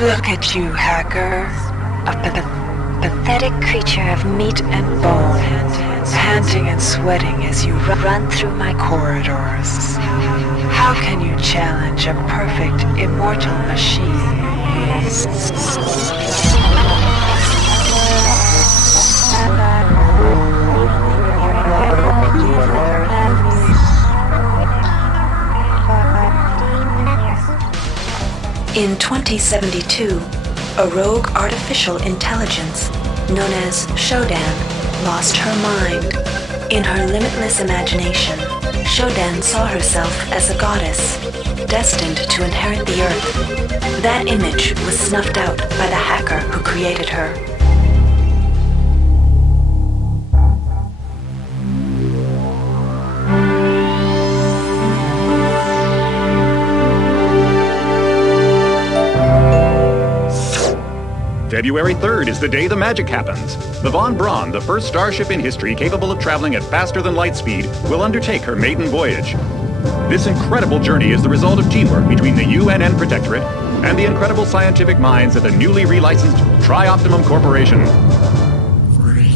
Look at you, hacker. A pathetic creature of meat and bone, panting and sweating as you run through my corridors. How can you challenge a perfect, immortal machine? In 2072, a rogue artificial intelligence known as Shodan lost her mind. In her limitless imagination, Shodan saw herself as a goddess, destined to inherit the earth. That image was snuffed out by the hacker who created her. February 3rd is the day the magic happens. The Von Braun, the first starship in history capable of traveling at faster than light speed, will undertake her maiden voyage. This incredible journey is the result of teamwork between the UNN Protectorate and the incredible scientific minds at the newly relicensed Tri-Optimum Corporation.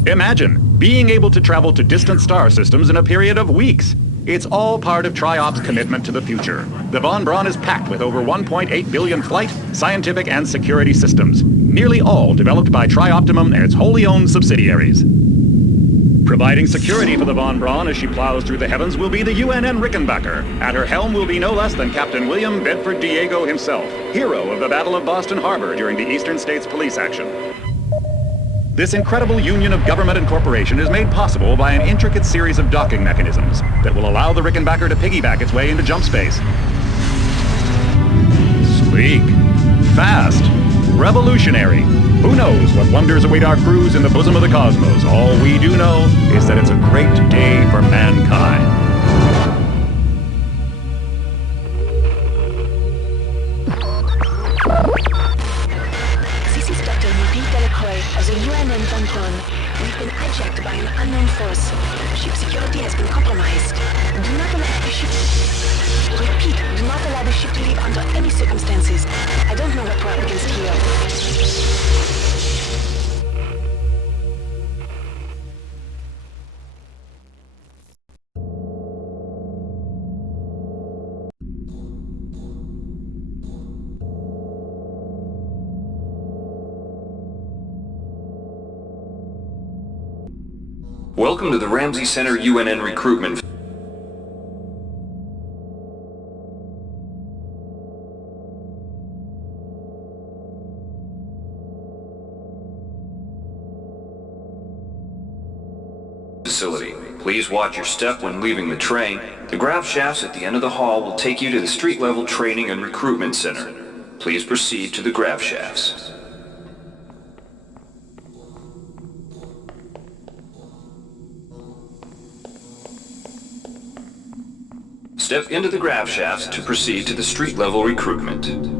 Imagine being able to travel to distant star systems in a period of weeks. It's all part of Tri-Op's commitment to the future. The Von Braun is packed with over 1.8 billion flight, scientific, and security systems, nearly all developed by Tri-Optimum and its wholly owned subsidiaries. Providing security for the Von Braun as she plows through the heavens will be the UNN Rickenbacker. At her helm will be no less than Captain William Bedford Diego himself, hero of the Battle of Boston Harbor during the Eastern States Police action. This incredible union of government and corporation is made possible by an intricate series of docking mechanisms that will allow the Rickenbacker to piggyback its way into jump space. Sleek, fast, revolutionary. Who knows what wonders await our crews in the bosom of the cosmos? All we do know is that it's a great day for mankind. This is Dr. Nidhi Delacroix of the UNN Von Braun. We've been hijacked by an unknown force. Ship security has been compromised. Do not allow the ship... Repeat, do not allow the ship to leave under any circumstances. I don't know what we're up against here. Welcome to the Ramsey Center UNN recruitment. Facility. Please watch your step when leaving the train. The grav shafts at the end of the hall will take you to the street-level training and recruitment center. Please proceed to the grav shafts. Step into the grav shafts to proceed to the street-level recruitment.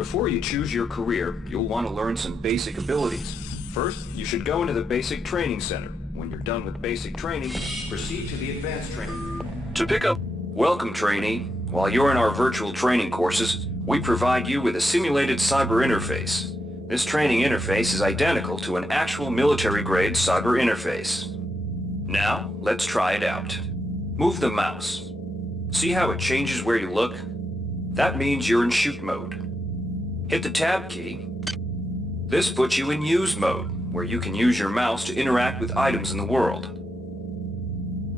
Before you choose your career, you'll want to learn some basic abilities. First, you should go into the Basic Training Center. When you're done with basic training, proceed to the advanced training. To pick up... Welcome, trainee. While you're in our virtual training courses, we provide you with a simulated cyber interface. This training interface is identical to an actual military-grade cyber interface. Now, let's try it out. Move the mouse. See how it changes where you look? That means you're in shoot mode. Hit the tab key. This puts you in use mode, where you can use your mouse to interact with items in the world.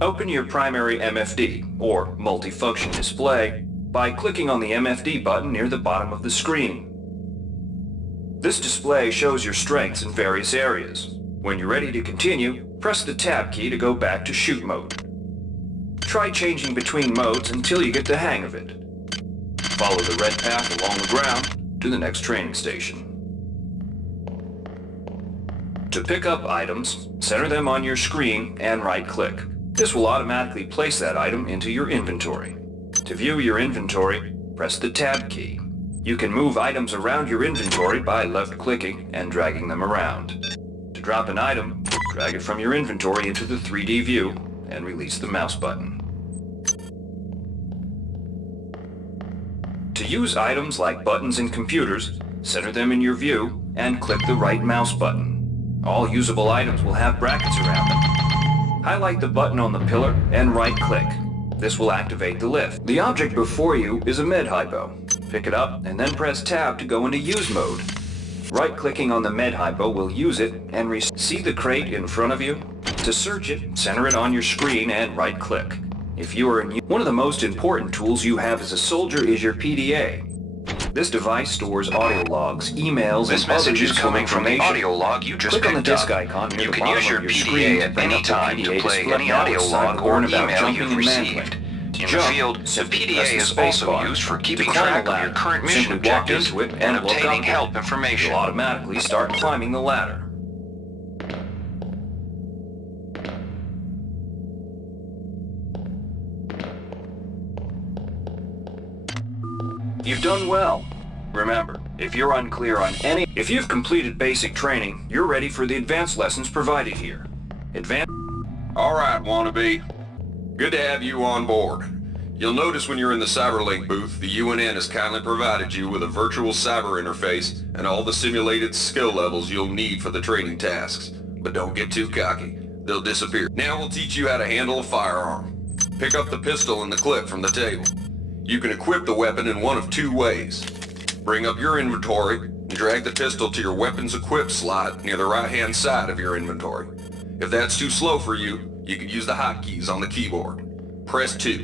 Open your primary MFD, or multifunction display, by clicking on the MFD button near the bottom of the screen. This display shows your strengths in various areas. When you're ready to continue, press the tab key to go back to shoot mode. Try changing between modes until you get the hang of it. Follow the red path along the ground to the next training station. To pick up items, center them on your screen and right-click. This will automatically place that item into your inventory. To view your inventory, press the tab key. You can move items around your inventory by left-clicking and dragging them around. To drop an item, drag it from your inventory into the 3D view and release the mouse button. To use items like buttons in computers, center them in your view and click the right mouse button. All usable items will have brackets around them. Highlight the button on the pillar and right-click. This will activate the lift. The object before you is a MedHypo. Pick it up and then press tab to go into use mode. Right-clicking on the MedHypo will use it and see the crate in front of you? To search it, center it on your screen and right-click. If you are in one of the most important tools you have as a soldier is your PDA. This device stores audio logs, emails, This and message other is coming from the information. audio log you just Click on the picked disk up. icon near You the can bottom use your of your PDA screen at bring any up the time to PDA play display. any Now audio it's time log to or learn about email jumping you've and received. mantling. In To the jump, field, the simply PDA press the is space also bar. used for To keeping climb track a of your ladder, current mission simply walk objectives into it and and look obtaining up. help information. You'll automatically start climbing the ladder. You've done well. Remember, if you're unclear on if you've completed basic training, you're ready for the advanced lessons provided here. All right, wannabe. Good to have you on board. You'll notice when you're in the CyberLink booth, the UNN has kindly provided you with a virtual cyber interface and all the simulated skill levels you'll need for the training tasks. But don't get too cocky. They'll disappear. Now we'll teach you how to handle a firearm. Pick up the pistol and the clip from the table. You can equip the weapon in one of two ways. Bring up your inventory and drag the pistol to your weapons equip slot near the right-hand side of your inventory. If that's too slow for you, you can use the hotkeys on the keyboard. Press 2.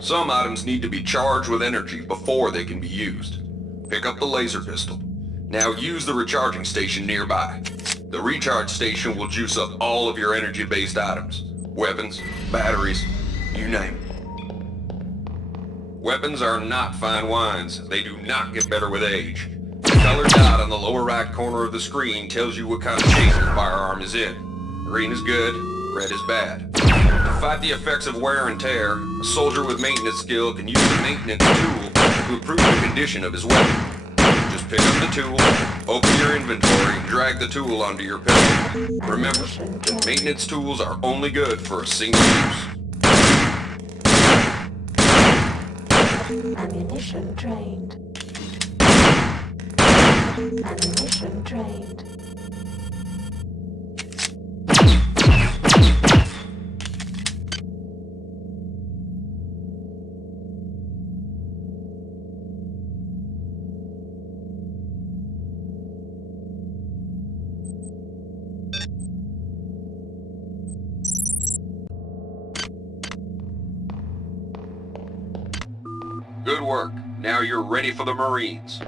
Some items need to be charged with energy before they can be used. Pick up the laser pistol. Now use the recharging station nearby. The recharge station will juice up all of your energy-based items. Weapons, batteries, you name it. Weapons are not fine wines. They do not get better with age. The color dot on the lower right corner of the screen tells you what kind of shape your firearm is in. Green is good, red is bad. To fight the effects of wear and tear, a soldier with maintenance skill can use the maintenance tool to improve the condition of his weapon. Just pick up the tool, open your inventory, and drag the tool onto your pistol. Remember, maintenance tools are only good for a single use. Ammunition drained. Ammunition drained. Good work. Now you're ready for the Marines.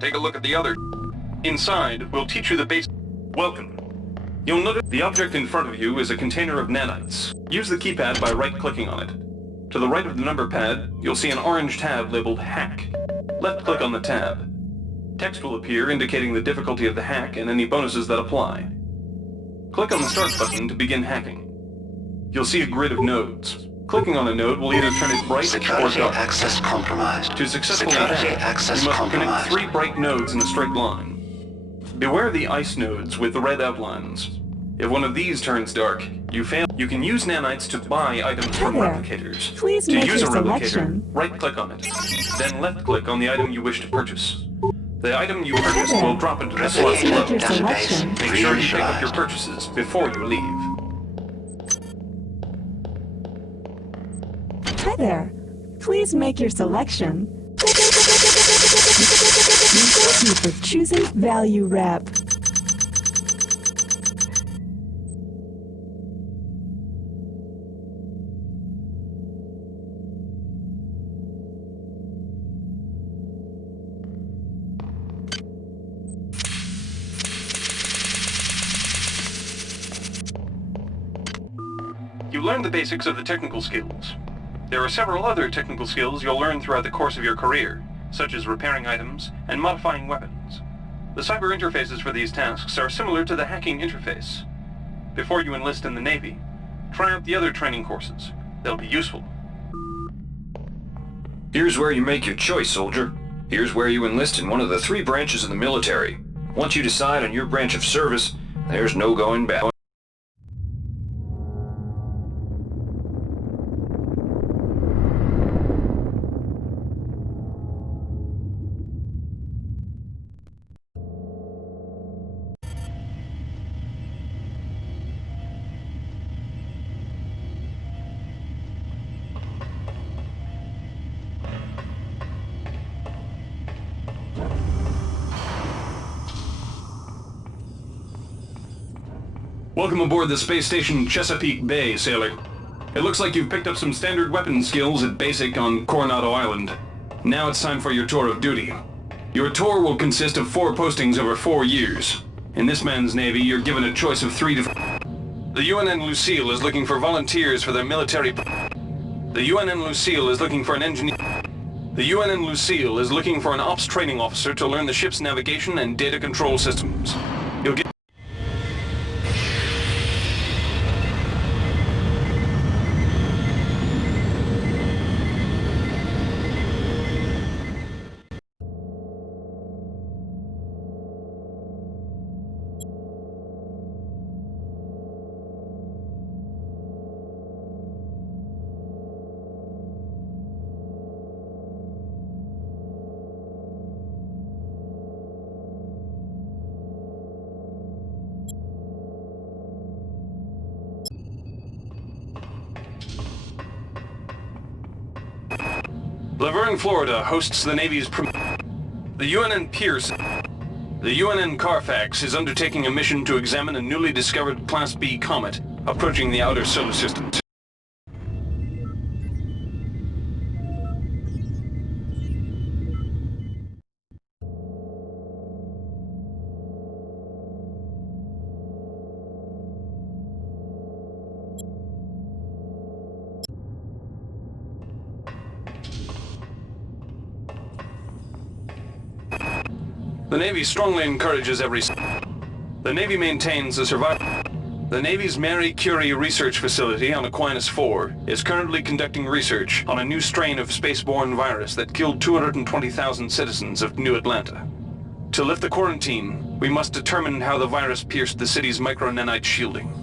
Take a look at the other. Inside, we'll teach you the basic. Welcome. You'll notice the object in front of you is a container of nanites. Use the keypad by right-clicking on it. To the right of the number pad, you'll see an orange tab labeled Hack. Left-click on the tab. Text will appear indicating the difficulty of the hack and any bonuses that apply. Click on the Start button to begin hacking. You'll see a grid of nodes. Clicking on a node will either turn it bright or Security dark. access compromised. To successfully Security add, access you must connect compromised. 3 bright nodes in a straight line. Beware of the ice nodes with the red outlines. If one of these turns dark, you fail. You can use nanites to buy items from there. replicators. Please to make use a your replicator, selection. right-click on it. Then left-click on the item you wish to purchase. The item you purchase will drop into the slot Please make below. your selection. Make sure you pick up your purchases before you leave. Hi there. Please make your selection. Thank you for choosing Value Wrap. You learn the basics of the technical skills. There are several other technical skills you'll learn throughout the course of your career, such as repairing items and modifying weapons. The cyber interfaces for these tasks are similar to the hacking interface. Before you enlist in the Navy, try out the other training courses. They'll be useful. Here's where you make your choice, soldier. Here's where you enlist in one of the 3 branches of the military. Once you decide on your branch of service, there's no going back. Welcome aboard the space station Chesapeake Bay, sailor. It looks like you've picked up some standard weapon skills at Basic on Coronado Island. Now it's time for your tour of duty. Your tour will consist of 4 postings over 4 years. In this man's Navy, you're given a choice of 3 to... The UNN Lucille is looking for volunteers for their military... The UNN Lucille is looking for an engineer... The UNN Lucille is looking for an ops training officer to learn the ship's navigation and data control systems. You'll get... Laverne, Florida hosts the Navy's The UNN Pierce. The UNN Carfax is undertaking a mission to examine a newly discovered Class B comet approaching the outer solar system. The Navy strongly encourages every... The Navy maintains a survival... The Navy's Marie Curie research facility on Aquinas 4 is currently conducting research on a new strain of spaceborne virus that killed 220,000 citizens of New Atlanta. To lift the quarantine, we must determine how the virus pierced the city's micronanite shielding.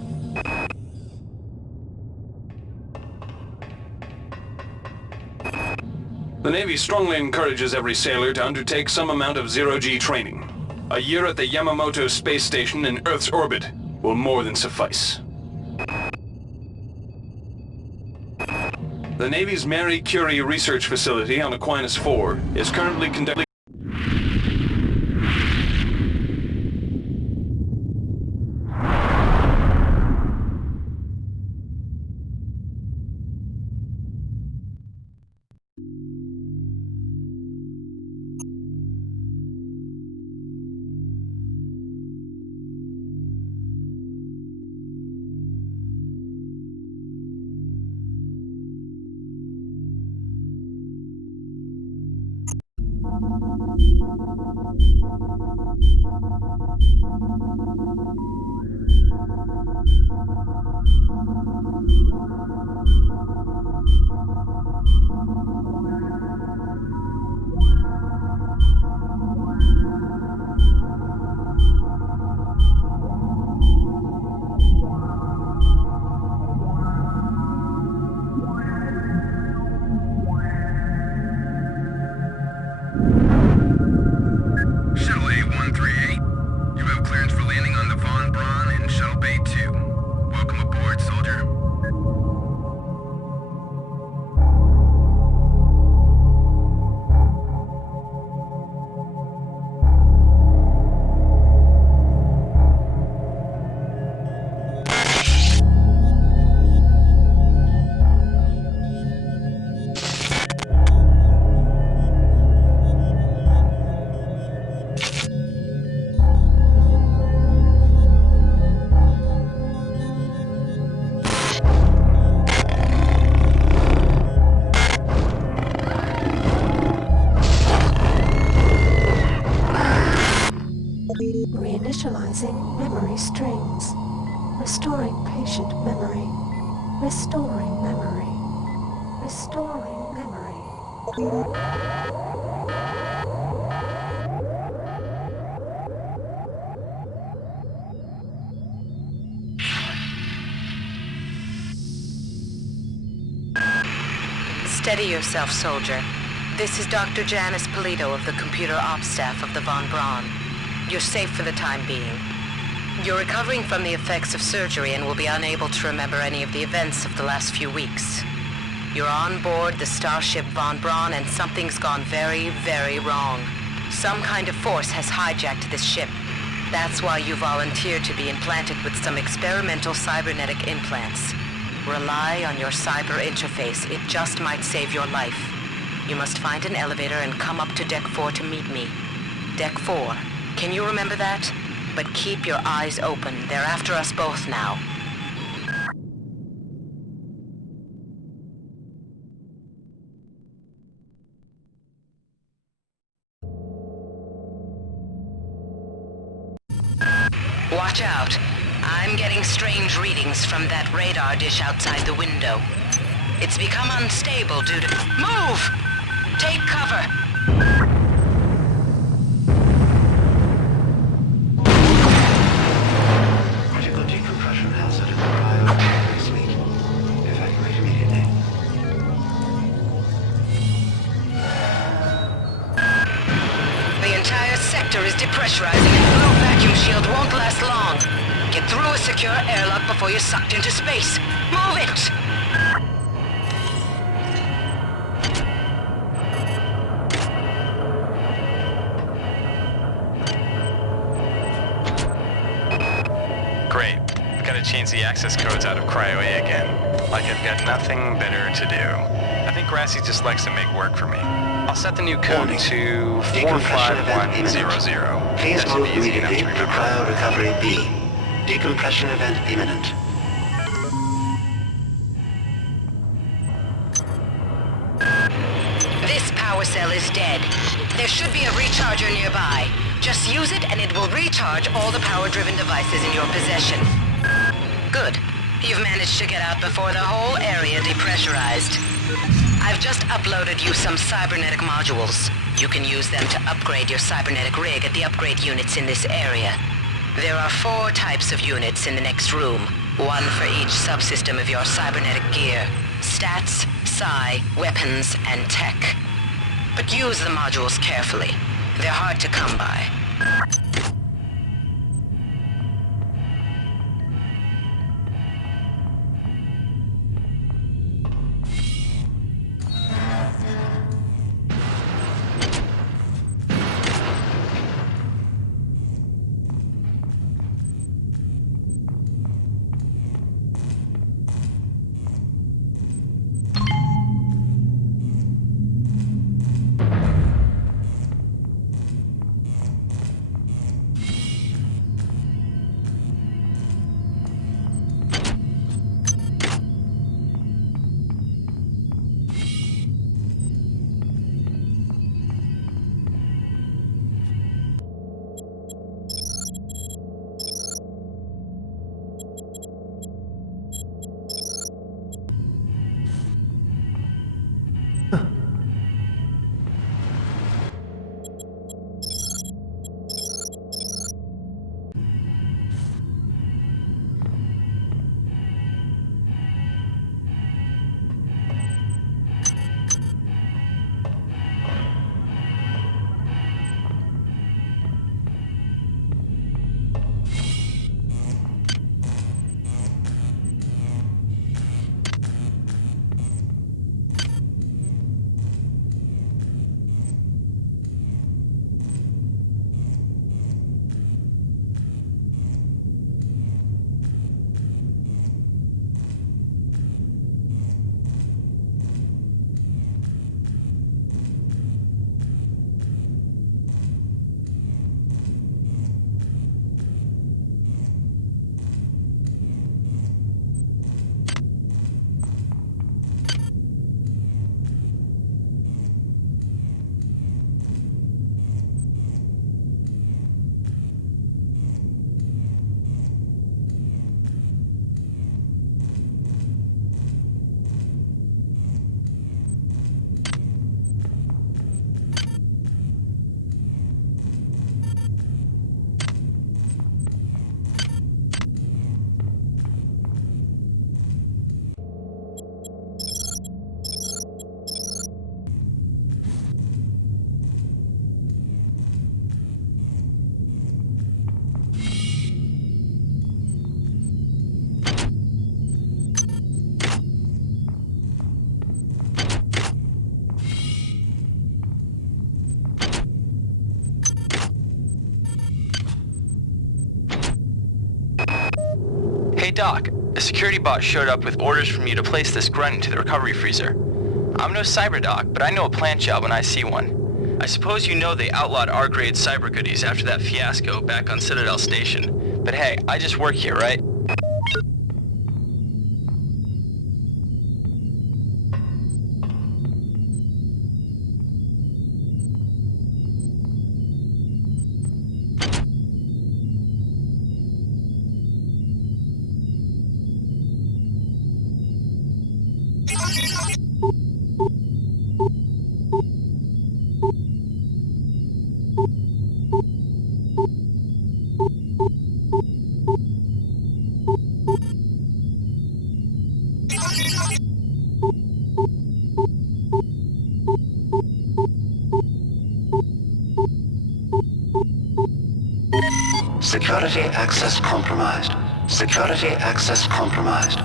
The Navy strongly encourages every sailor to undertake some amount of zero-G training. A year at the Yamamoto space station in Earth's orbit will more than suffice. The Navy's Marie Curie research facility on Aquinas 4 is currently conducting... Shuttle A-138. You have clearance for landing on the Von Braun in Shuttle Bay 2. Welcome aboard, soldier. Reinitializing memory strings. Restoring patient memory. Restoring memory. Restoring memory. Steady yourself, soldier. This is Dr. Janice Polito of the Computer Ops staff of the Von Braun. You're safe for the time being. You're recovering from the effects of surgery and will be unable to remember any of the events of the last few weeks. You're on board the starship Von Braun and something's gone very, very wrong. Some kind of force has hijacked this ship. That's why you volunteered to be implanted with some experimental cybernetic implants. Rely on your cyber interface. It just might save your life. You must find an elevator and come up to Deck 4 to meet me. Deck 4. Can you remember that? But keep your eyes open. They're after us both now. Watch out. I'm getting strange readings from that radar dish outside the window. It's become unstable due to... Move! Take cover! Critical decompression hazard in the cryo suite. Evacuate immediately. The entire sector is depressurizing and the blue vacuum shield won't last long. Get through a secure airlock before you're sucked into space. Move it! Great. Gotta change the access codes out of Cryo A again. Like I've got nothing better to do. I think Grassy just likes to make work for me. I'll set the new code to 45100. Please That should move be easy enough immediately to to remember. cryo recovery B. Decompression event imminent. This power cell is dead. There should be a recharger nearby. Just use it and it will recharge all the power-driven devices in your possession. Good. You've managed to get out before the whole area depressurized. I've just uploaded you some cybernetic modules. You can use them to upgrade your cybernetic rig at the upgrade units in this area. There are 4 types of units in the next room, one for each subsystem of your cybernetic gear. Stats, psi, weapons, and tech. But use the modules carefully. They're hard to come by. Doc, a security bot showed up with orders from you to place this grunt into the recovery freezer. I'm no cyber doc, but I know a plant job when I see one. I suppose you know they outlawed R-grade cyber goodies after that fiasco back on Citadel Station. But hey, I just work here, right? Security access compromised. Security access compromised.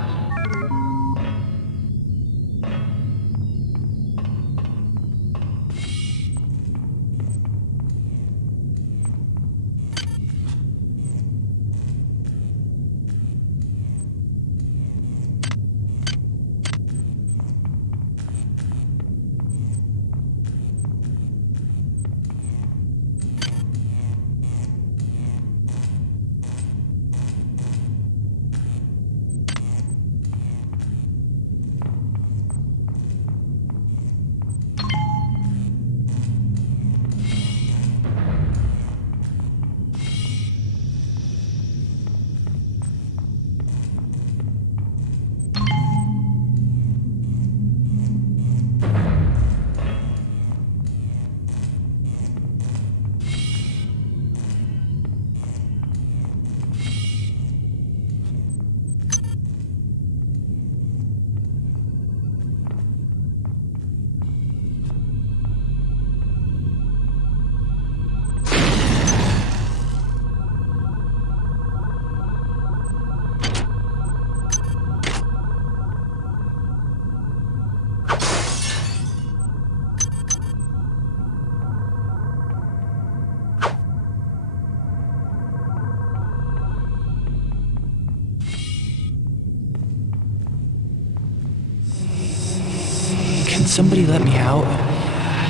Can somebody let me out?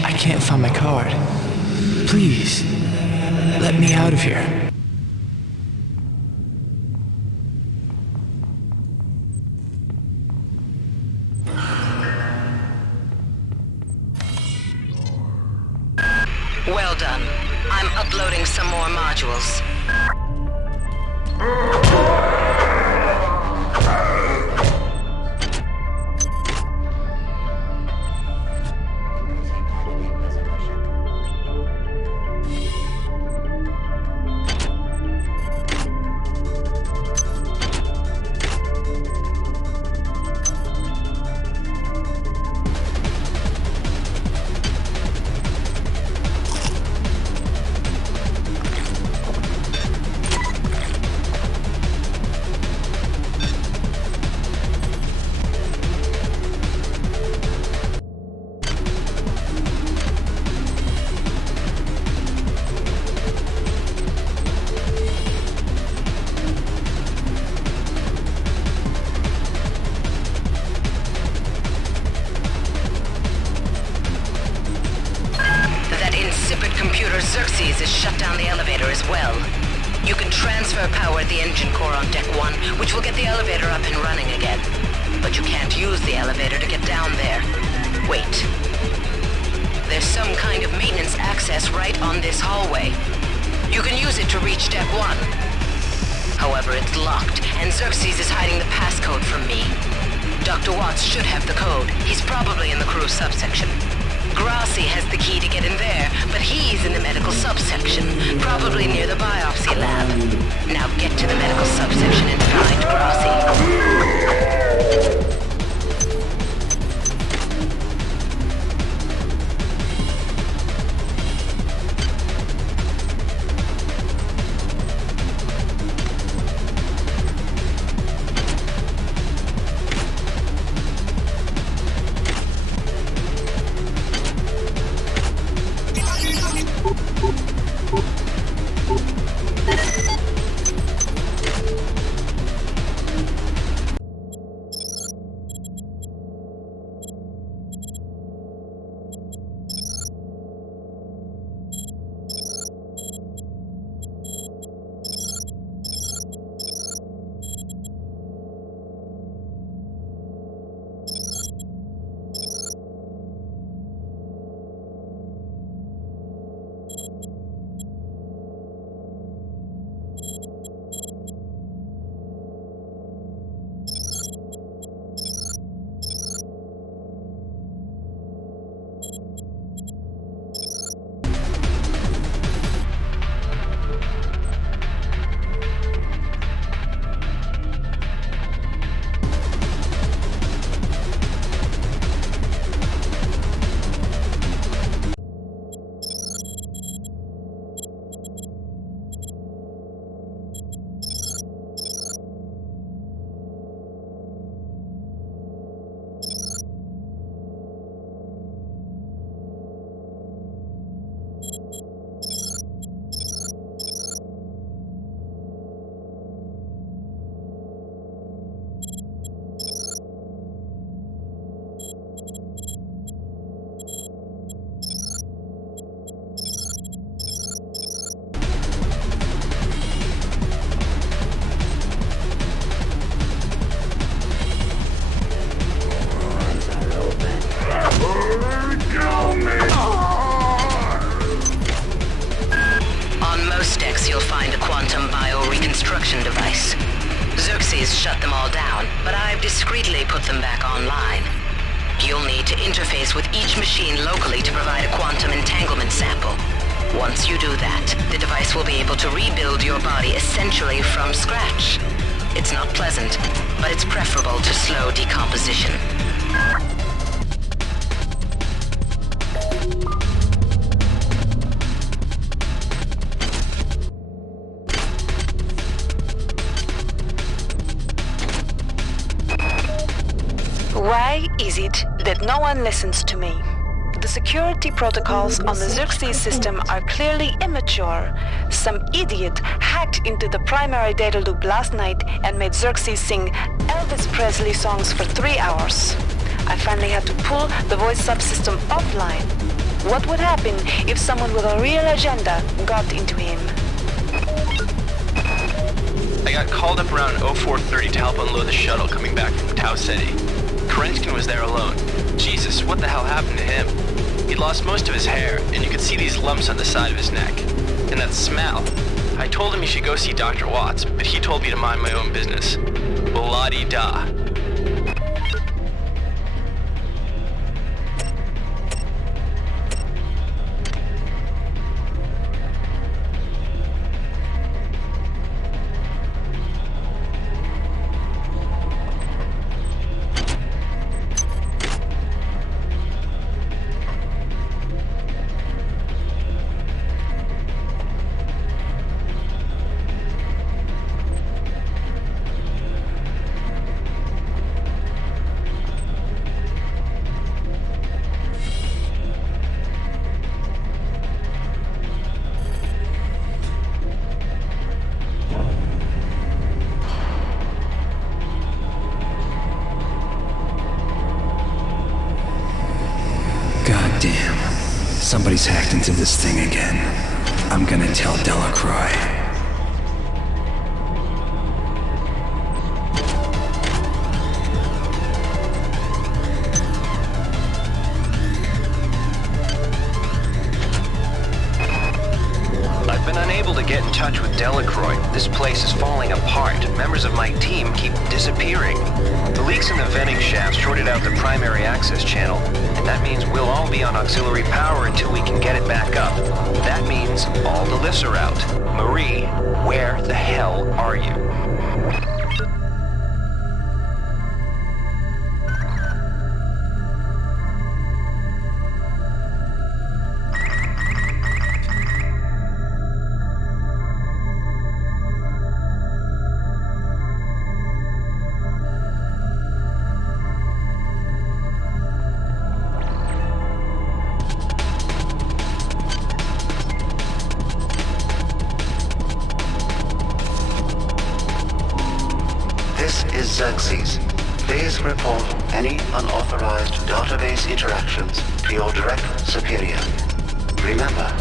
I can't find my card. Please, let me out of here. Well done. I'm uploading some more modules. Xerxes has shut down the elevator as well. You can transfer power at the engine core on Deck 1, which will get the elevator up and running again. But you can't use the elevator to get down there. Wait. There's some kind of maintenance access right on this hallway. You can use it to reach Deck 1. However, it's locked, and Xerxes is hiding the passcode from me. Dr. Watts should have the code. He's probably in the crew subsection. Grassi has the key to get in there, but he's in the medical subsection, probably near the biopsy lab. Now get to the medical subsection and find Grassi. shut them all down, but I've discreetly put them back online. You'll need to interface with each machine locally to provide a quantum entanglement sample. Once you do that, the device will be able to rebuild your body essentially from scratch. It's not pleasant, but it's preferable to slow decomposition. Why is it that no one listens to me? The security protocols on the Xerxes system are clearly immature. Some idiot hacked into the primary data loop last night and made Xerxes sing Elvis Presley songs for 3 hours. I finally had to pull the voice subsystem offline. What would happen if someone with a real agenda got into him? I got called up around 0430 to help unload the shuttle coming back from Tau Ceti. Kerenskin was there alone. Jesus, what the hell happened to him? He'd lost most of his hair, and you could see these lumps on the side of his neck. And that smell. I told him he should go see Dr. Watts, but he told me to mind my own business. Well, la-di-da. Somebody's hacked into this thing again. I'm gonna tell Delacroix. I've been unable to get in touch with Delacroix. This place is falling apart. Members of my team keep disappearing. The leaks in the venting shaft shorted out the primary access channel, and that means we'll all be on auxiliary power until we can get it back up. That means all the lifts are out. Marie, where the hell are you? Xerxes. Please report any unauthorized database interactions to your direct superior. Remember,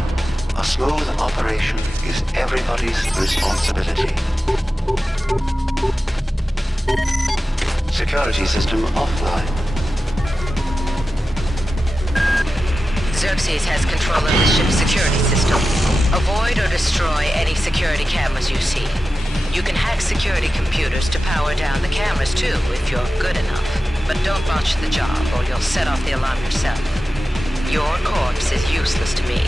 a smooth operation is everybody's responsibility. Security system offline. Xerxes has control of the ship's security system. Avoid or destroy any security cameras you see. You can hack security computers to power down the cameras too, if you're good enough. But don't botch the job, or you'll set off the alarm yourself. Your corpse is useless to me.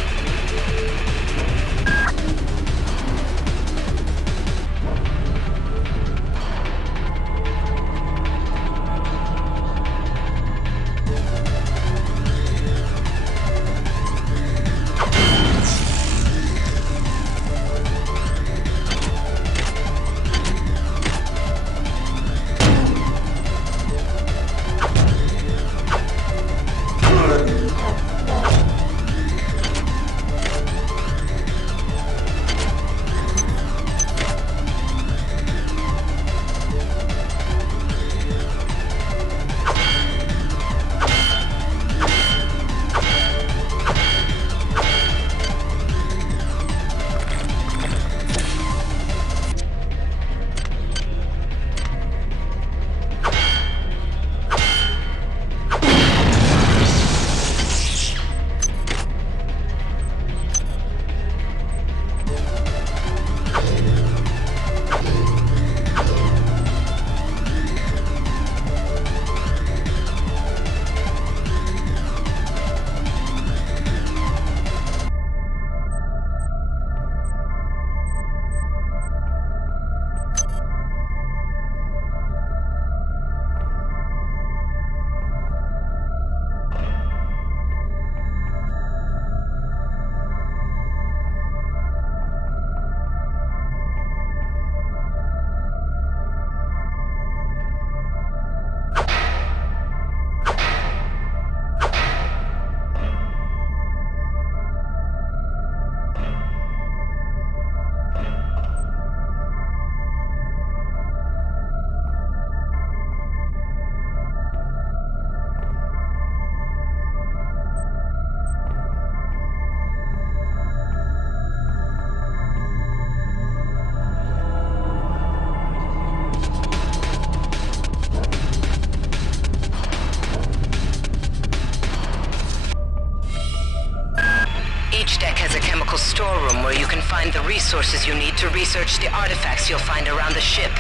Each deck has a chemical storeroom where you can find the resources you need to research the artifacts you'll find around the ship.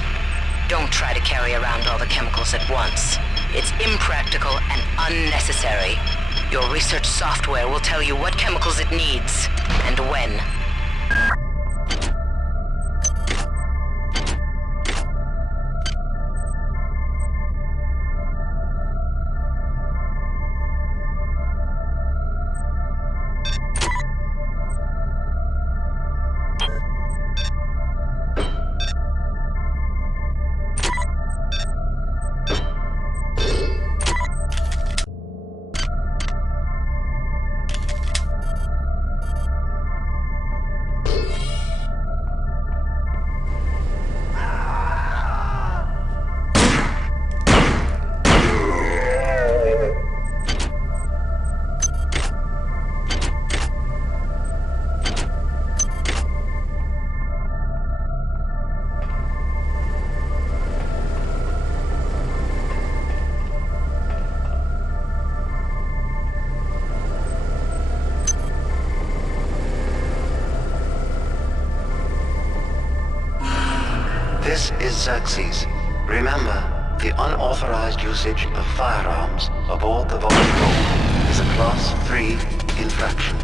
Don't try to carry around all the chemicals at once. It's impractical and unnecessary. Your research software will tell you what chemicals it needs, and when. This is Xerxes. Remember, the unauthorized usage of firearms aboard the Vault Rogue is a Class 3 infraction.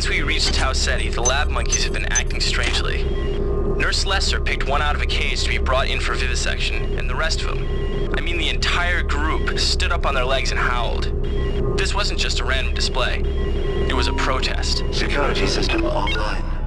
since we reached Tau Ceti, the lab monkeys have been acting strangely. Nurse Lesser picked one out of a cage to be brought in for vivisection, and the rest of them, I mean the entire group, stood up on their legs and howled. This wasn't just a random display. It was a protest. Security system online.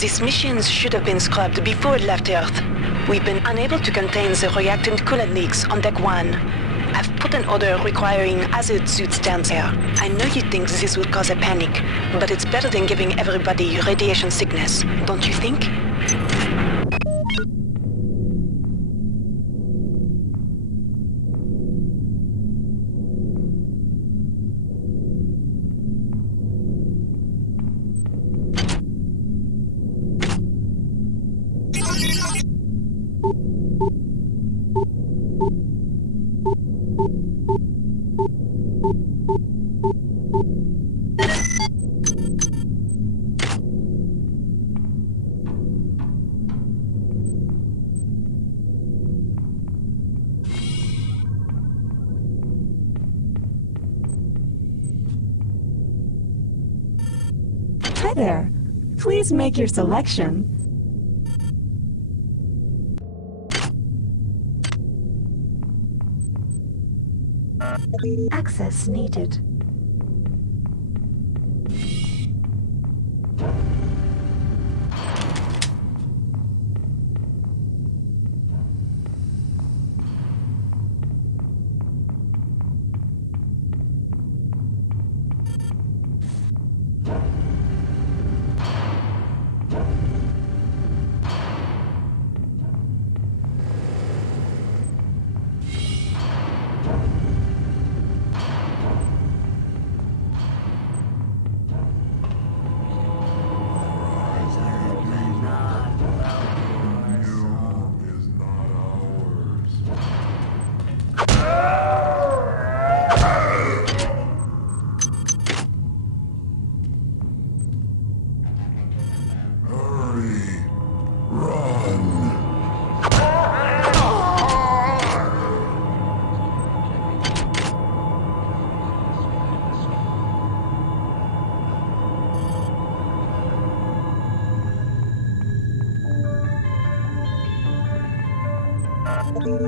These machines should have been scrubbed before it left Earth. We've been unable to contain the reactant coolant leaks on Deck 1. I've put an order requiring hazard suits down there. I know you think this would cause a panic, but it's better than giving everybody radiation sickness, don't you think? Hi there. Please make your selection. Access needed.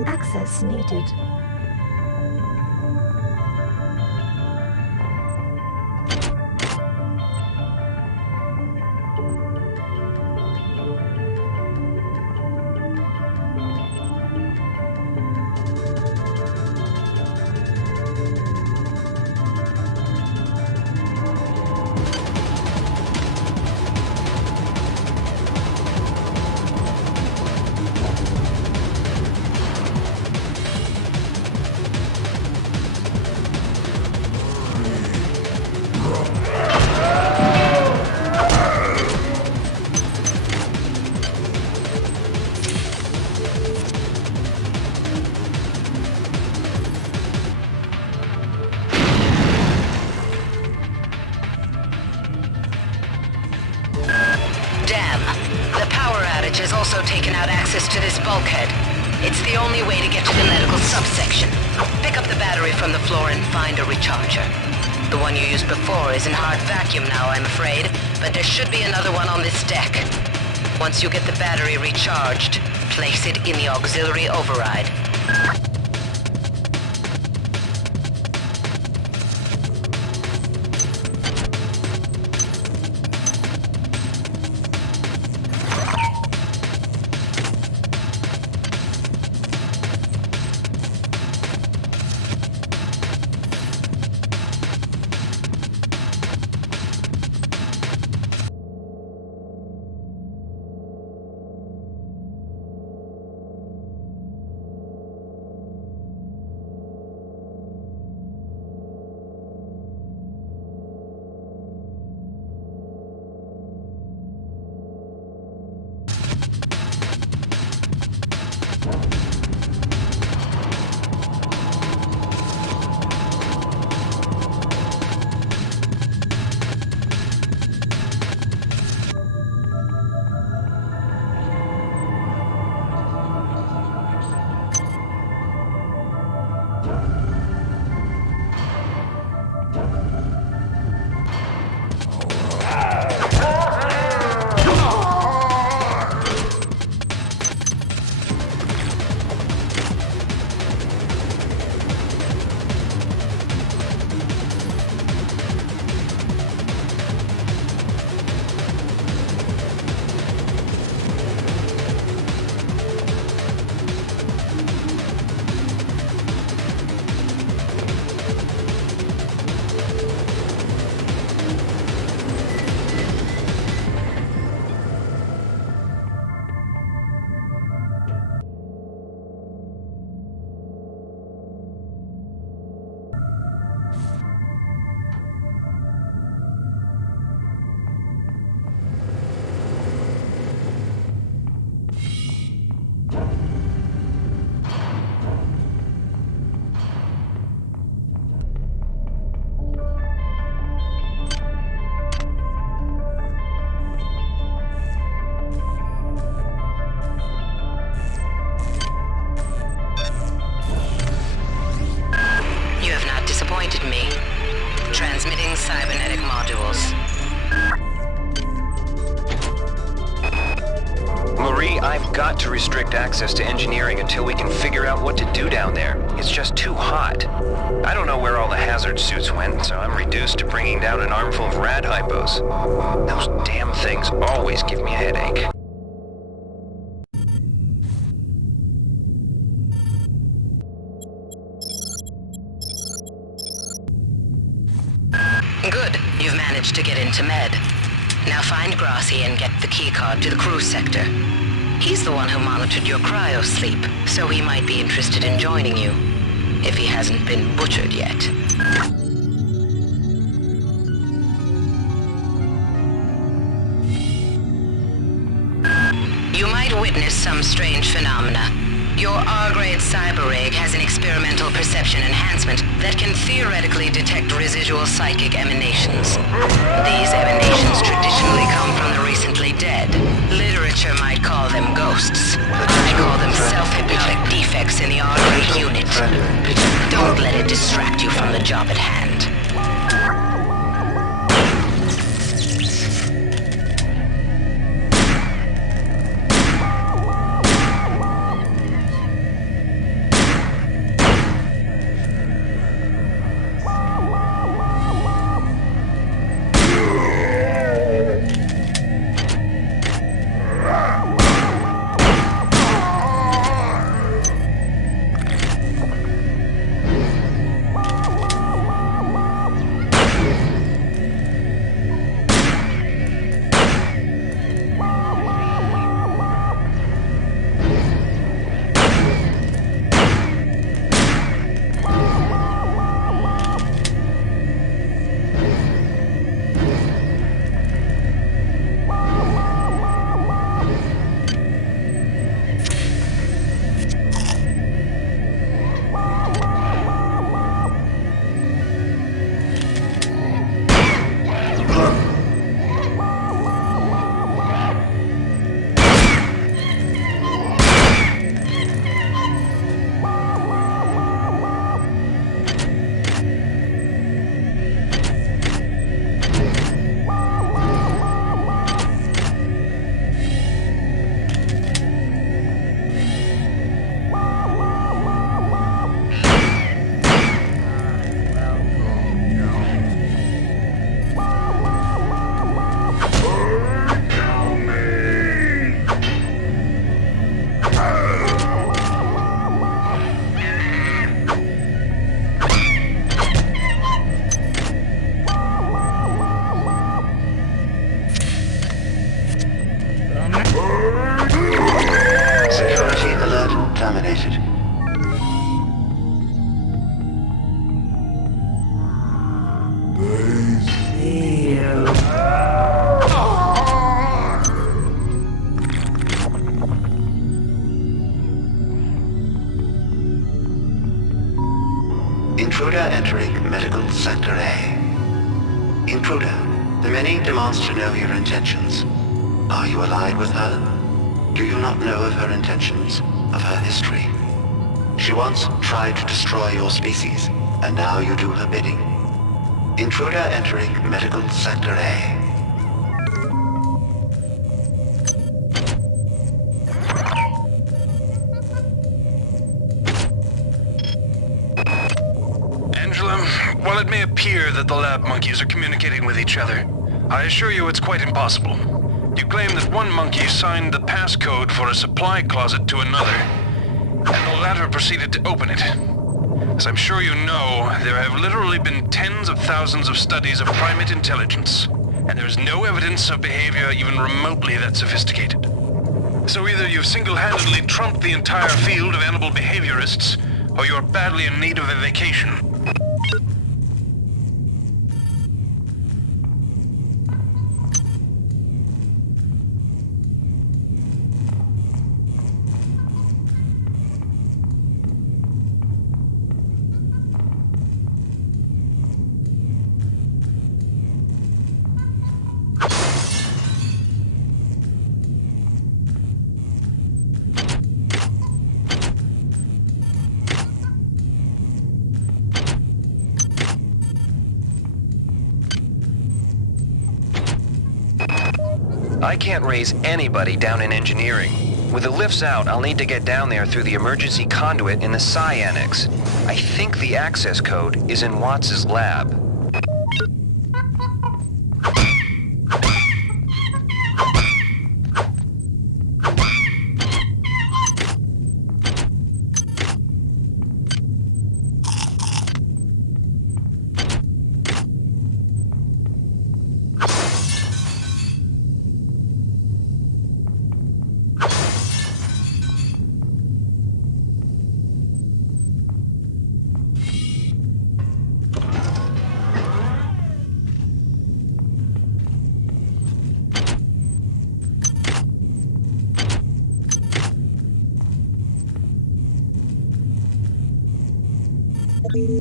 Access needed. Damn. The power outage has also taken out access to this bulkhead. It's the only way to get to the medical subsection. Pick up the battery from the floor and find a recharger. The one you used before is in hard vacuum now, I'm afraid, but there should be another one on this deck. Once you get the battery recharged, place it in the auxiliary override. Transmitting cybernetic modules. Marie, I've got to restrict access to engineering until we can figure out what to do down there. It's just too hot. I don't know where all the hazard suits went, so I'm reduced to bringing down an armful of rad hypos. Those damn things always give me a headache. Good. You've managed to get into Med. Now find Grassi and get the keycard to the crew sector. He's the one who monitored your cryo-sleep, so he might be interested in joining you, if he hasn't been butchered yet. You might witness some strange phenomena. Your R-grade cyber rig has an experimental perception enhancement that can theoretically detect residual psychic emanations. These emanations traditionally come from the recently dead. Literature might call them ghosts. I call them self-hypnotic defects in the R-grade unit. Don't let it distract you from the job at hand. Intruder entering Medical Sector A. Intruder, the Many demands to know your intentions. Are you allied with her? Do you not know of her intentions, of her history? She once tried to destroy your species, and now you do her bidding. Intruder entering Medical Sector A. While it may appear that the lab monkeys are communicating with each other, I assure you it's quite impossible. You claim that one monkey signed the passcode for a supply closet to another, and the latter proceeded to open it. As I'm sure you know, there have literally been tens of thousands of studies of primate intelligence, and there's no evidence of behavior even remotely that sophisticated. So either you've single-handedly trumped the entire field of animal behaviorists, or you're badly in need of a vacation. I can't raise anybody down in engineering. With the lifts out, I'll need to get down there through the emergency conduit in the Psi Annex. I think the access code is in Watts' lab.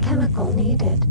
Chemical needed.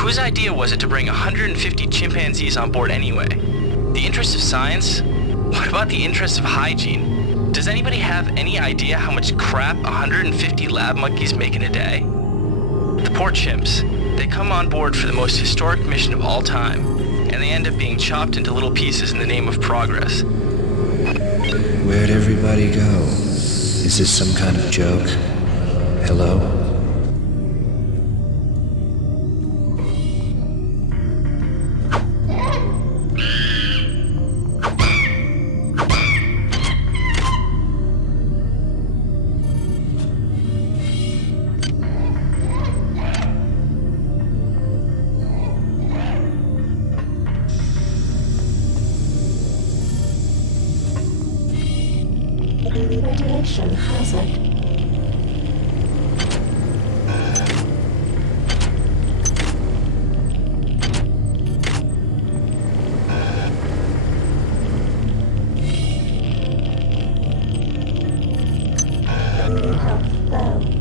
Whose idea was it to bring 150 chimpanzees on board anyway? The interests of science? What about the interests of hygiene? Does anybody have any idea how much crap 150 lab monkeys make in a day? The poor chimps. They come on board for the most historic mission of all time, and they end up being chopped into little pieces in the name of progress. Where'd everybody go? Is this some kind of joke? Hello? Radiation hazard. Health low.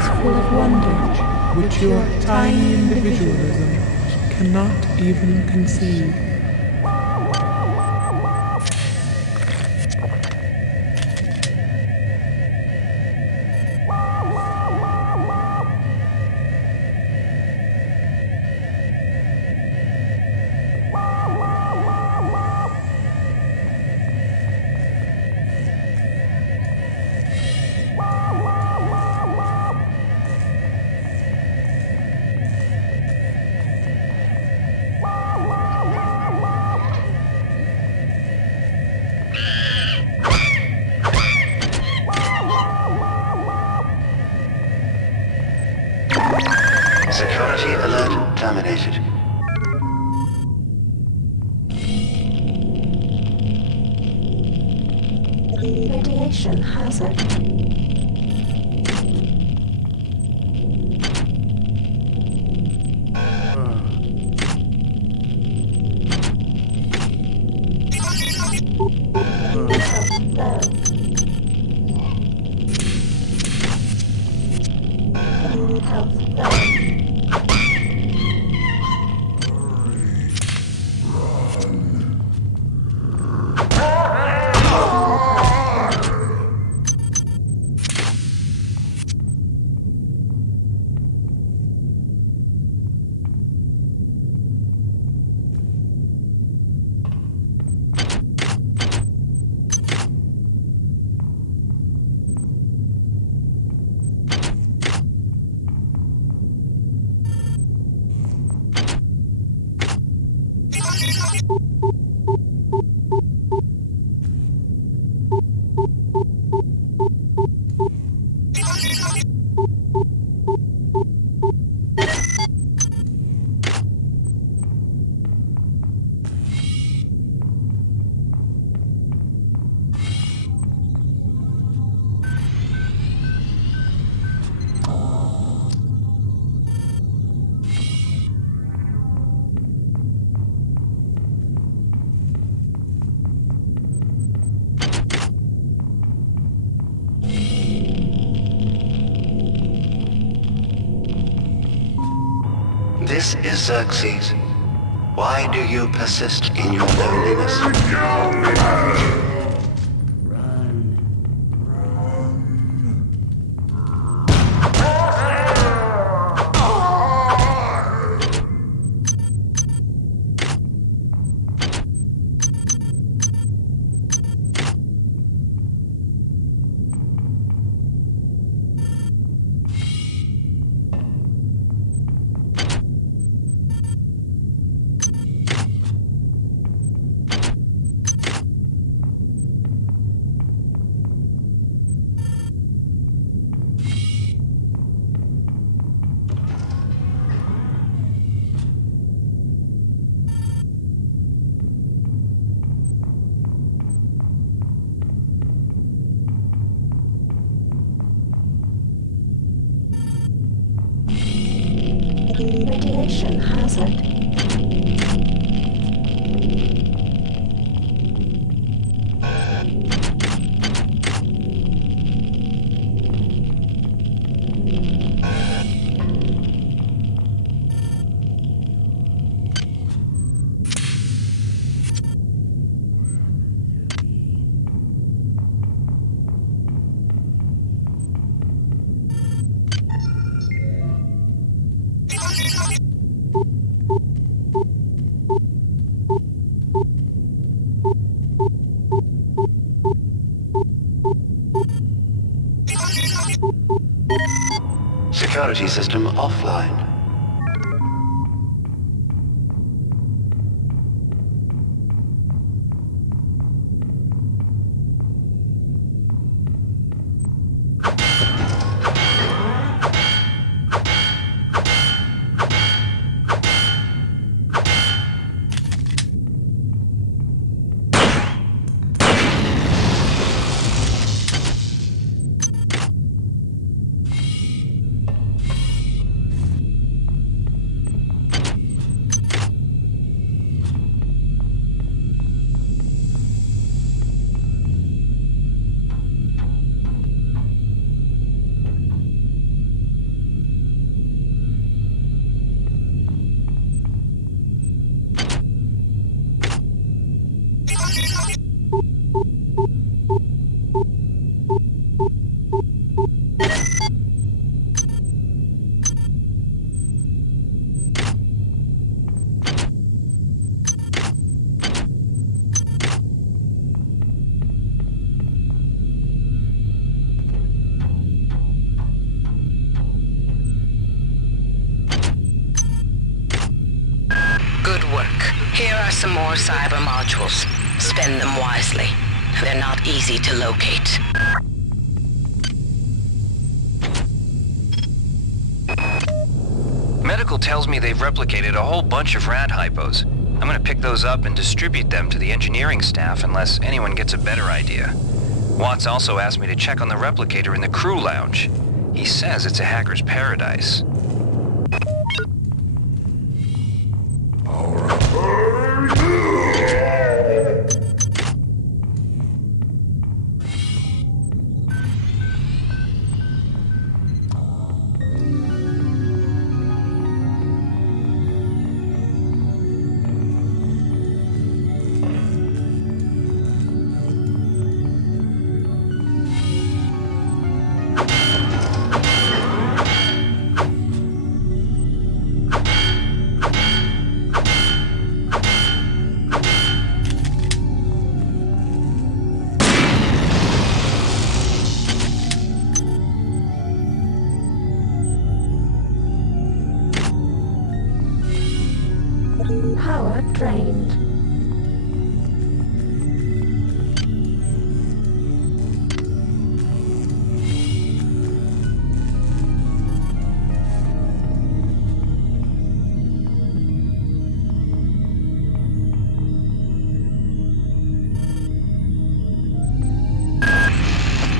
is full of wonder, which your tiny individualism cannot even conceive. Security alert terminated. Radiation hazard. This is Xerxes. Why do you persist in your loneliness? Radiation hazard. Security system offline. are some more cyber modules. Spend them wisely. They're not easy to locate. Medical tells me they've replicated a whole bunch of rad hypos. I'm gonna pick those up and distribute them to the engineering staff unless anyone gets a better idea. Watts also asked me to check on the replicator in the crew lounge. He says it's a hacker's paradise. Power drained.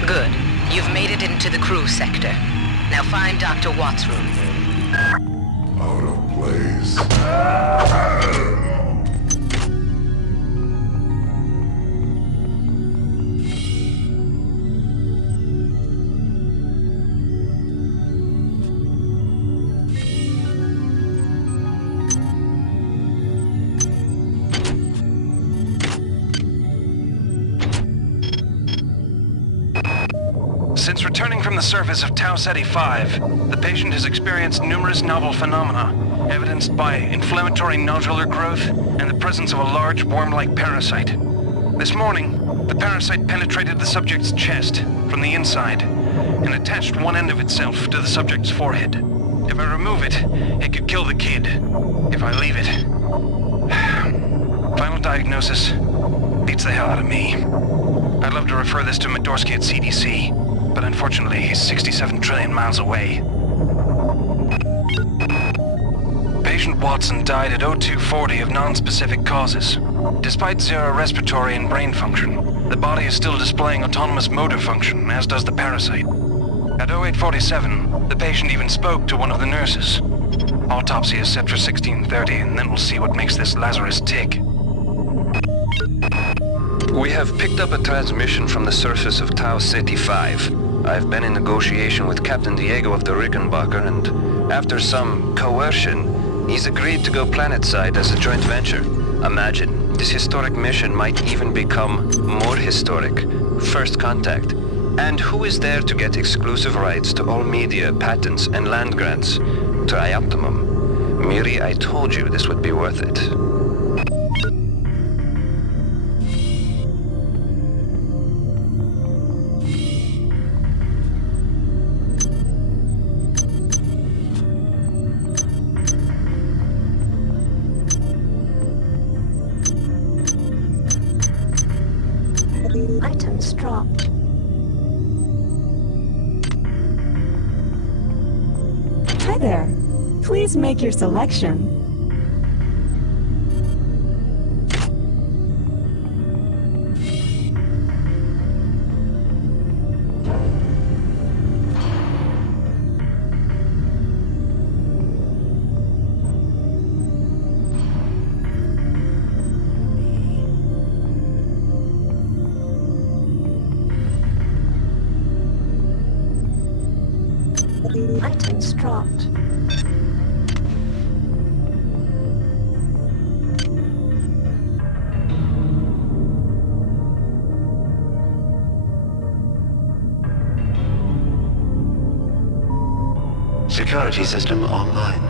Good. You've made it into the crew sector. Now find Dr. Watts' room. Out of place. Since returning from the surface of Tau Ceti 5, the patient has experienced numerous novel phenomena, evidenced by inflammatory nodular growth and the presence of a large worm-like parasite. This morning, the parasite penetrated the subject's chest from the inside and attached one end of itself to the subject's forehead. If I remove it, it could kill the kid. If I leave it... Final diagnosis beats the hell out of me. I'd love to refer this to Medorsky at CDC, but unfortunately he's 67 trillion miles away. Patient Watson died at 0240 of non-specific causes. Despite zero respiratory and brain function, the body is still displaying autonomous motor function, as does the parasite. At 0847, the patient even spoke to one of the nurses. Autopsy is set for 1630, and then we'll see what makes this Lazarus tick. We have picked up a transmission from the surface of Tau Ceti 5. I've been in negotiation with Captain Diego of the Rickenbacker, and after some coercion, he's agreed to go planetside as a joint venture. Imagine, this historic mission might even become more historic. First contact. And who is there to get exclusive rights to all media, patents, and land grants? Trioptimum. Miri, I told you this would be worth it. Items dropped. Hi there. Please make your selection. Items dropped. Security system online.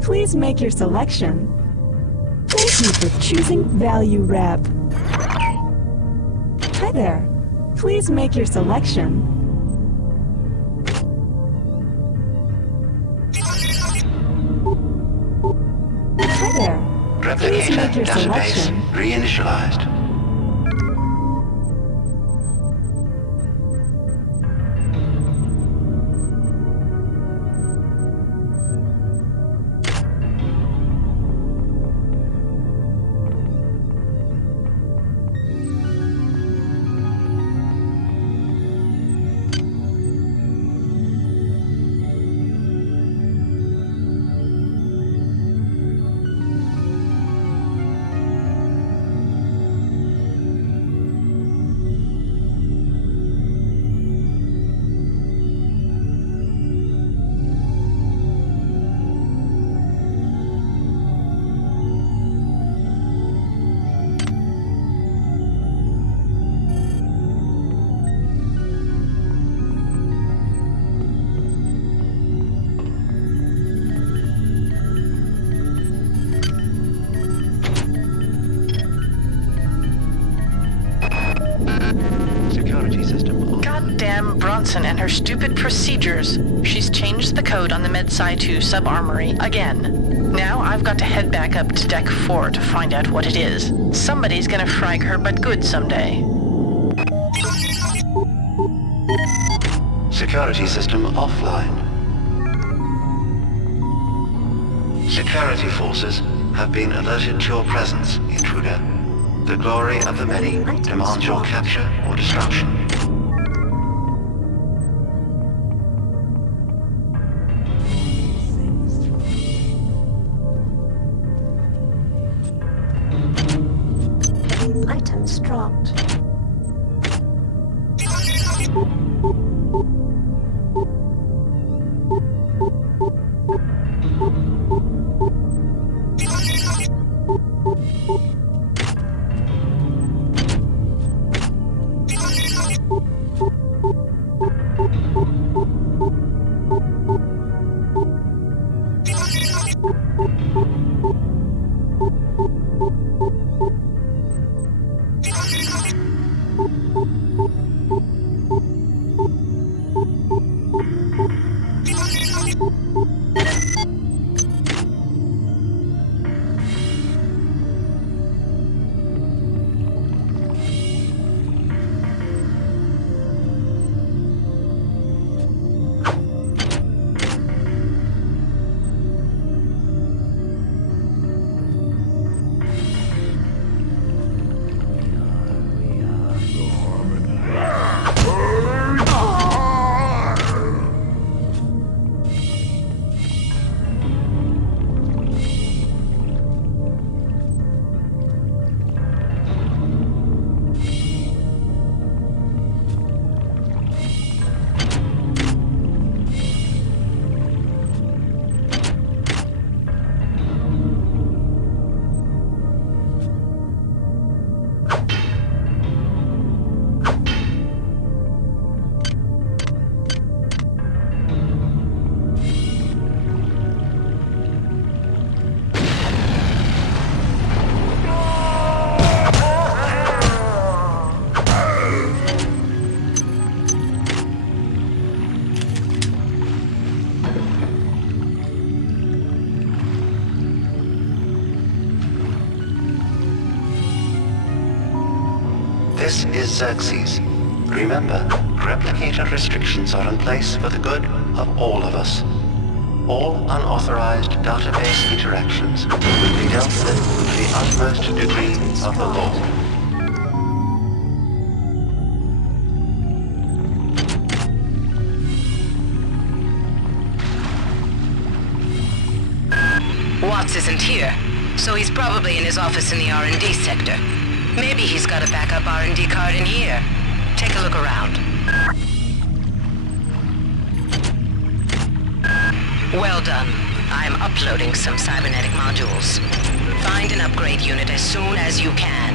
Please make your selection. Thank you for choosing Value Wrap. Hi there. Please make your selection. Hi there. Please make Replicator your database selection. reinitialized. Goddamn Bronson and her stupid procedures. She's changed the code on the MedSci 2 sub-armory again. Now I've got to head back up to Deck 4 to find out what it is. Somebody's gonna frag her but good someday. Security system offline. Security forces have been alerted to your presence, intruder. The glory of the many demands your capture or destruction. Items dropped. This is Xerxes. Remember, replicator restrictions are in place for the good of all of us. All unauthorized database interactions will be dealt with to the utmost degree of the law. Watts isn't here, so he's probably in his office in the R&D sector. Maybe he's got a backup R&D card in here. Take a look around. Well done. I'm uploading some cybernetic modules. Find an upgrade unit as soon as you can.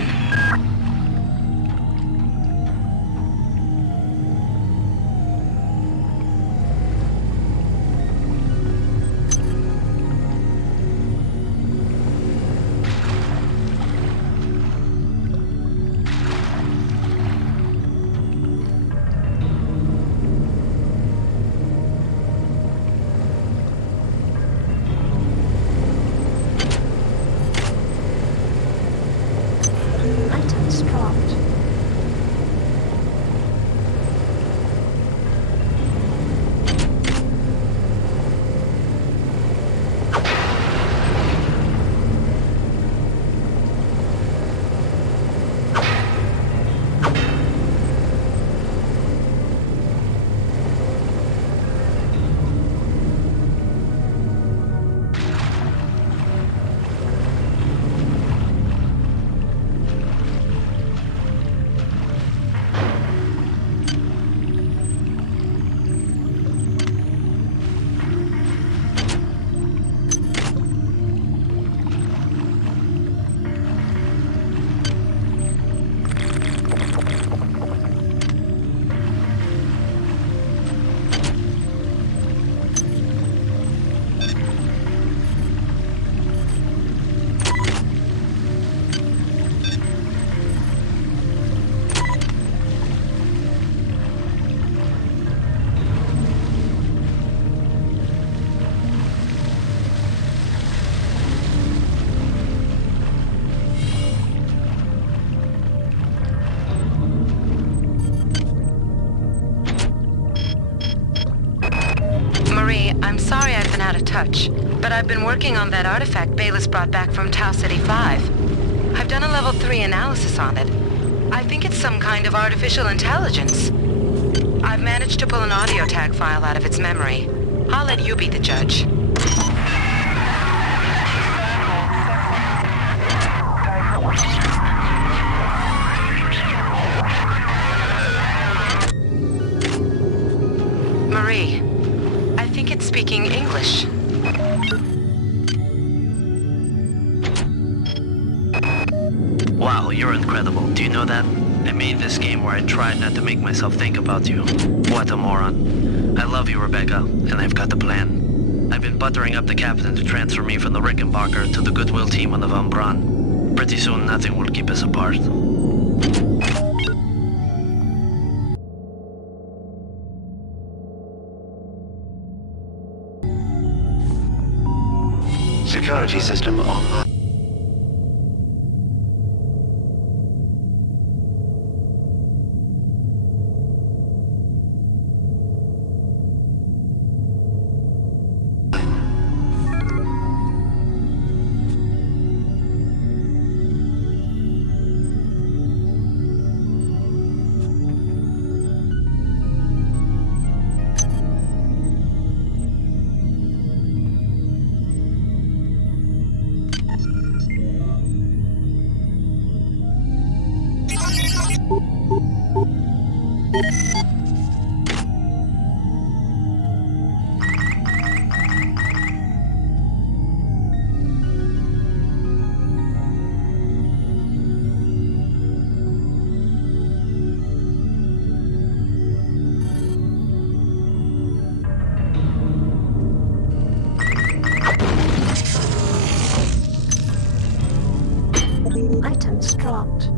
touch, but I've been working on that artifact Baylis brought back from Tau City 5. I've done a level 3 analysis on it. I think it's some kind of artificial intelligence. I've managed to pull an audio tag file out of its memory. I'll let you be the judge. Marie, I think it's speaking English. Wow, you're incredible. Do you know that? I made this game where I tried not to make myself think about you. What a moron. I love you, Rebecca, and I've got the plan. I've been buttering up the captain to transfer me from the Rickenbacker to the Goodwill team on the Von Braun. Pretty soon, nothing will keep us apart. Security system online. Items dropped.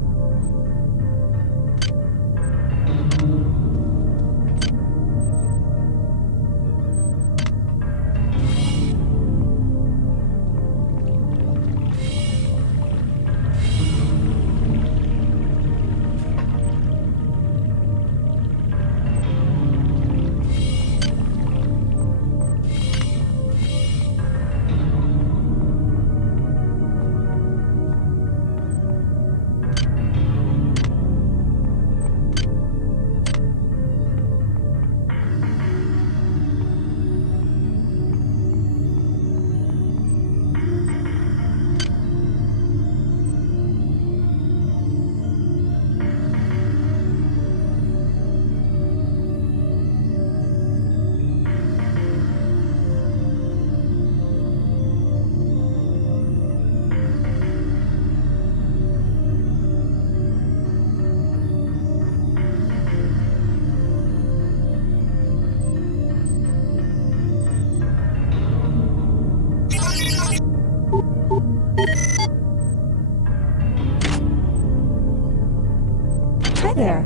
Hi there.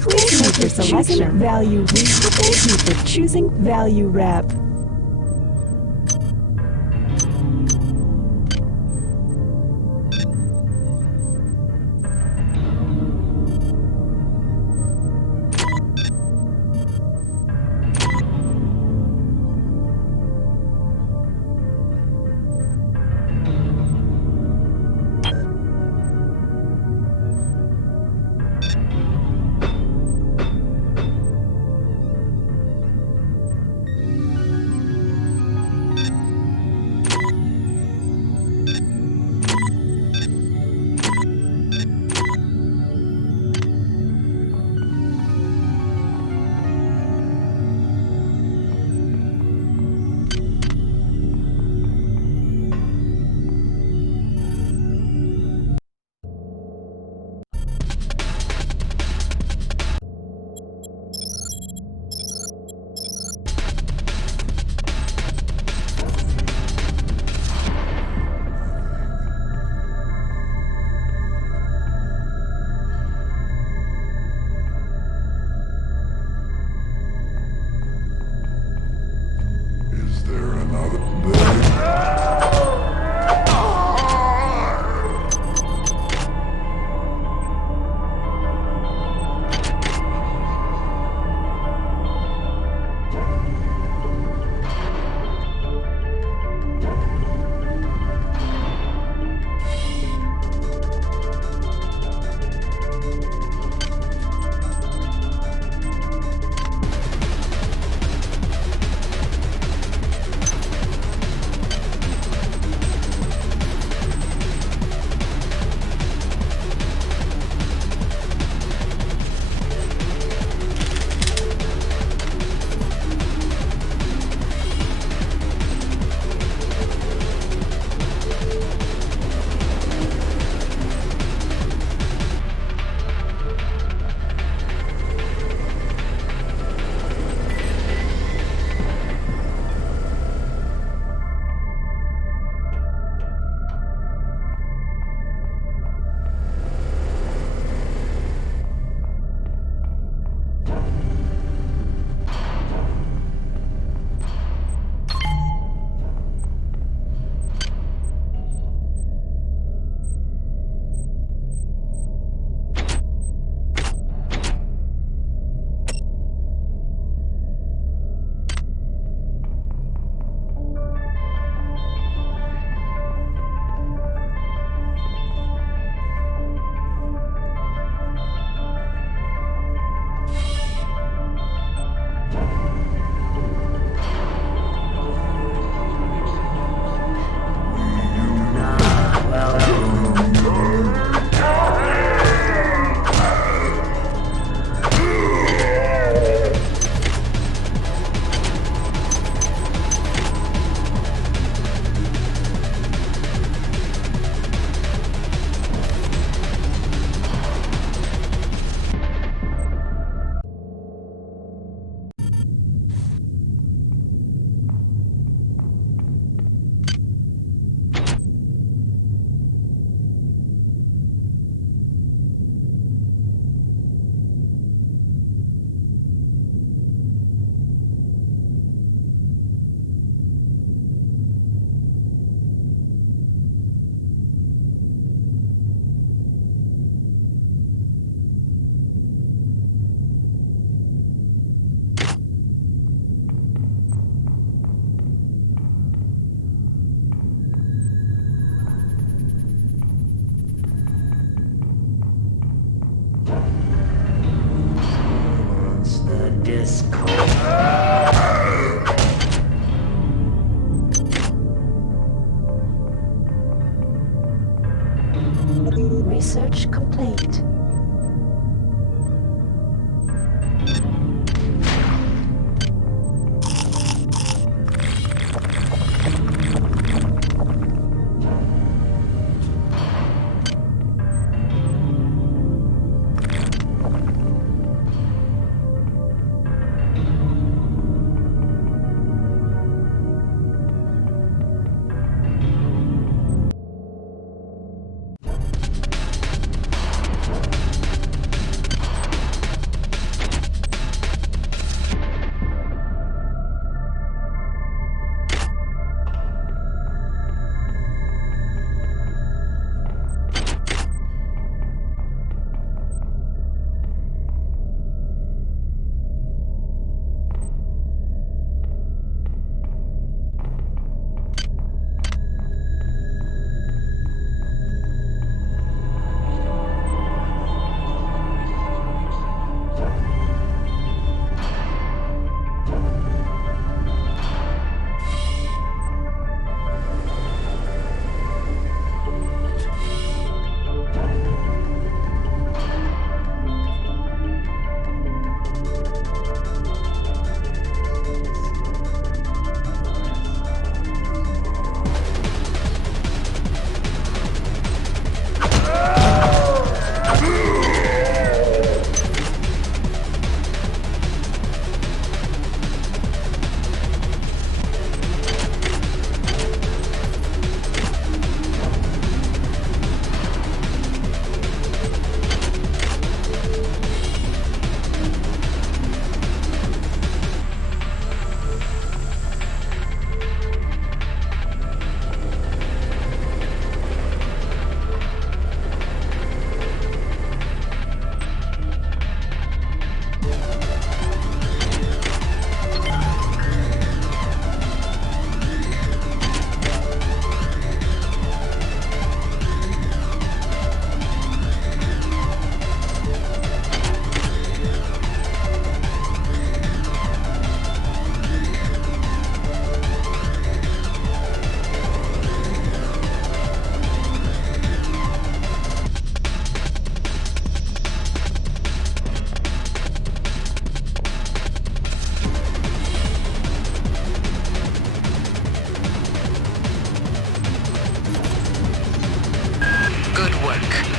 Please make your selection. Value. Thank you for choosing Value Wrap. Research complete.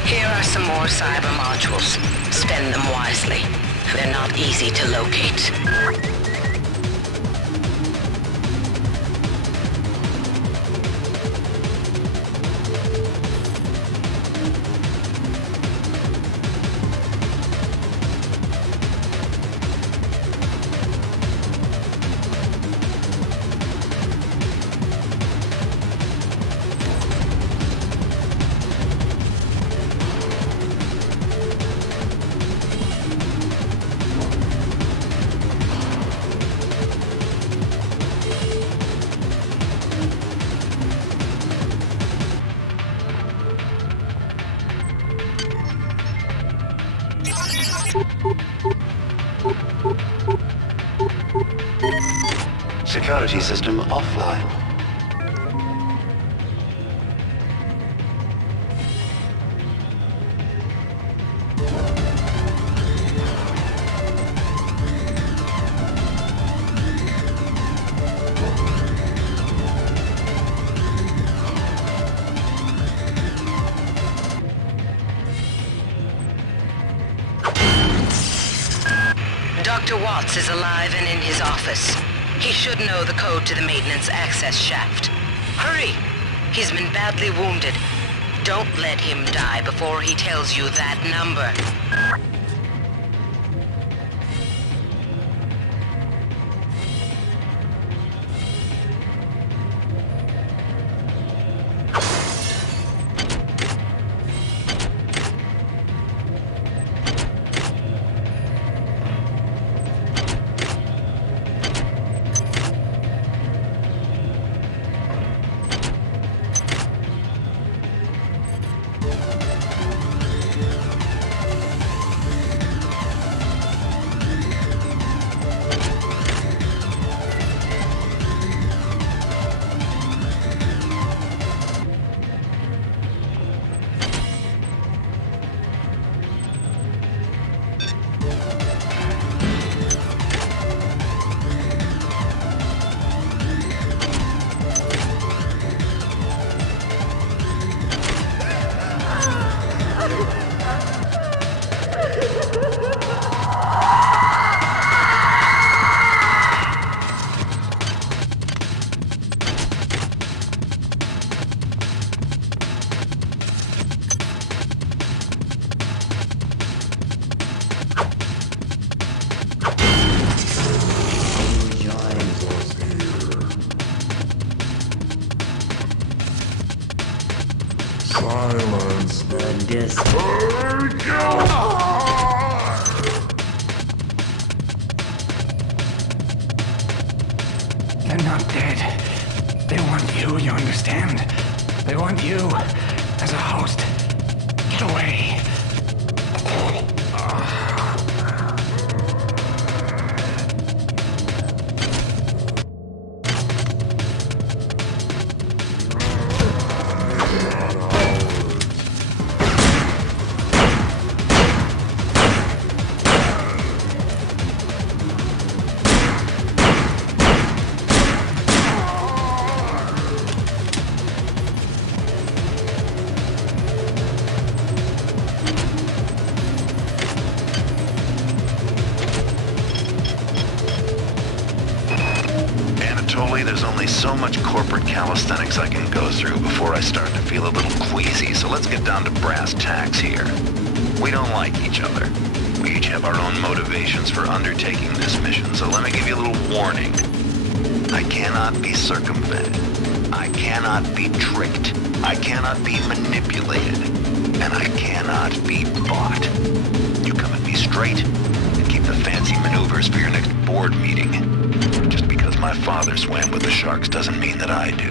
Here are some more cyber modules. Spend them wisely. They're not easy to locate. Security system offline. Dr. Watts is alive and in his office. He should know the code to the maintenance access shaft. Hurry! He's been badly wounded. Don't let him die before he tells you that number. Silence. They're not dead. They want you understand? They want you as a host. Get away. There's only so much corporate calisthenics I can go through before I start to feel a little queasy, so let's get down to brass tacks here. We don't like each other. We each have our own motivations for undertaking this mission, so let me give you a little warning. I cannot be circumvented. I cannot be tricked. I cannot be manipulated. And I cannot be bought. You come at me straight and keep the fancy maneuvers for your next board meeting. Just because my father swam with the sharks doesn't mean that I do.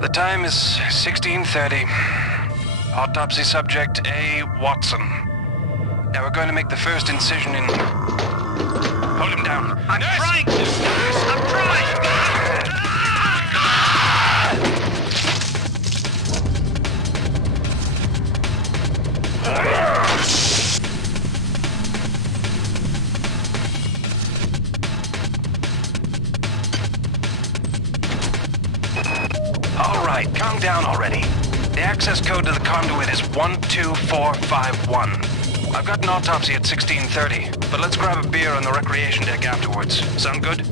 The time is 16:30. Autopsy subject A. Watson. Now we're going to make the first incision in... Hold him down. I'm trying to! I'm trying! All right, calm down already. The access code to the conduit is 12451. I've got an autopsy at 16:30, but let's grab a beer on the recreation deck afterwards. Sound good?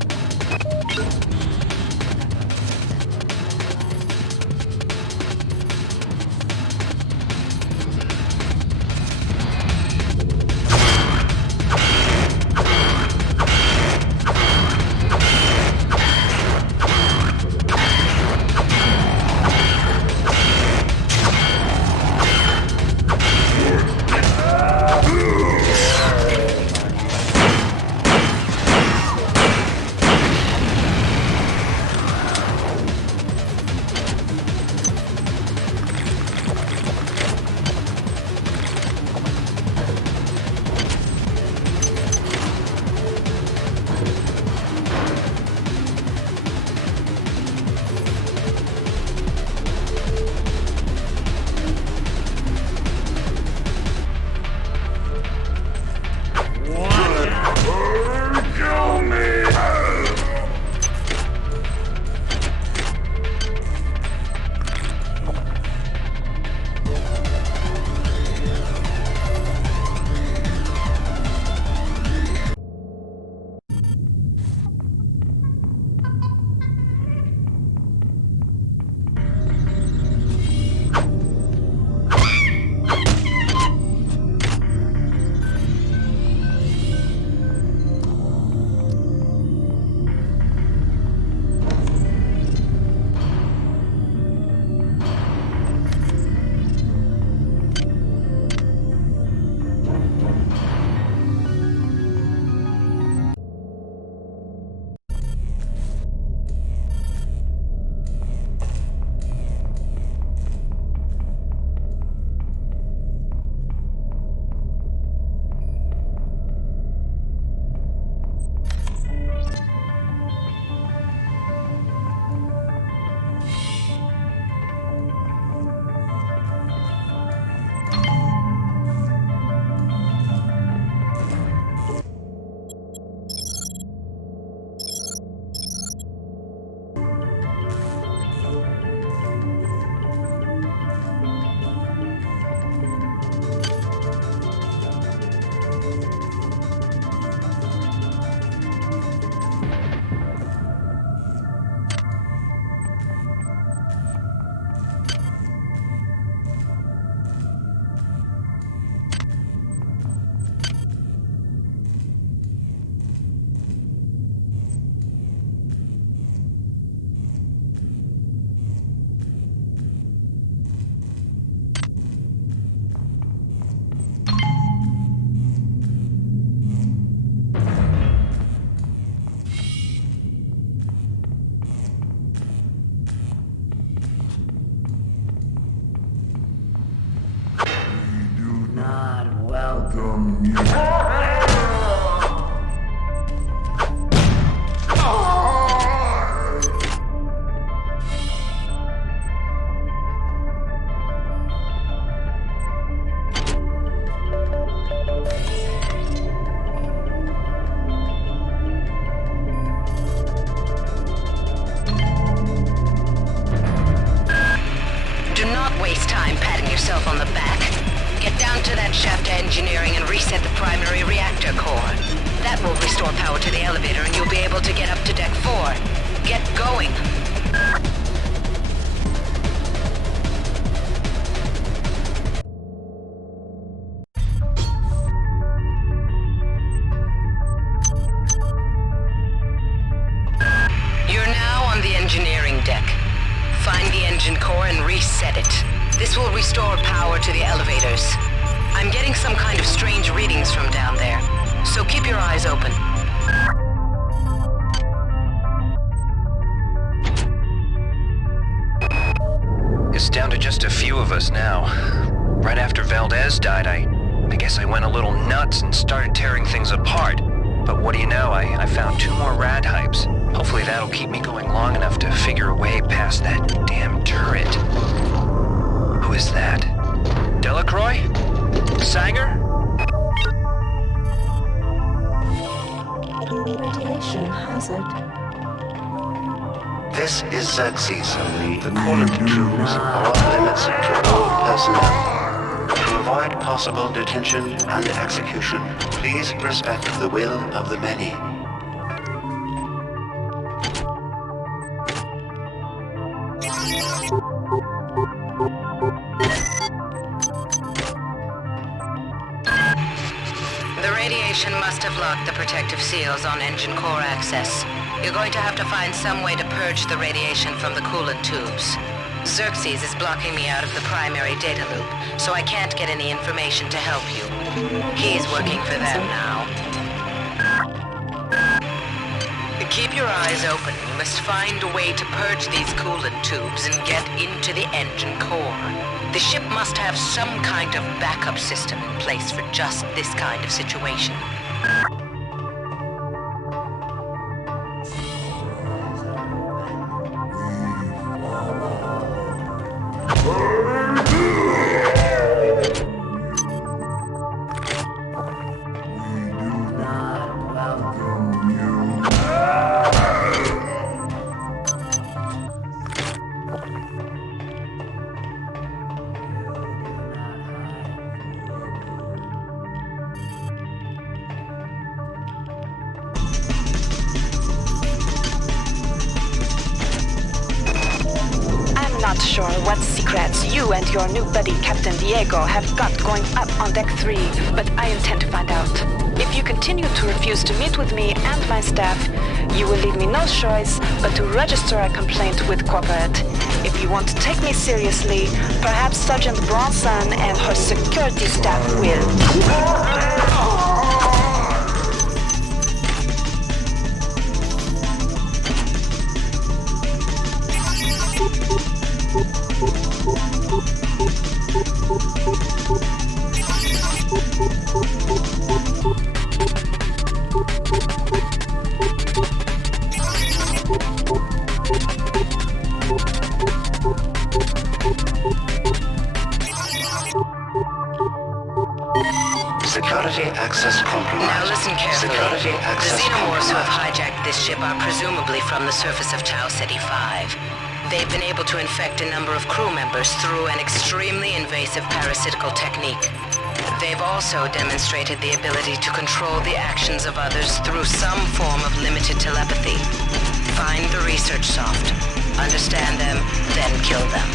Welcome you. Do not waste time patting yourself on the back. Get down to that shaft to engineering and reset the primary reactor core. That will restore power to the elevator and you'll be able to get up to deck 4. Get going. You're now on the engineering deck. Find the engine core and reset it. This will restore power to the elevators. I'm getting some kind of strange readings from down there, so keep your eyes open. It's down to just a few of us now. Right after Valdez died, I guess I went a little nuts and started tearing things apart. But what do you know, I found 2 more rad hypes. Hopefully that'll keep me going long enough to figure a way past that damn turret. Who is that? Delacroix? Sanger? Radiation hazard. This is Xerxes. The coolant tubes are off limits to all personnel. To avoid possible detention and execution, please respect the will of the many. The radiation must have locked the protective seals on engine core access. You're going to have to find some way to purge the radiation from the coolant tubes. Xerxes is blocking me out of the primary data loop, so I can't get any information to help you. He's working for them now. Keep your eyes open. You must find a way to purge these coolant tubes and get into the engine core. The ship must have some kind of backup system in place for just this kind of situation. Not sure what secrets you and your new buddy Captain Diego have got going up on Deck 3, but I intend to find out. If you continue to refuse to meet with me and my staff, you will leave me no choice but to register a complaint with corporate. If you want to take me seriously, perhaps Sergeant Bronson and her security staff will. Security access compromised. Now listen carefully. Security access The Xenomorphs who have compromised. hijacked this ship are presumably from the surface of Tau Ceti 5. They've been able to infect a number of crew members through an extremely invasive parasitical technique. They've also demonstrated the ability to control the actions of others through some form of limited telepathy. Find the research soft, understand them, then kill them.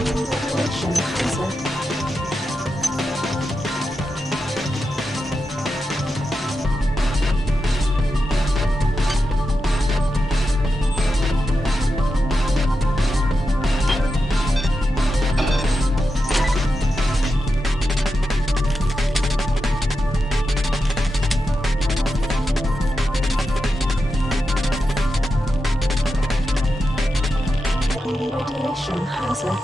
Radiation hazard. Radiation hazard.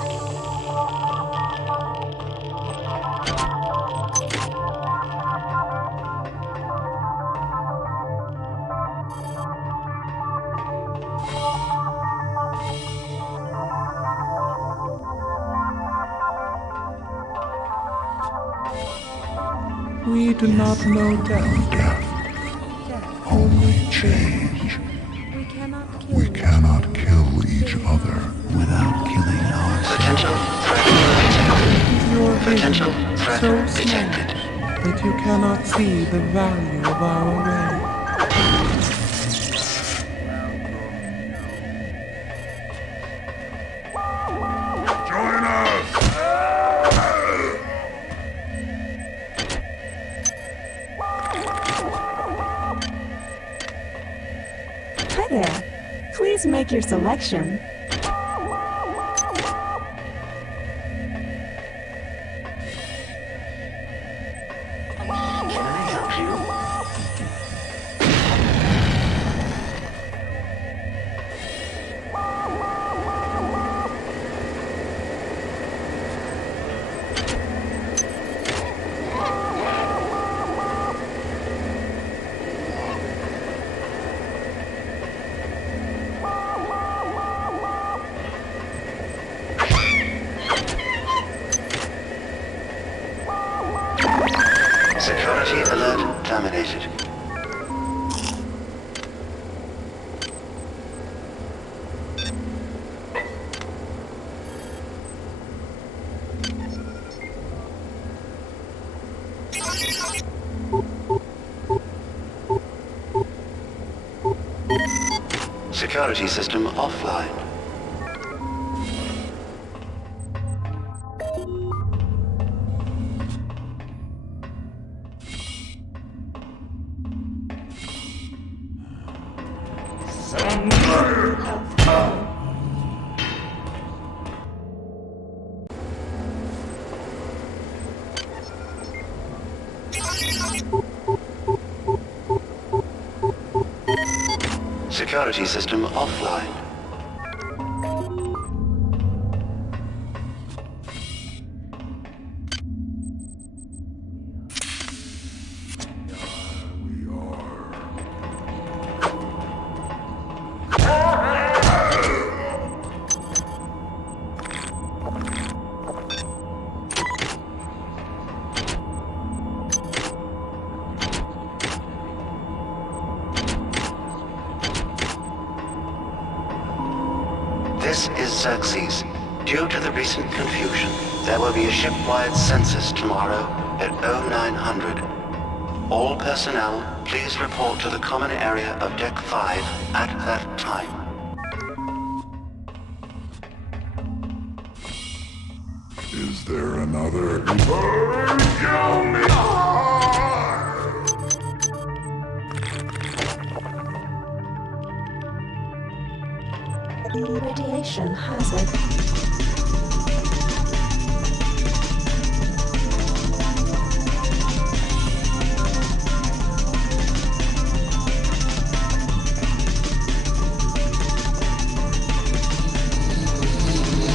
We do not know death. Only change. We cannot kill each other without killing ourselves. Your Potential vision threat so small detected. that you cannot see the value of our way. Join us! Hi there. Please make your selection. Can I help you? Security alert terminated. Security system offline. Security system offline. This is Xerxes. Due to the recent confusion, there will be a ship-wide census tomorrow at 0900. All personnel, please report to the common area of Deck 5 at that time. Is there another? Kill me! Radiation hazard.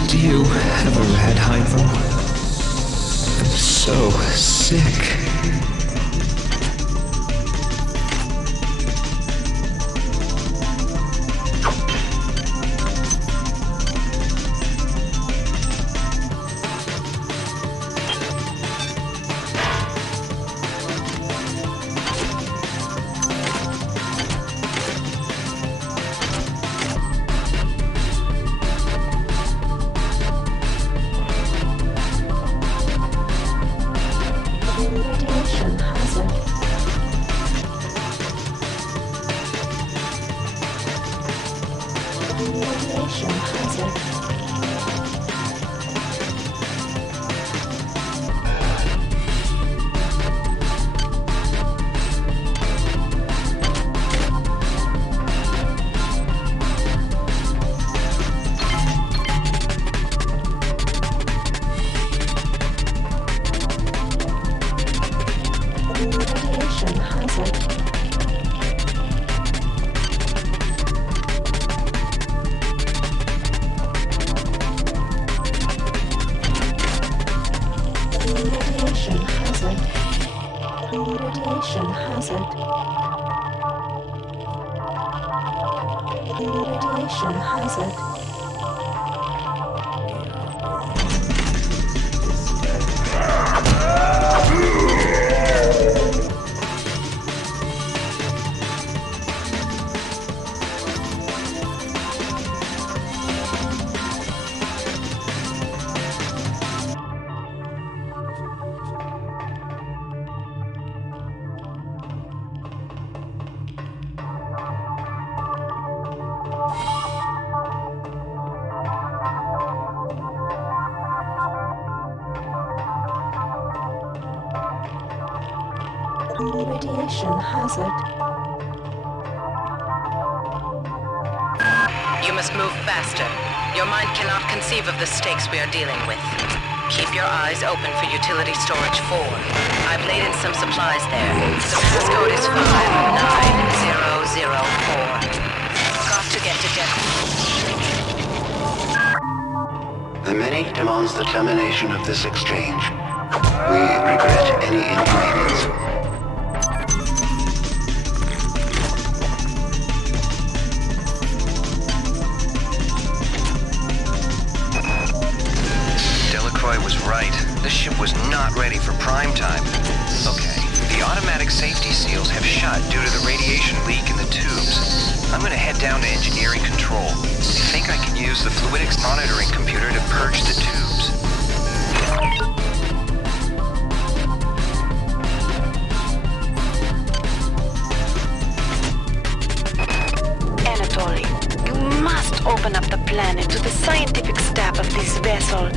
Do you ever red hydro? I'm so sick. Radiation hazard. Radiation hazard. Radiation hazard. Radiation hazard. Radiation hazard. Radiation hazard. You must move faster. Your mind cannot conceive of the stakes we are dealing with. Keep your eyes open for utility storage 4. I've laid in some supplies there. The passcode is 59004. Got to get to deck. The many demands the termination of this exchange. We regret any inconvenience. Delacroix was right. This ship was not ready for prime time. Okay, the automatic safety seals have shut due to the radiation leak in the tubes. I'm gonna head down to engineering control. I think I can use the fluidics monitoring computer to purge the tubes. Anatoly, you must open up the planet to the scientific staff of this vessel.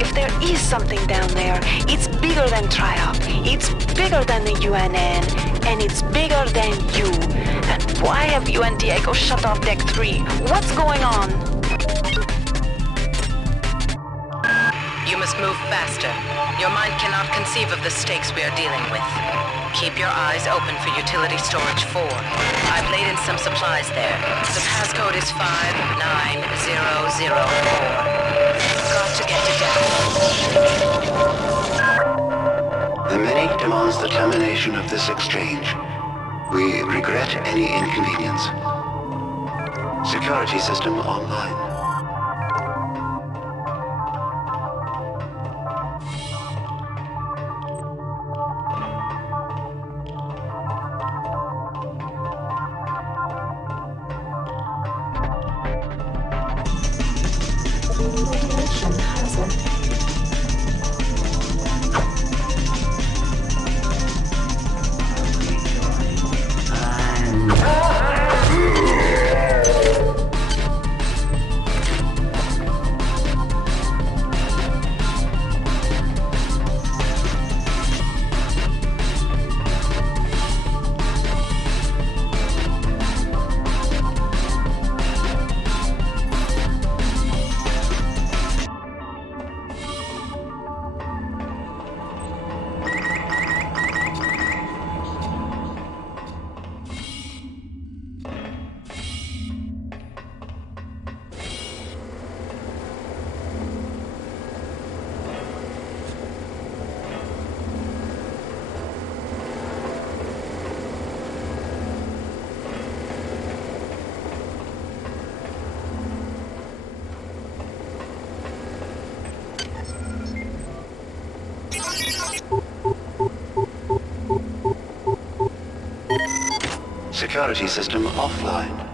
If there is something down there, it's bigger than Triumph, it's bigger than the UNN, and it's bigger than you. And why have you and Diego shut off Deck 3? What's going on? You must move faster. Your mind cannot conceive of the stakes we are dealing with. Keep your eyes open for utility storage 4. I've laid in some supplies there. The passcode is 59004. Got to get to deck. The many demands the termination of this exchange. We regret any inconvenience. Security system online. Radiation hazard. Security system offline.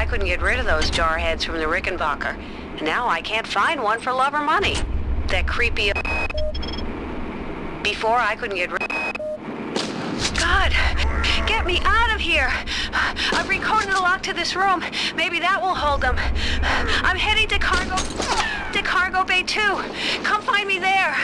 I couldn't get rid of those jarheads from the Rickenbacker. And now I can't find one for love or money. That creepy... Before I couldn't get rid... God! Get me out of here! I've recoded the lock to this room. Maybe that will hold them. I'm heading to Cargo Bay 2. Come find me there.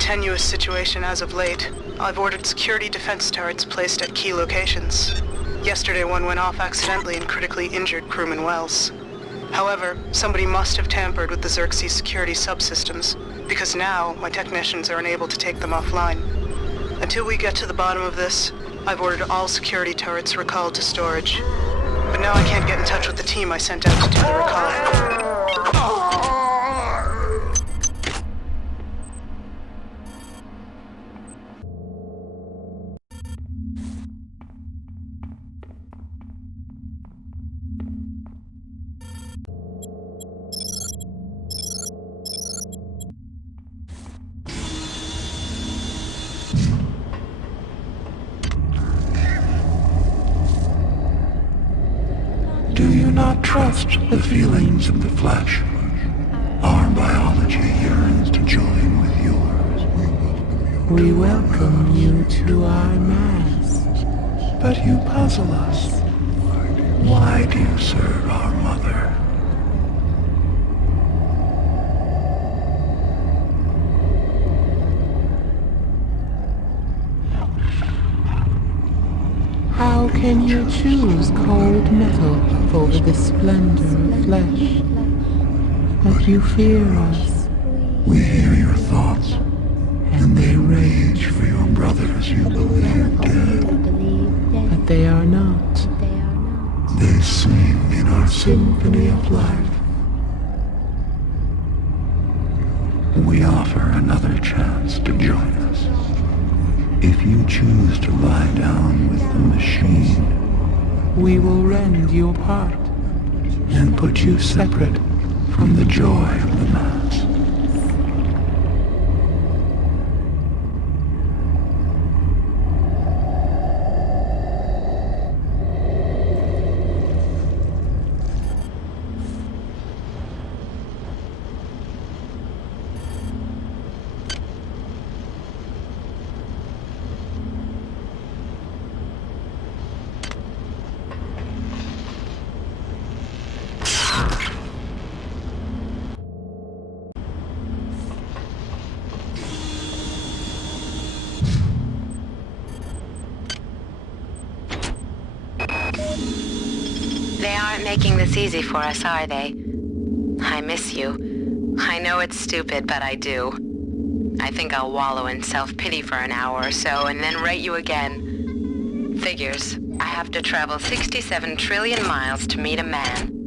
Tenuous situation as of late. I've ordered security defense turrets placed at key locations. Yesterday one went off accidentally and critically injured crewman Wells. However, somebody must have tampered with the Xerxes security subsystems, because now my technicians are unable to take them offline. Until we get to the bottom of this, I've ordered all security turrets recalled to storage. But now I can't get in touch with the team I sent out to do the recall. Do you not trust the feelings of the flesh? Our biology yearns to join with yours. We welcome you to our mass. But you puzzle us. Why do you serve our mother? How can you choose cold metal over the splendor of flesh? But you fear us. We hear your thoughts, and they rage for your brothers you believe dead. But they are not. They sing in our symphony of life. We offer another chance to join us. If you choose to lie down with the machine, we will rend you apart and put you separate from the joy of the mass. They aren't making this easy for us, are they? I miss you. I know it's stupid, but I do. I think I'll wallow in self-pity for an hour or so and then rate you again. Figures. I have to travel 67 trillion miles to meet a man.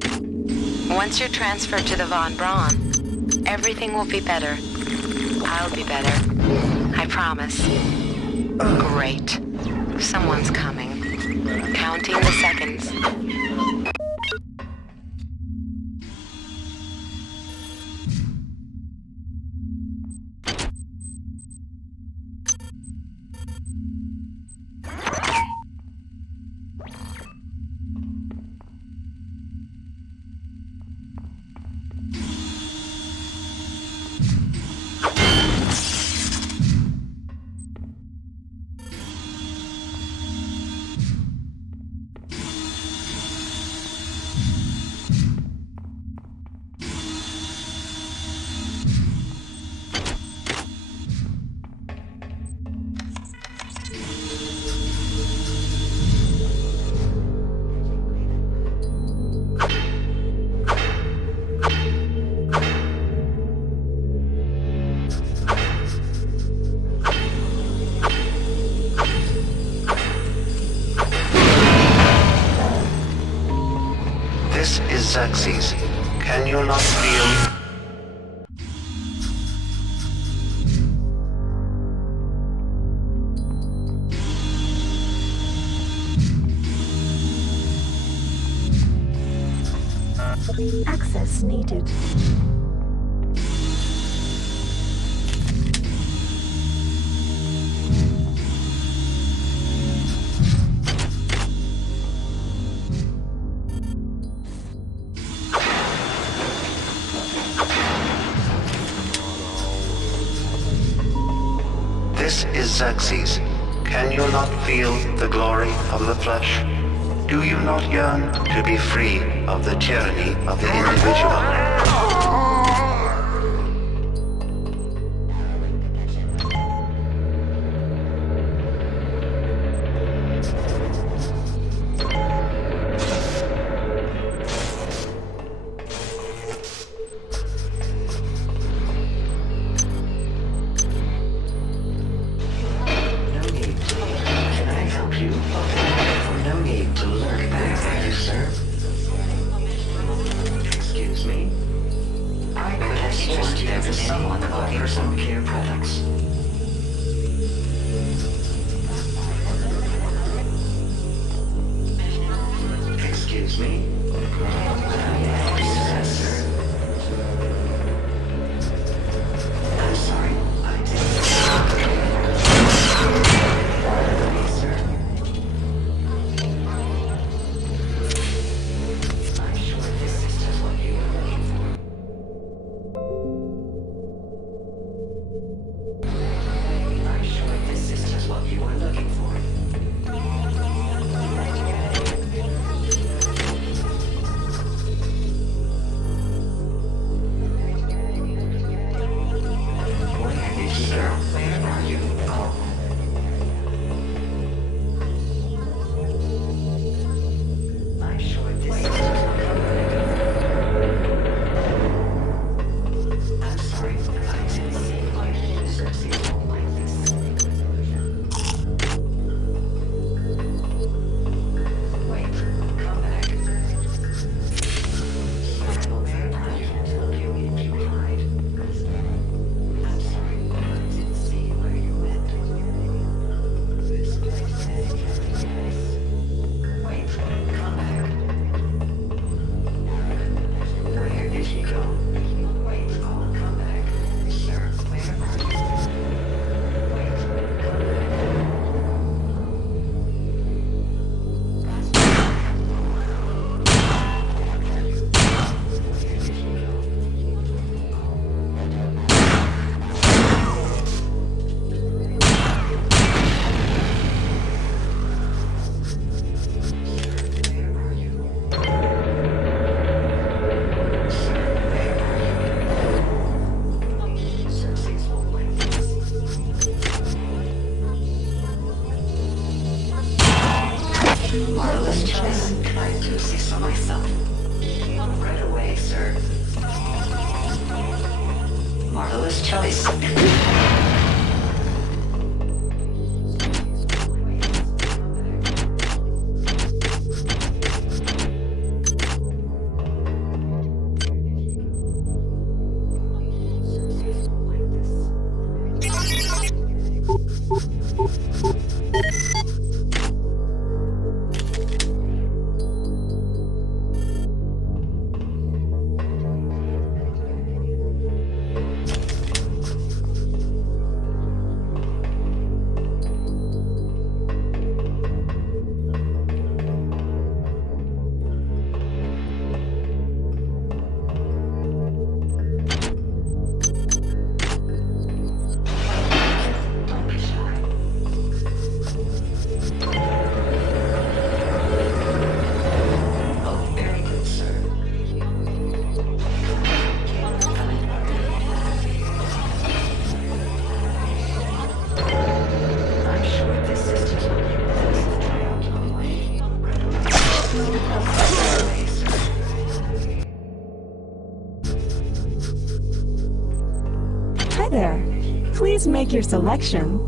Once you're transferred to the Von Braun, everything will be better. I'll be better. I promise. Great. Someone's coming. Counting the seconds. Xerxes. Can you not feel... Access needed. This is Xerxes. Can you not feel the glory of the flesh? Do you not yearn to be free of the tyranny of the individual? Marvelous choice. Can I do say so myself? Right away, sir. Marvelous choice. Hi there. Please make your selection.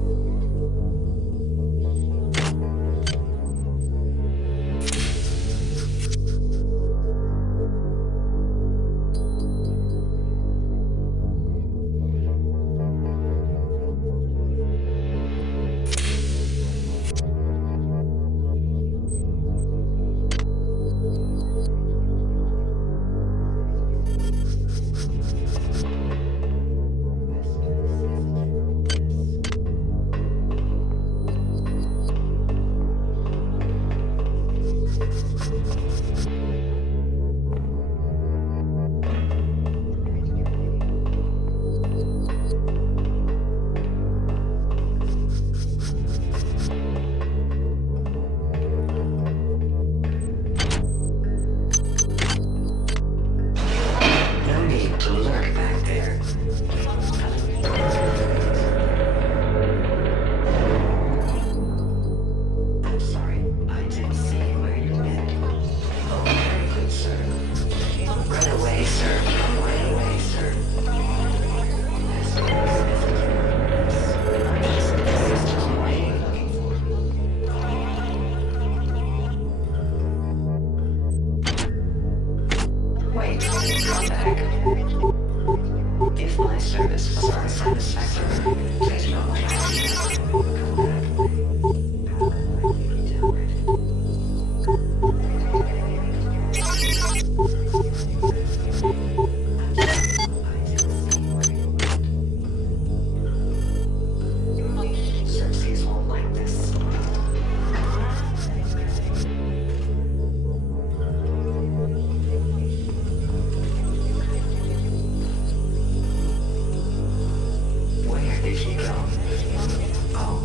If my service was unsatisfactory, please Xerxes won't like this. Where did he go? Oh.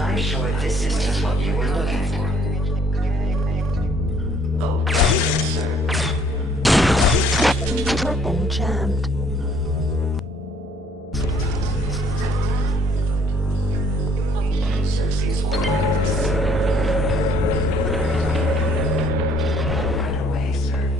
I'm sure this isn't what you were looking for. Oh, sir. Weapon jammed. Xerxes will like this. Right away, sir.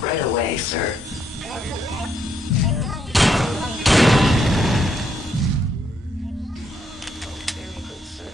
Right away, sir. Very good, sir.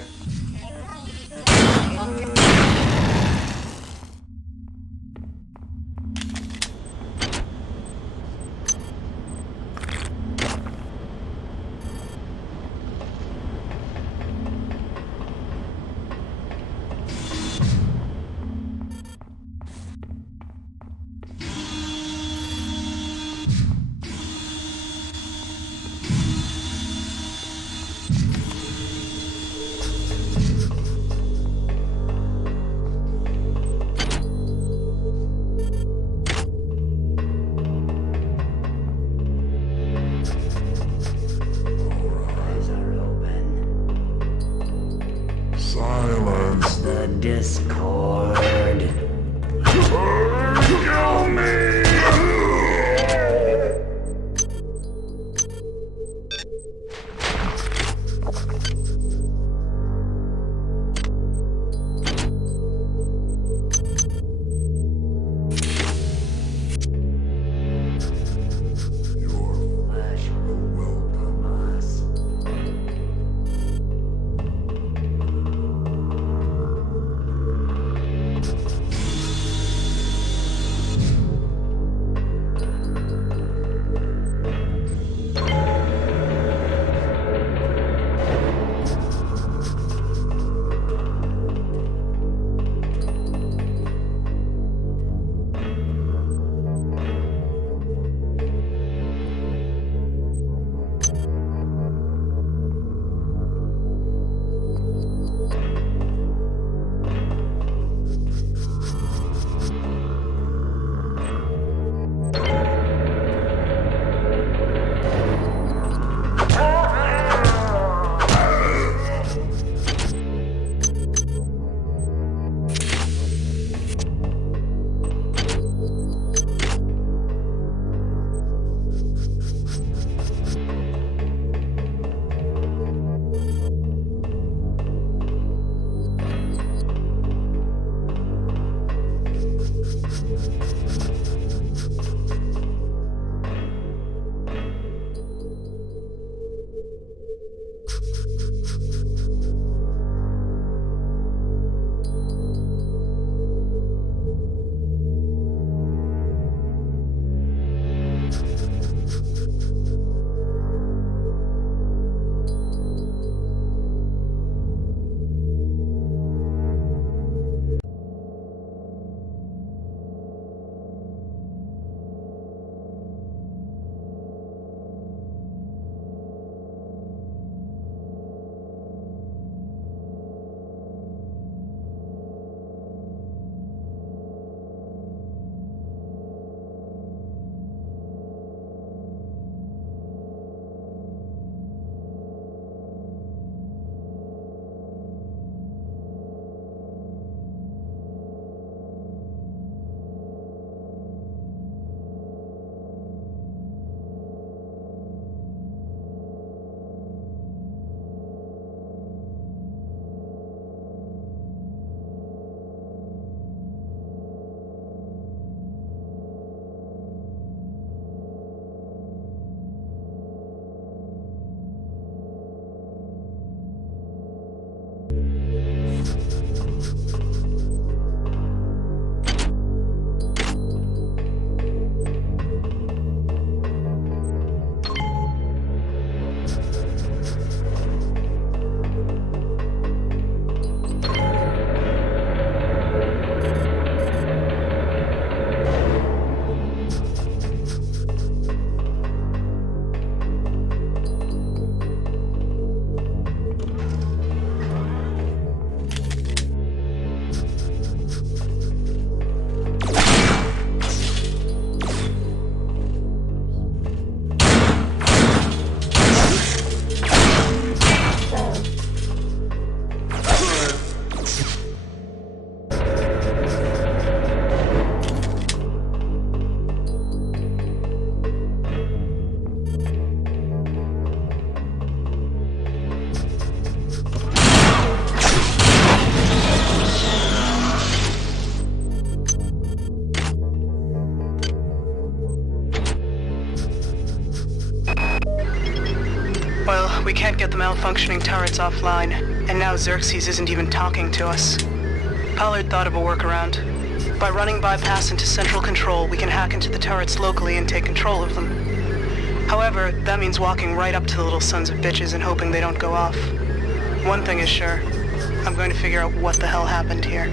Silence the discord. Kill me! malfunctioning turrets offline, and now Xerxes isn't even talking to us. Pollard thought of a workaround. By running bypass into central control, we can hack into the turrets locally and take control of them. However, that means walking right up to the little sons of bitches and hoping they don't go off. One thing is sure, I'm going to figure out what the hell happened here.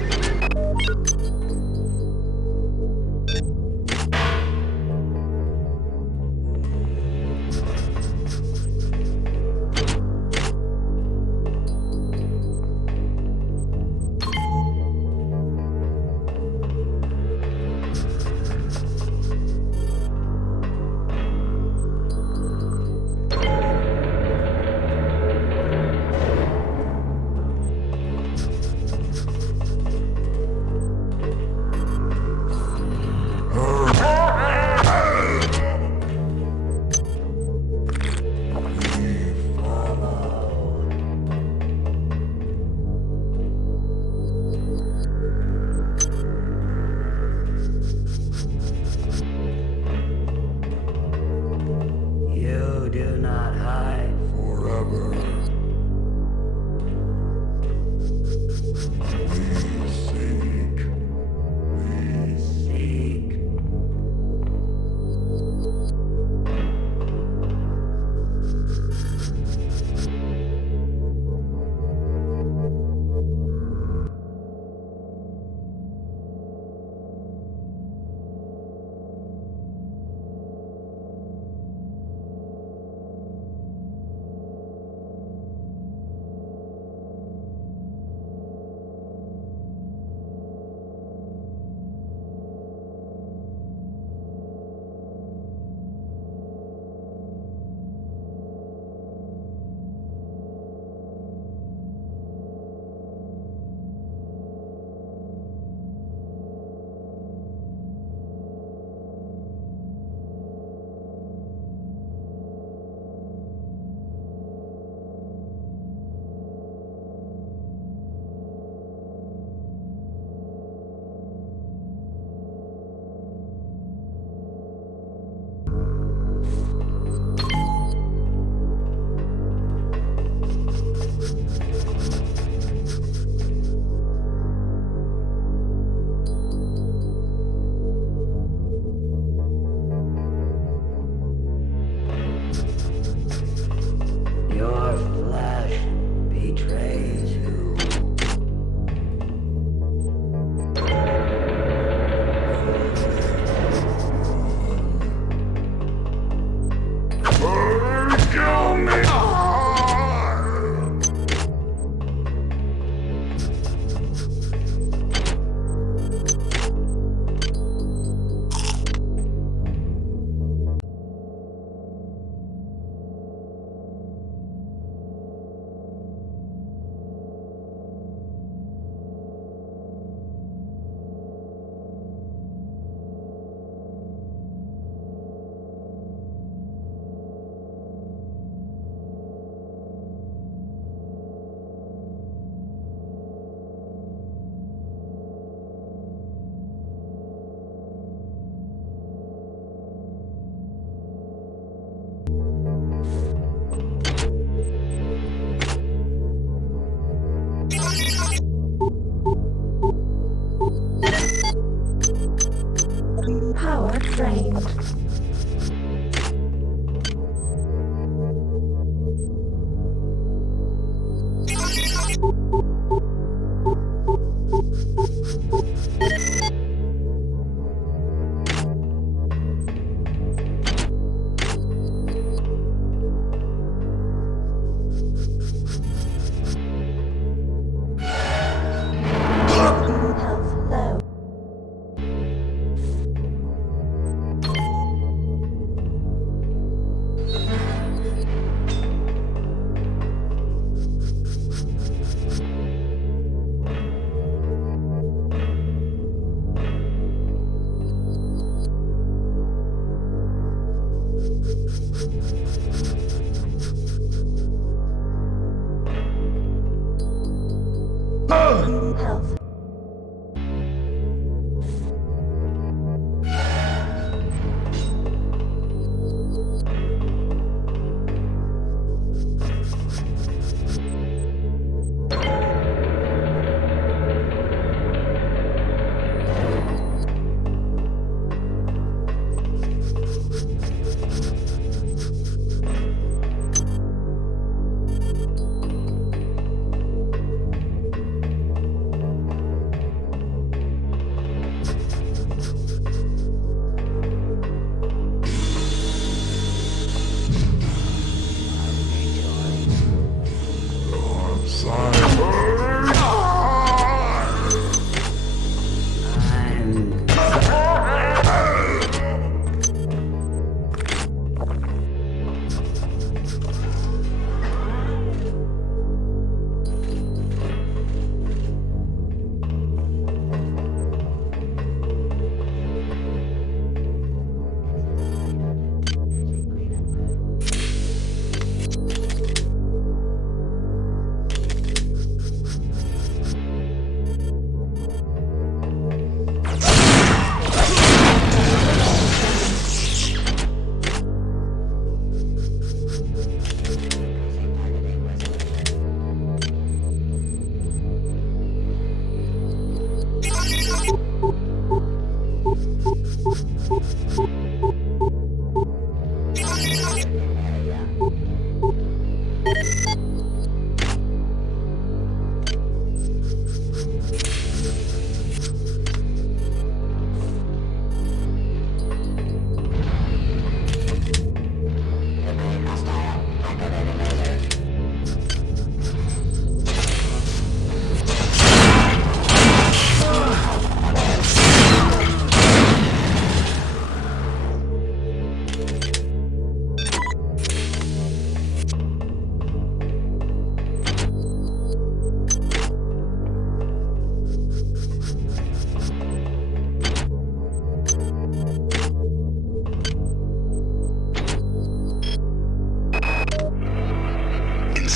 Power drained.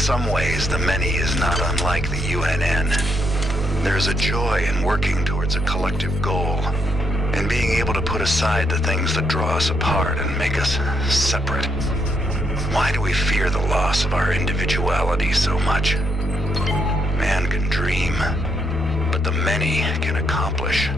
some ways, the many is not unlike the UNN. There is a joy in working towards a collective goal, and being able to put aside the things that draw us apart and make us separate. Why do we fear the loss of our individuality so much? Man can dream, but the many can accomplish.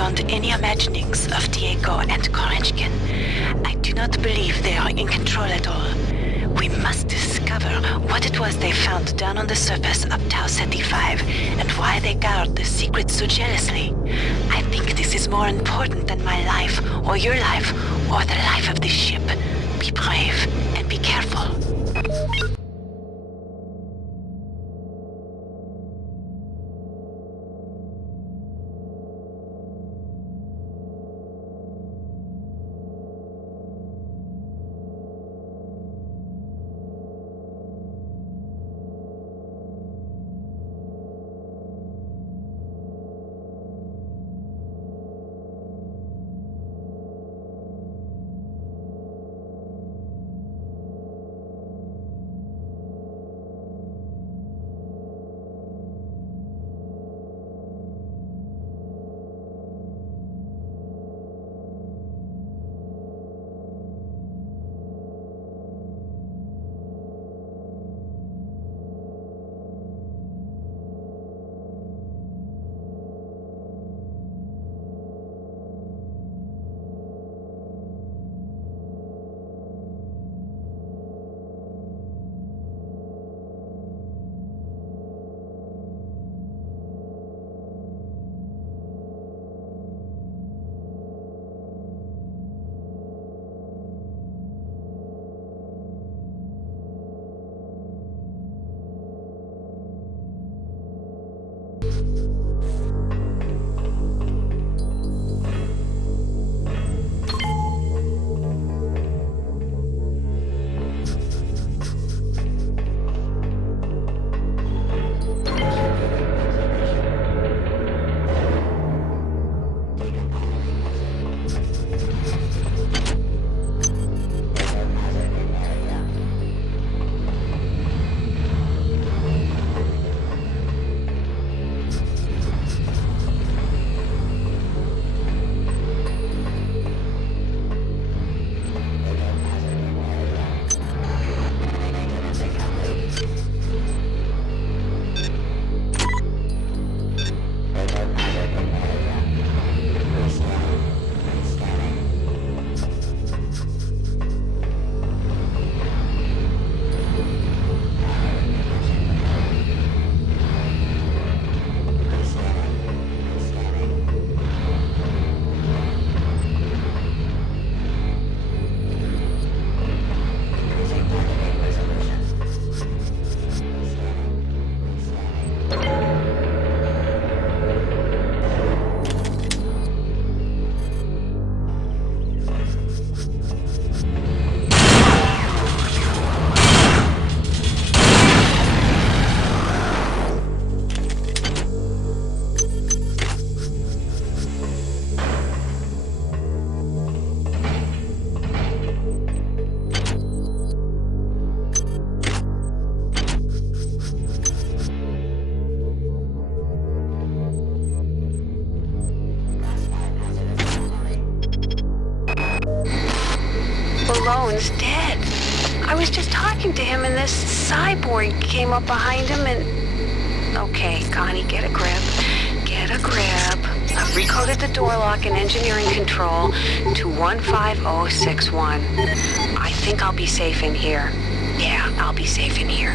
beyond any imaginings of Diego and Korenchkin. I do not believe they are in control at all. We must discover what it was they found down on the surface of Tau Ceti 5 and why they guard the secret so jealously. I think this is more important than my life, or your life, or the life of this ship. Be brave and be careful. Jordan's dead. I was just talking to him and this cyborg came up behind him and... Okay, Connie, get a grip. Get a grip. I've recoded the door lock and engineering control to 15061. I think I'll be safe in here. Yeah, I'll be safe in here.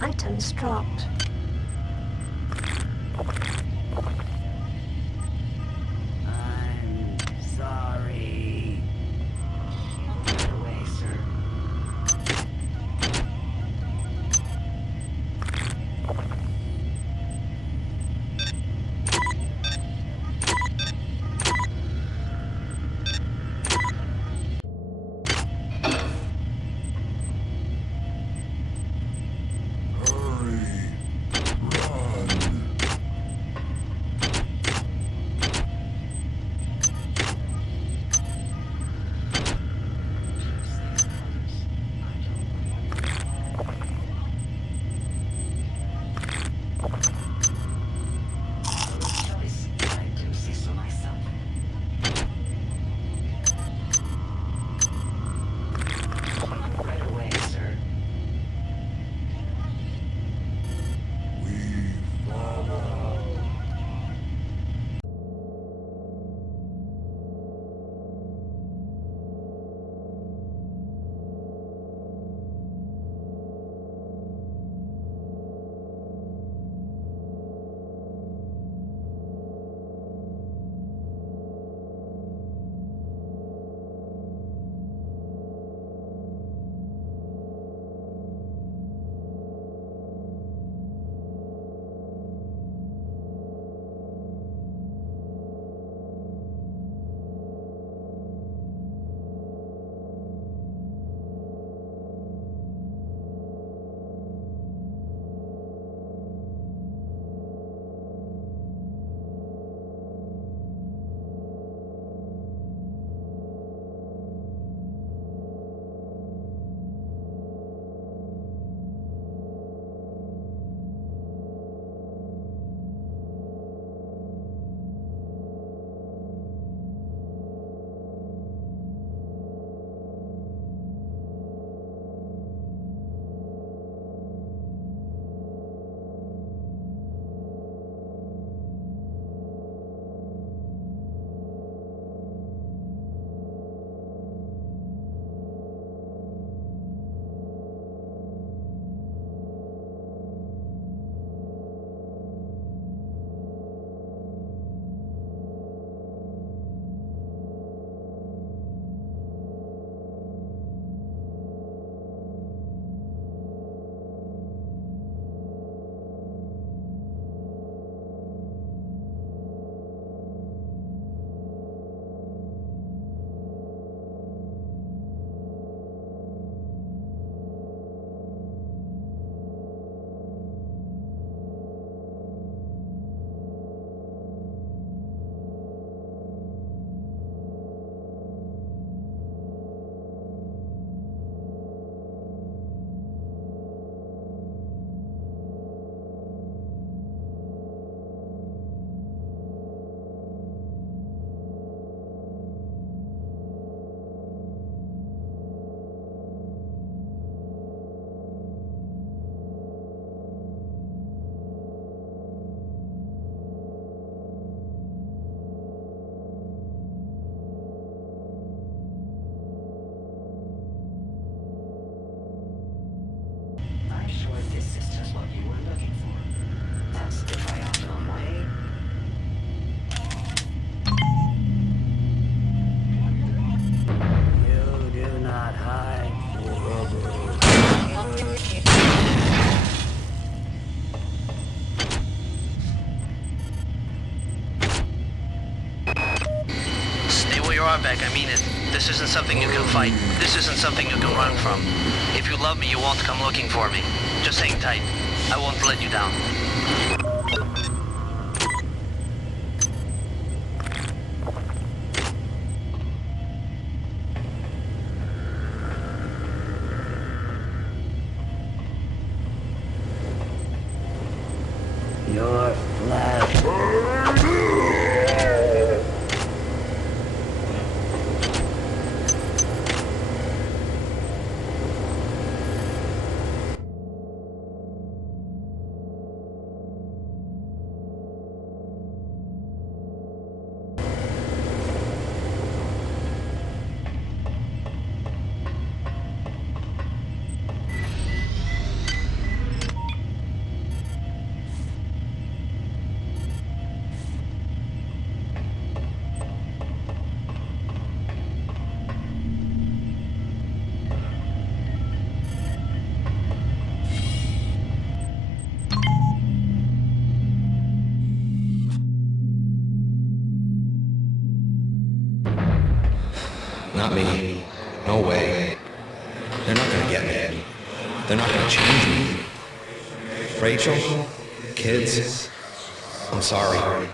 Items dropped. I'm sorry. Get away, sir. Hurry. Jack, I mean it. This isn't something you can fight. This isn't something you can run from. If you love me, you won't come looking for me. Just hang tight. I won't let you down. Your flesh. Not me. No way. They're not gonna get me. They're not gonna change me. Rachel? Kids? I'm sorry.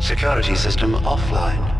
Security system offline.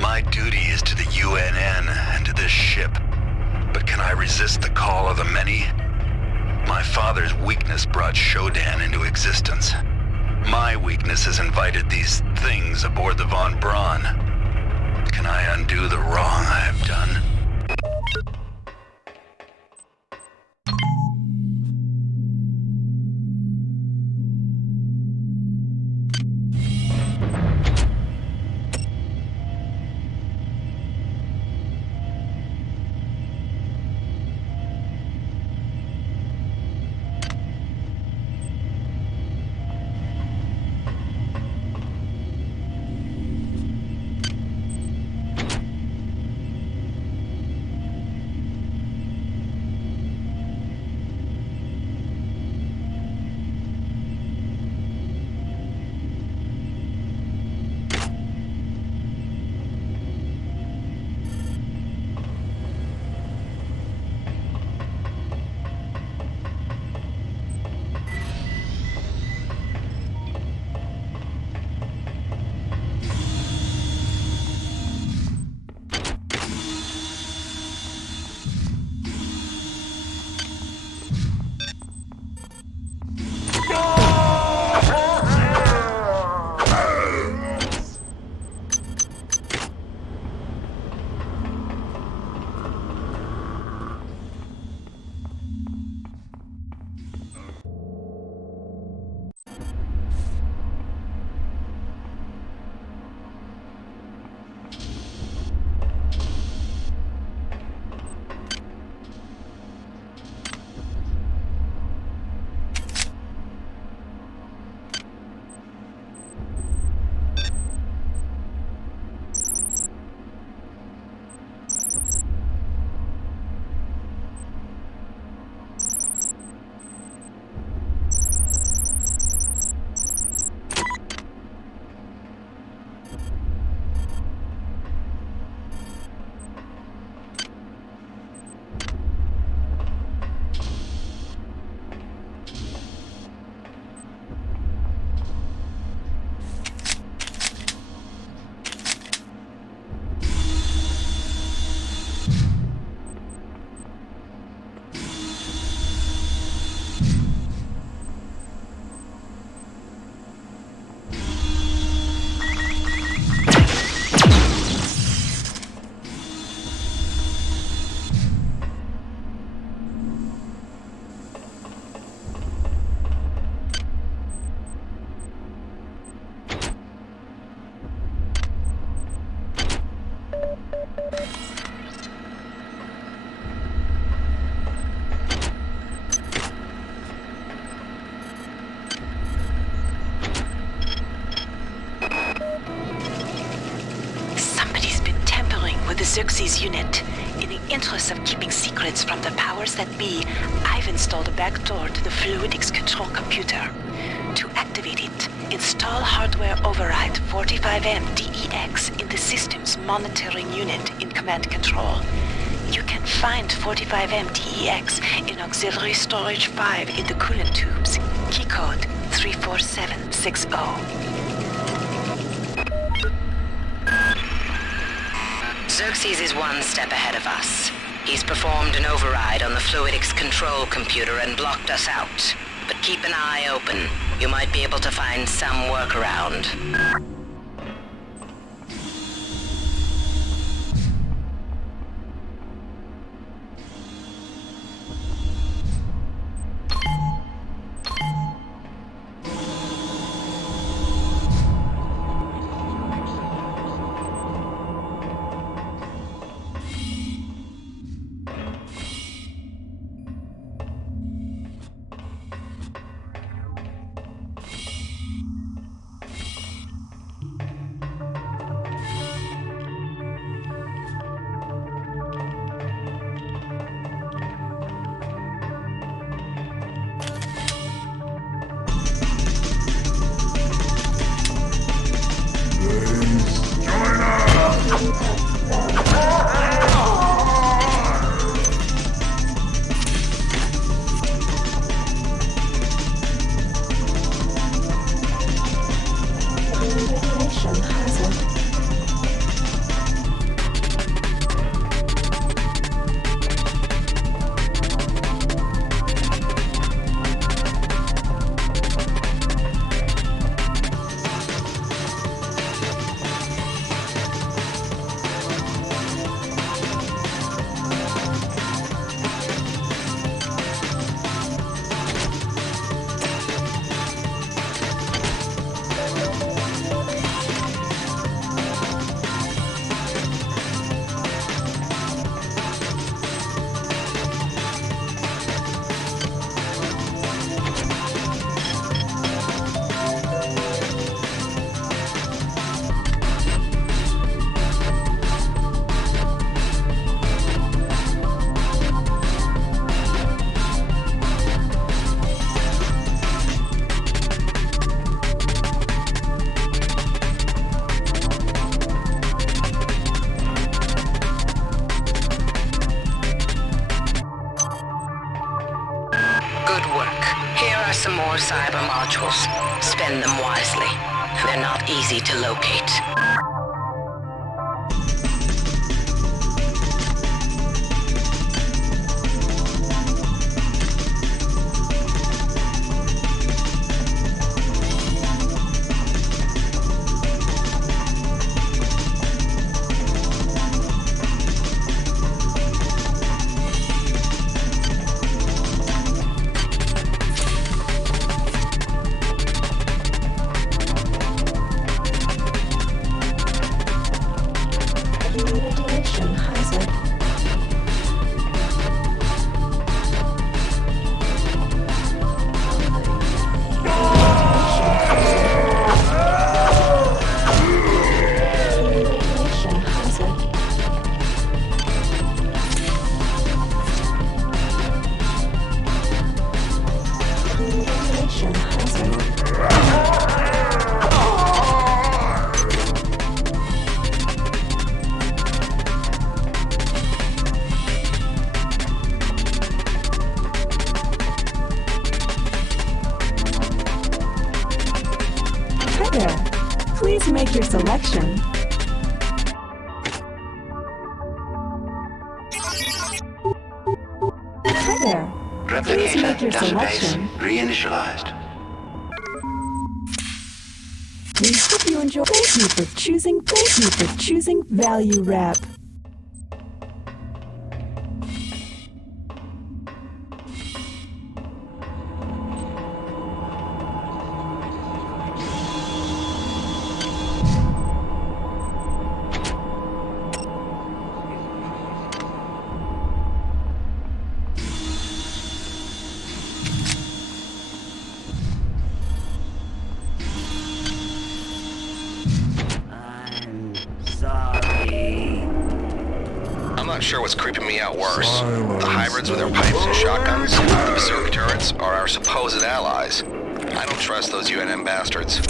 My duty is to the UNN and to this ship. But can I resist the call of the many? My father's weakness brought Shodan into existence. My weakness has invited these things aboard the Von Braun. Can I undo the wrong I have done? Xerxes unit. In the interest of keeping secrets from the powers that be, I've installed a backdoor to the fluidics control computer. To activate it, install hardware override 45M DEX in the system's monitoring unit in command control. You can find 45M DEX in auxiliary storage 5 in the coolant tubes. Key code 34760. Xerxes is one step ahead of us. He's performed an override on the fluidics control computer and blocked us out. But keep an eye open. You might be able to find some workaround. Some more cyber modules. Spend them wisely. They're not easy to locate. Please make your selection. Hi there. Please make your selection. Reinitialized. We hope you enjoy. Thank you for choosing Value Wrap. Sorry. not sure what's creeping me out worse. The hybrids with their pipes and shotguns, the berserk turrets, or our supposed allies. I don't trust those UNM bastards.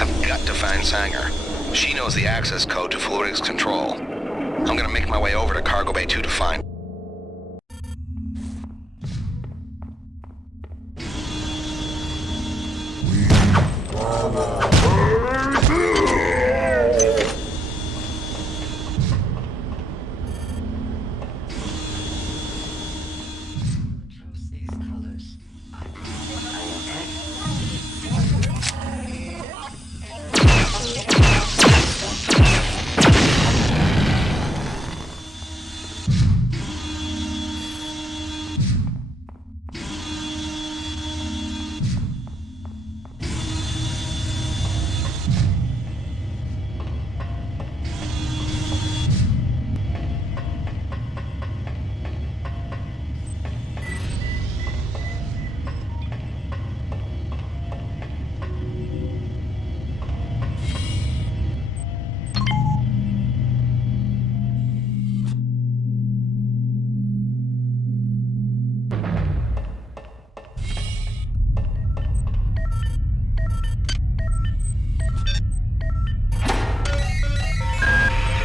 I've got to find Sanger. She knows the access code to Fluidics Control. I'm gonna make my way over to Cargo Bay 2 to find.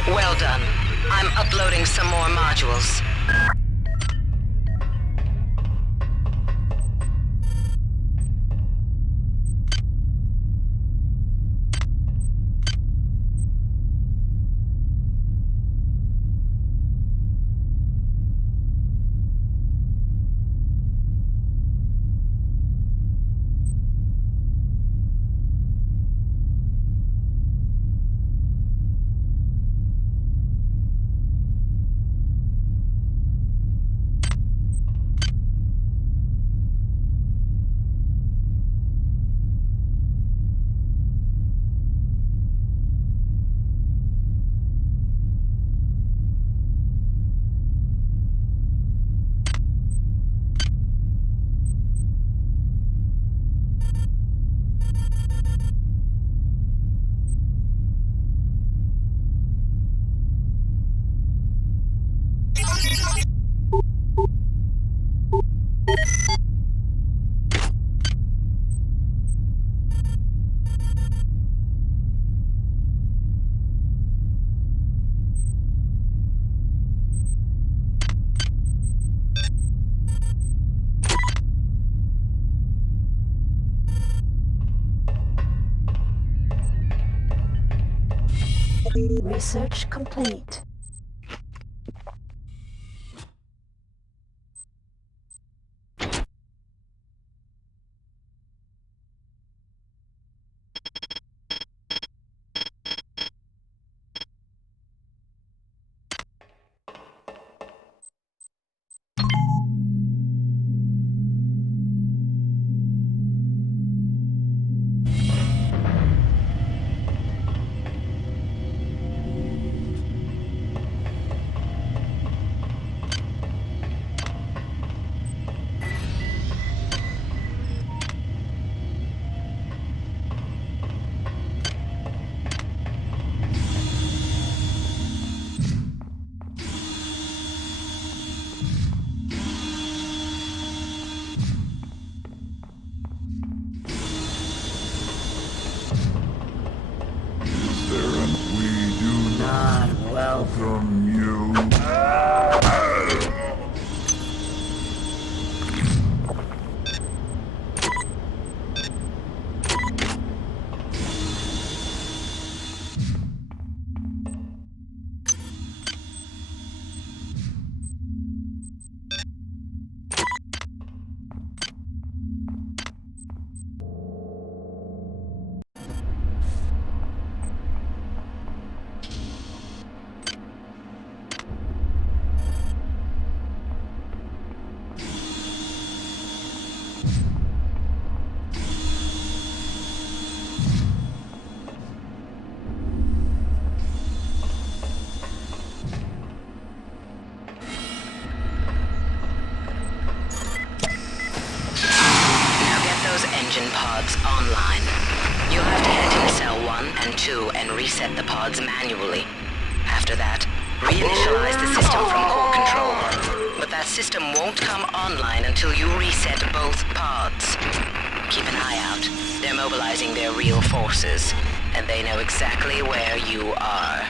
Well done. I'm uploading some more modules. Research complete. Welcome you. Engine pods online. You'll have to head into cell 1 and 2 and reset the pods manually. After that, Reinitialize the system from core control. But that system won't come online until you reset both pods. Keep an eye out. They're mobilizing their real forces, and they know exactly where you are.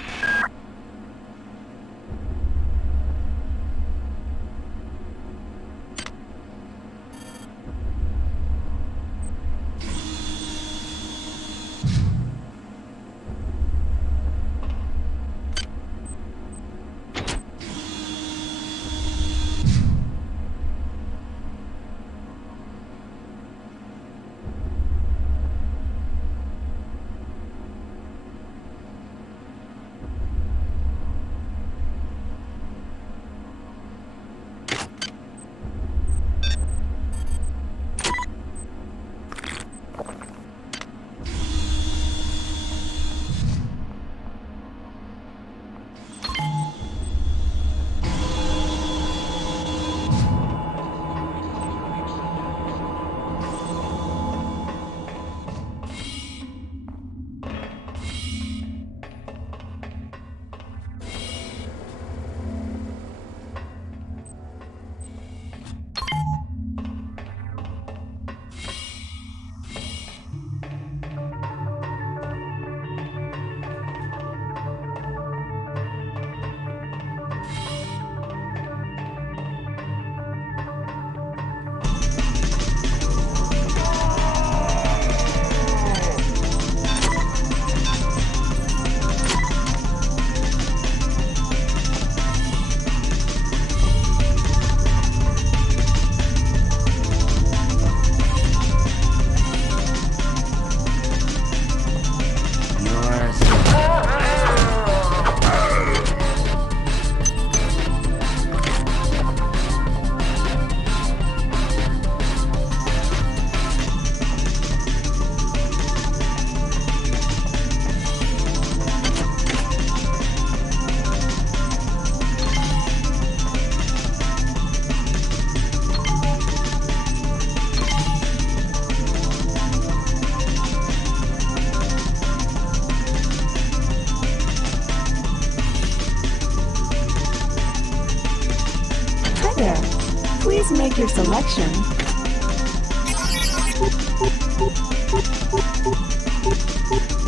Please make your selection.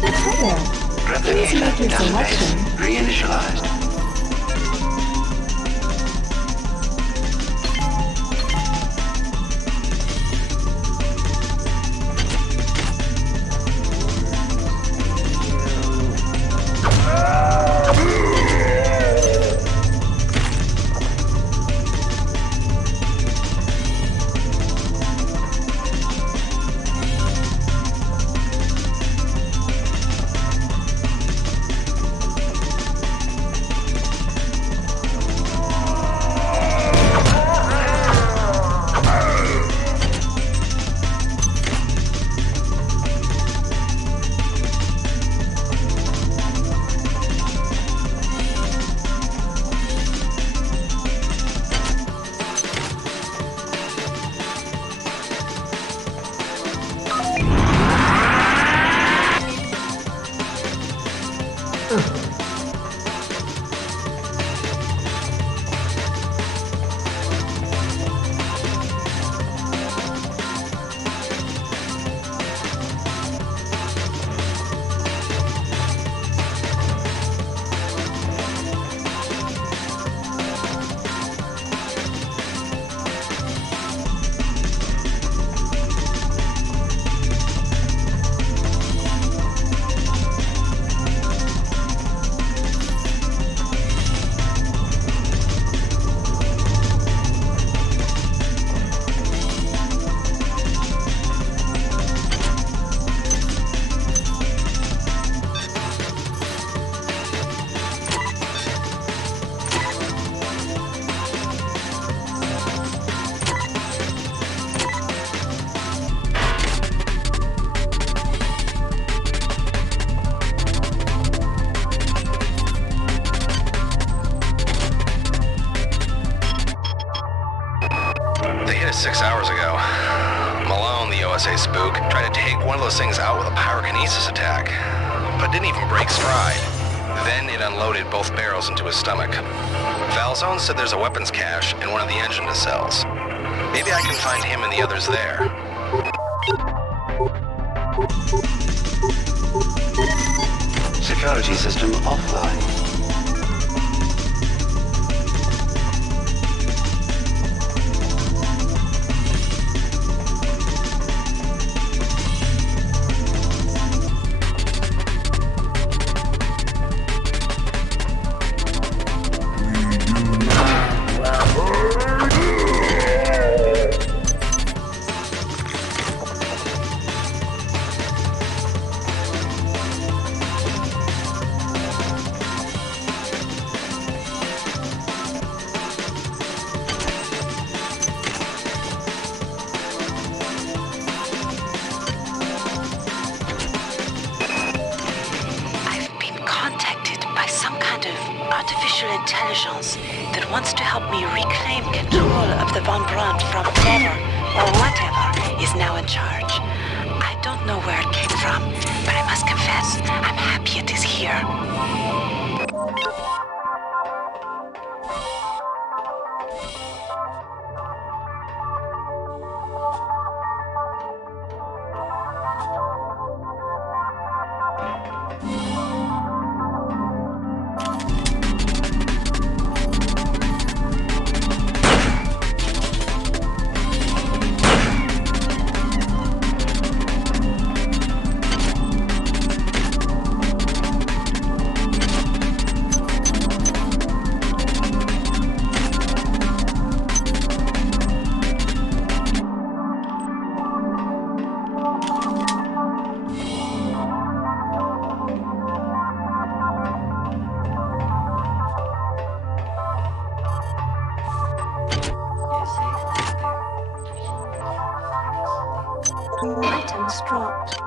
Hi there. Please make your selection. Reinitialized. They hit us 6 hours ago. Malone, the OSA spook, tried to take one of those things out with a pyrokinesis attack, but didn't even break stride. Then it unloaded both barrels into his stomach. Valzone said there's a weapons cache in one of the engine nacelles. Maybe I can find him and the others there. Security system offline. Artificial intelligence that wants to help me reclaim control of the Von Braun from whoever or whatever is now in charge. I don't know where it came from, but I must confess, I'm happy it is here. Items dropped.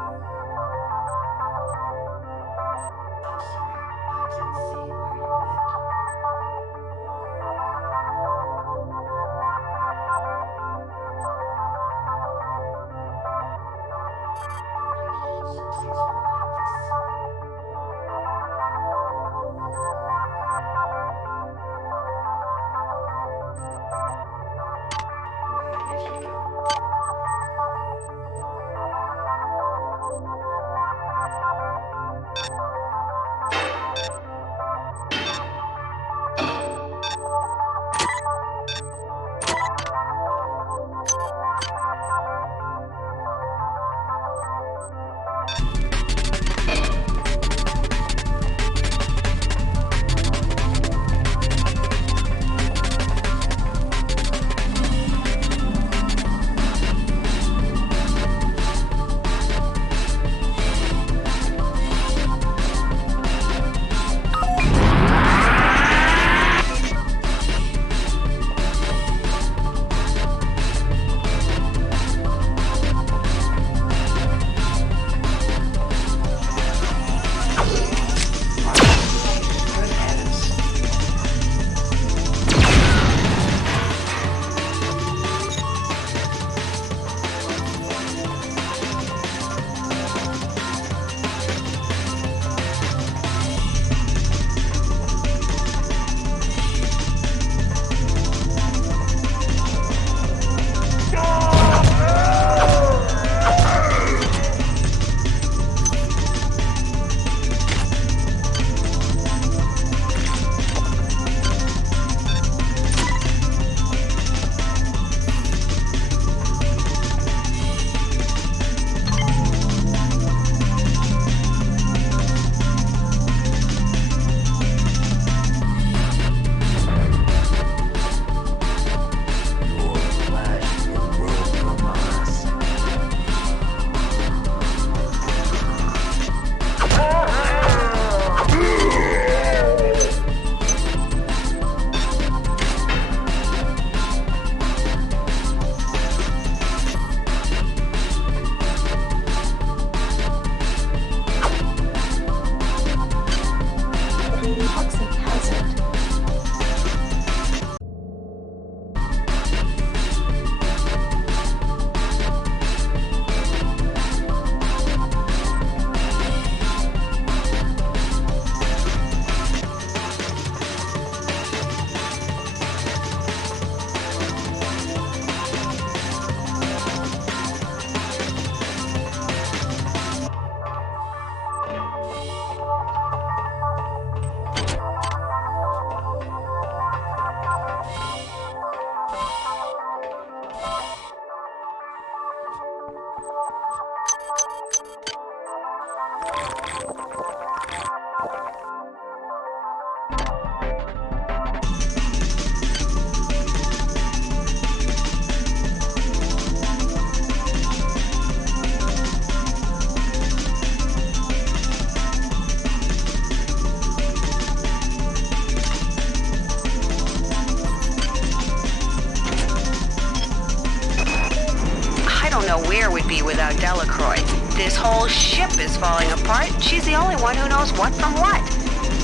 can't be without Delacroix. This whole ship is falling apart. She's the only one who knows what from what.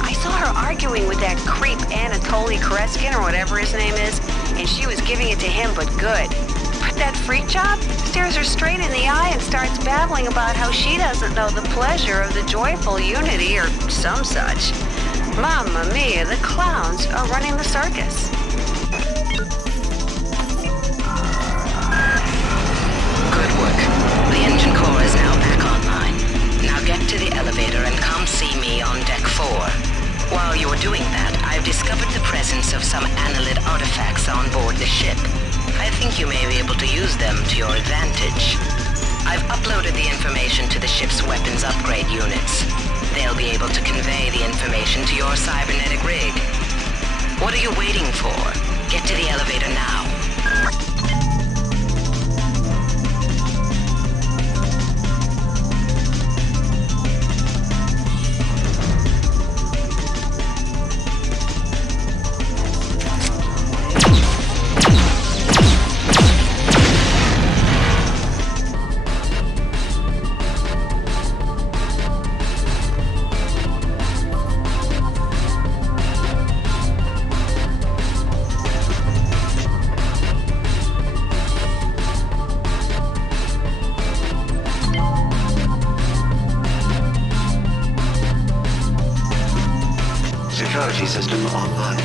I saw her arguing with that creep Anatoly Koreskin or whatever his name is, and she was giving it to him, but good. But that freak job stares her straight in the eye and starts babbling about how she doesn't know the pleasure of the joyful unity or some such. Mamma mia, the clowns are running the circus. Good work. The engine core is now back online. Now get to the elevator and come see me on deck 4. While you're doing that, I've discovered the presence of some Annelid artifacts on board the ship. I think you may be able to use them to your advantage. I've uploaded the information to the ship's weapons upgrade units. They'll be able to convey the information to your cybernetic rig. What are you waiting for? Get to the elevator now. Security system online.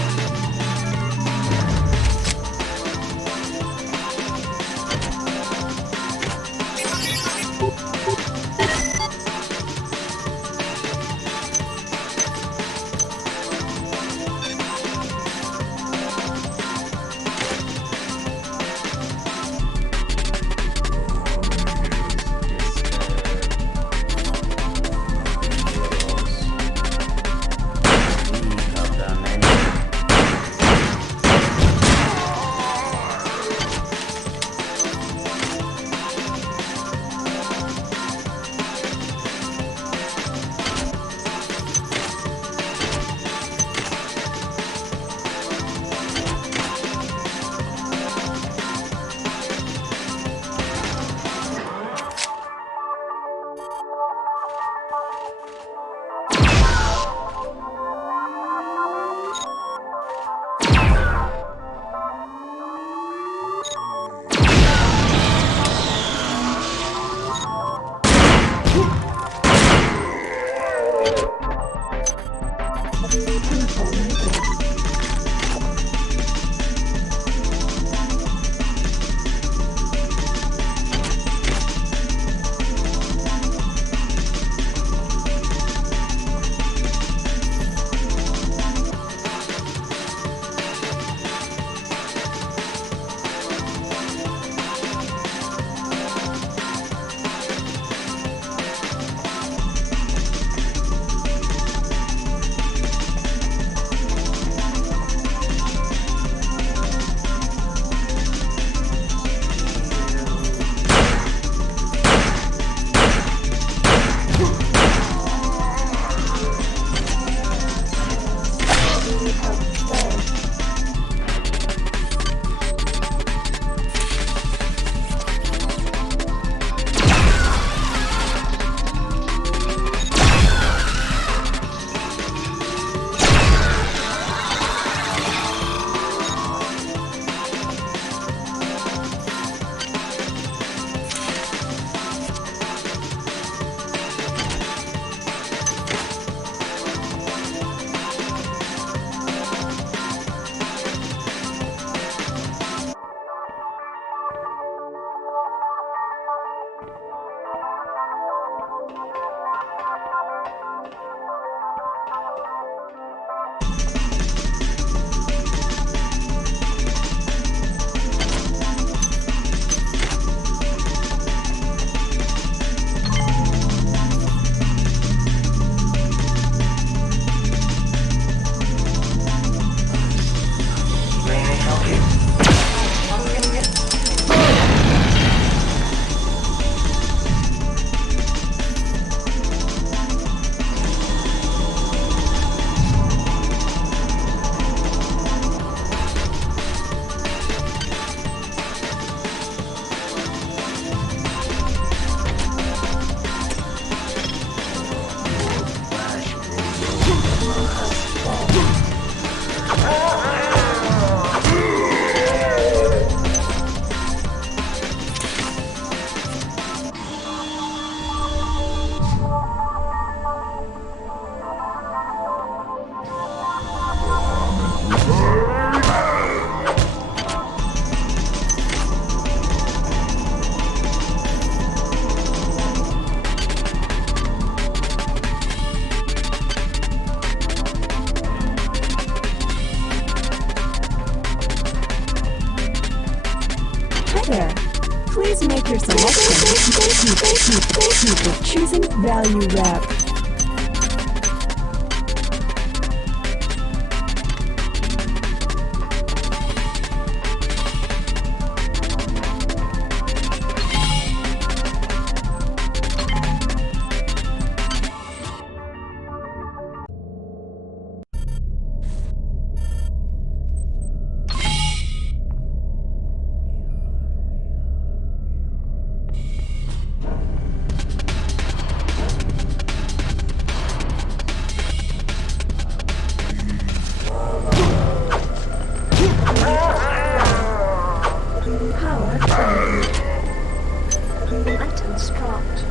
with your selection. Thank you for choosing Value Wrap. Items dropped.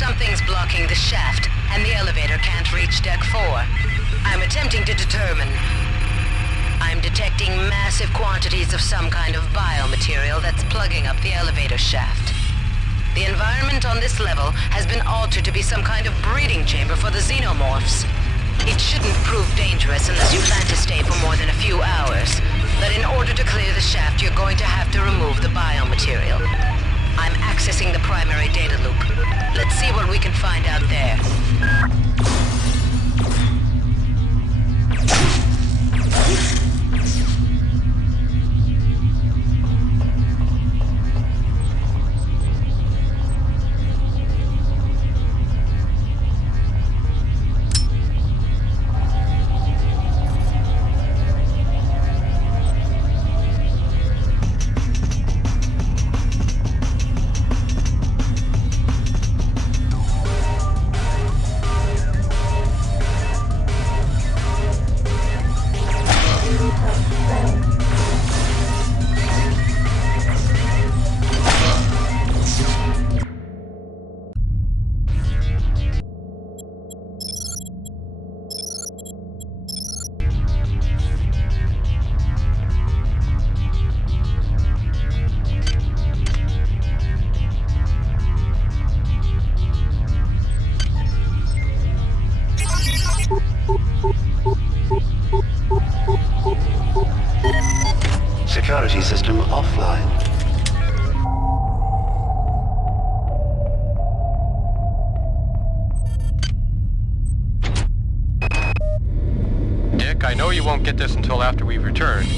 Something's blocking the shaft, and the elevator can't reach Deck 4. I'm attempting to determine. I'm detecting massive quantities of some kind of biomaterial that's plugging up the elevator shaft. The environment on this level has been altered to be some kind of breeding chamber for the xenomorphs. It shouldn't prove dangerous unless you plan to stay for more than a few hours. But in order to clear the shaft, you're going to have to remove the biomaterial. I'm accessing the primary data loop. Let's see what we can find out there. security system offline. Dick, I know you won't get this until after we've returned,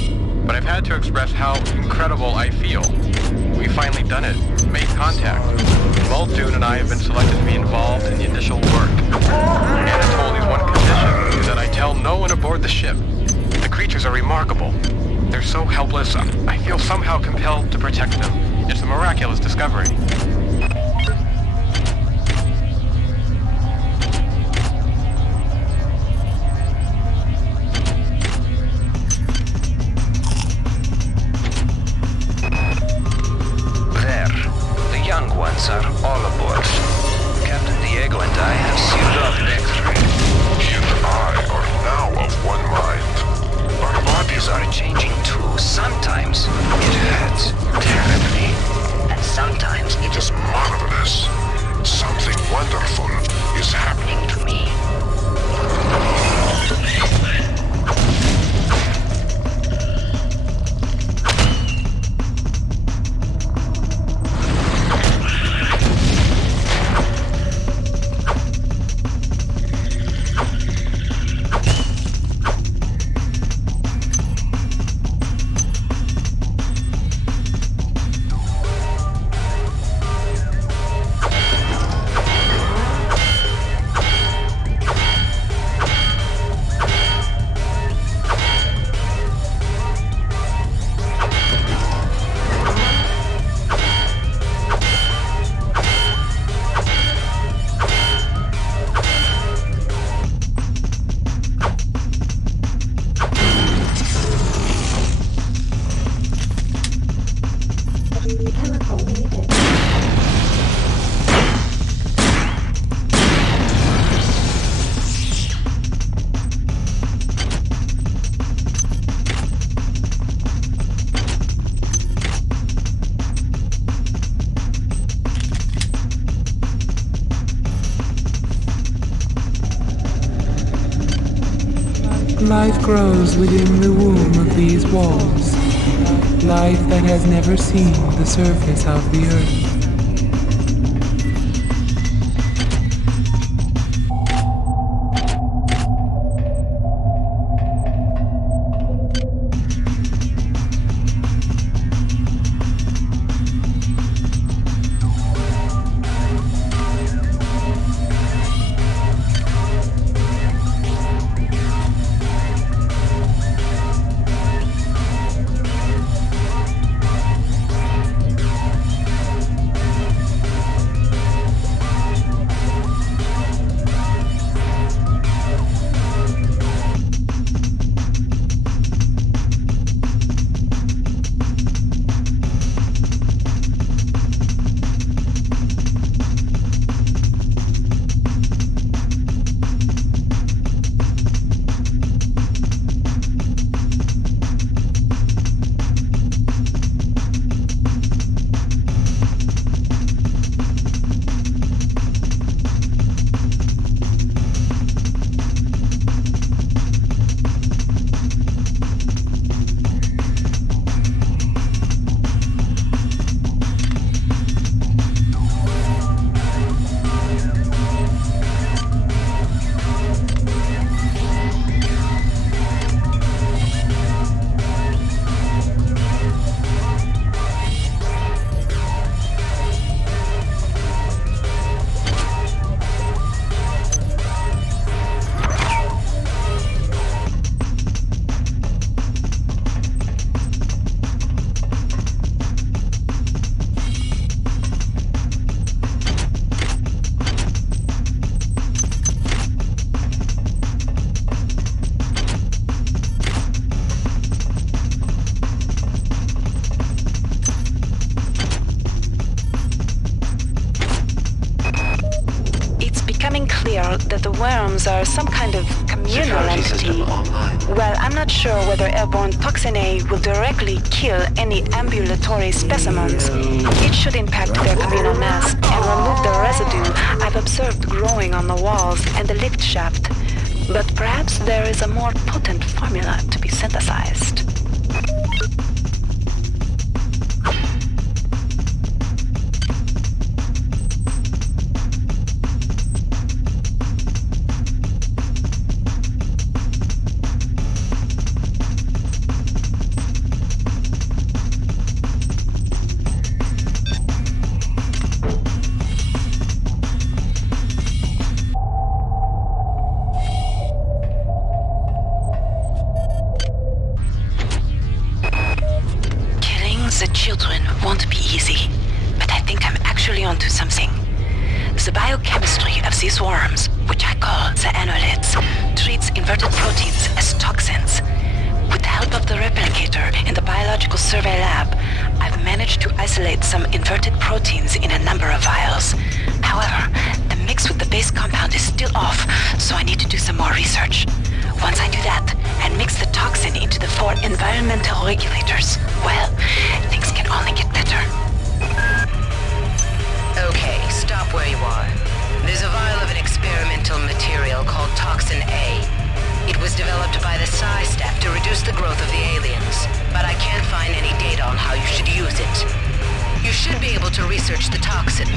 but I've had to express how incredible I feel. We've finally done it. Made contact. Muldoon and I have been selected to be involved in the initial work. Anatoli's one condition is that I tell no one aboard the ship. The creatures are remarkable. They're so helpless, I feel somehow compelled to protect them. It's a miraculous discovery. Are all aboard. Captain Diego and I have sealed off X-ray. He and I are now of one mind. Our bodies are changing too. Sometimes it hurts terribly. And sometimes it is marvelous. Something wonderful is happening to me. Life grows within the womb of these walls. Life that has never seen the surface of the earth. That the worms are some kind of communal entity. Well, I'm not sure whether airborne toxin A will directly kill any ambulatory specimens. It should impact their communal mass and remove the residue I've observed growing on the walls and the lift shaft. But perhaps there is a more potent formula to be synthesized. swarms, which I call cyanolids, treats inverted proteins as toxins. With the help of the replicator in the biological survey lab, I've managed to isolate some inverted proteins in a number of vials. However, the mix with the base compound is still off, so I need to do some more research. Once I do that, and mix the toxin into the 4 environmental regulators, well, things can only get better. Okay, stop where you are. There's a vial of an experimental material called Toxin A. It was developed by the Psi staff to reduce the growth of the aliens, but I can't find any data on how you should use it. You should be able to research the toxin.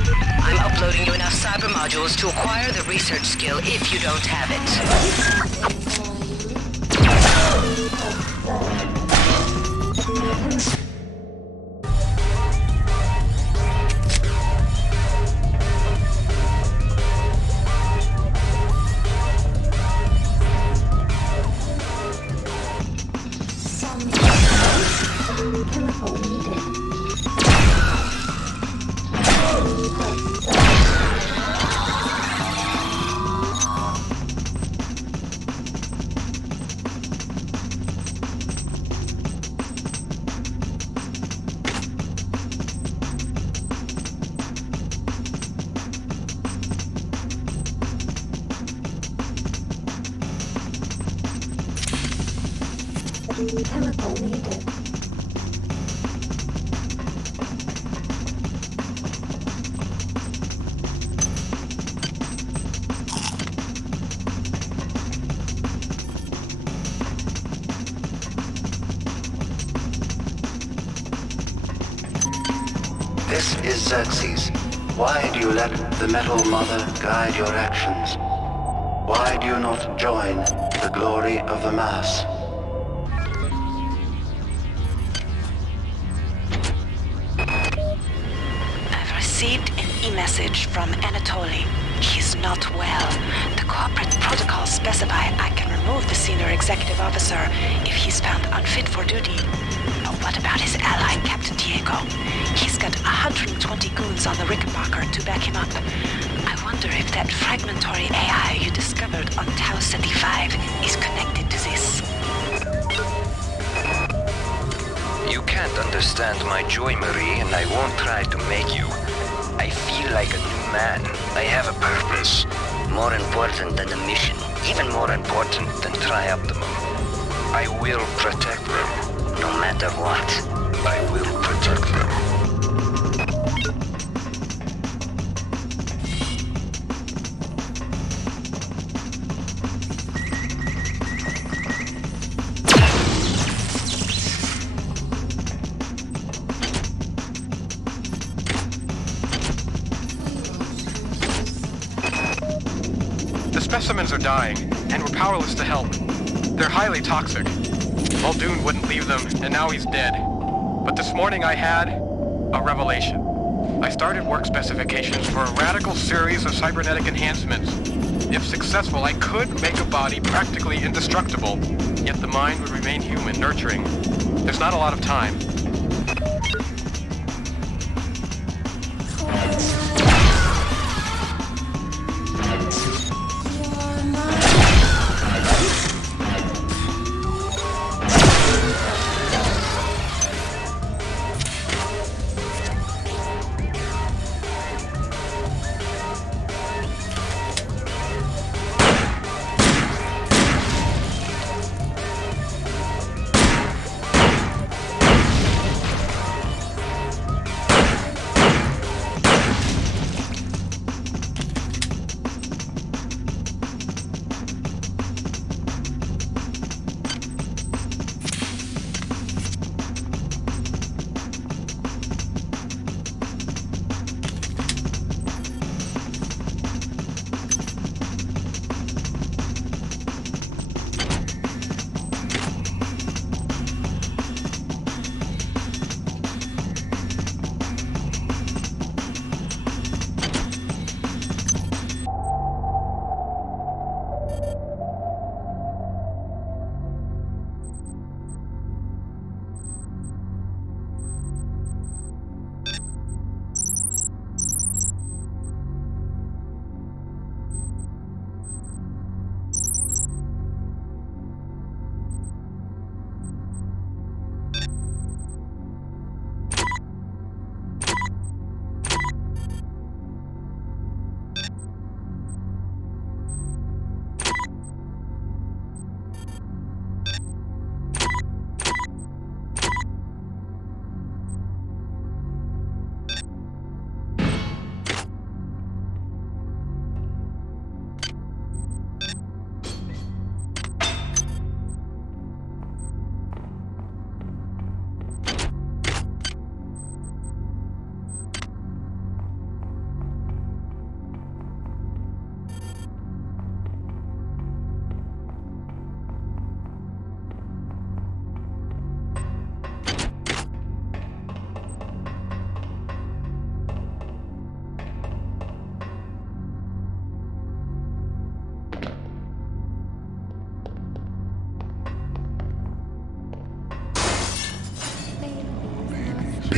I'm uploading you enough cyber modules to acquire the research skill if you don't have it. Chemical needed. This is Xerxes. Why do you let the Metal Mother guide your actions? Why do you not join the glory of the Mass? I've received an e-message from Anatoly. He's not well. The corporate protocols specify I can remove the senior executive officer if he's found unfit for duty. But what about his ally, Captain Diego? He's got 120 goons on the Rickenbacker to back him up. I wonder if that fragmentary AI you discovered on Tau Ceti 5 is connected to this. You can't understand my joy, Marie, and I won't try to make you. I feel like a new man. I have a purpose. More important than the mission. Even more important than Trioptimum. I will protect them. No matter what. I will protect them. The specimens are dying, and we're powerless to help. They're highly toxic. Muldoon wouldn't leave them, and now he's dead. But this morning I had a revelation. I started work specifications for a radical series of cybernetic enhancements. If successful, I could make a body practically indestructible, yet the mind would remain human, nurturing. There's not a lot of time.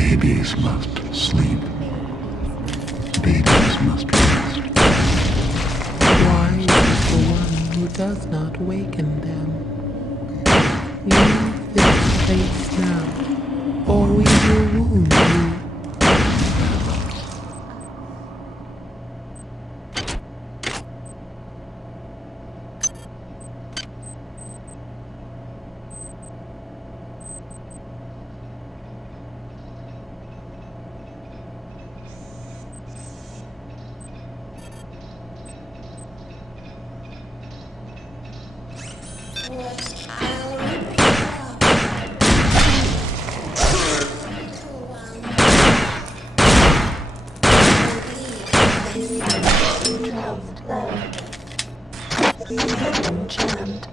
Babies must sleep. Babies must rest. Why is the one who does not waken them? Leave this place now, or we will wound you. Jammed.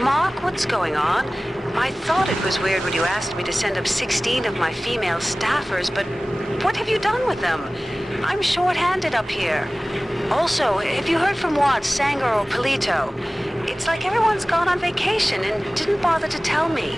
Mark, what's going on? I thought it was weird when you asked me to send up 16 of my female staffers, but what have you done with them? I'm short-handed up here. Also, have you heard from Watts, Sanger, or Polito? It's like everyone's gone on vacation and didn't bother to tell me.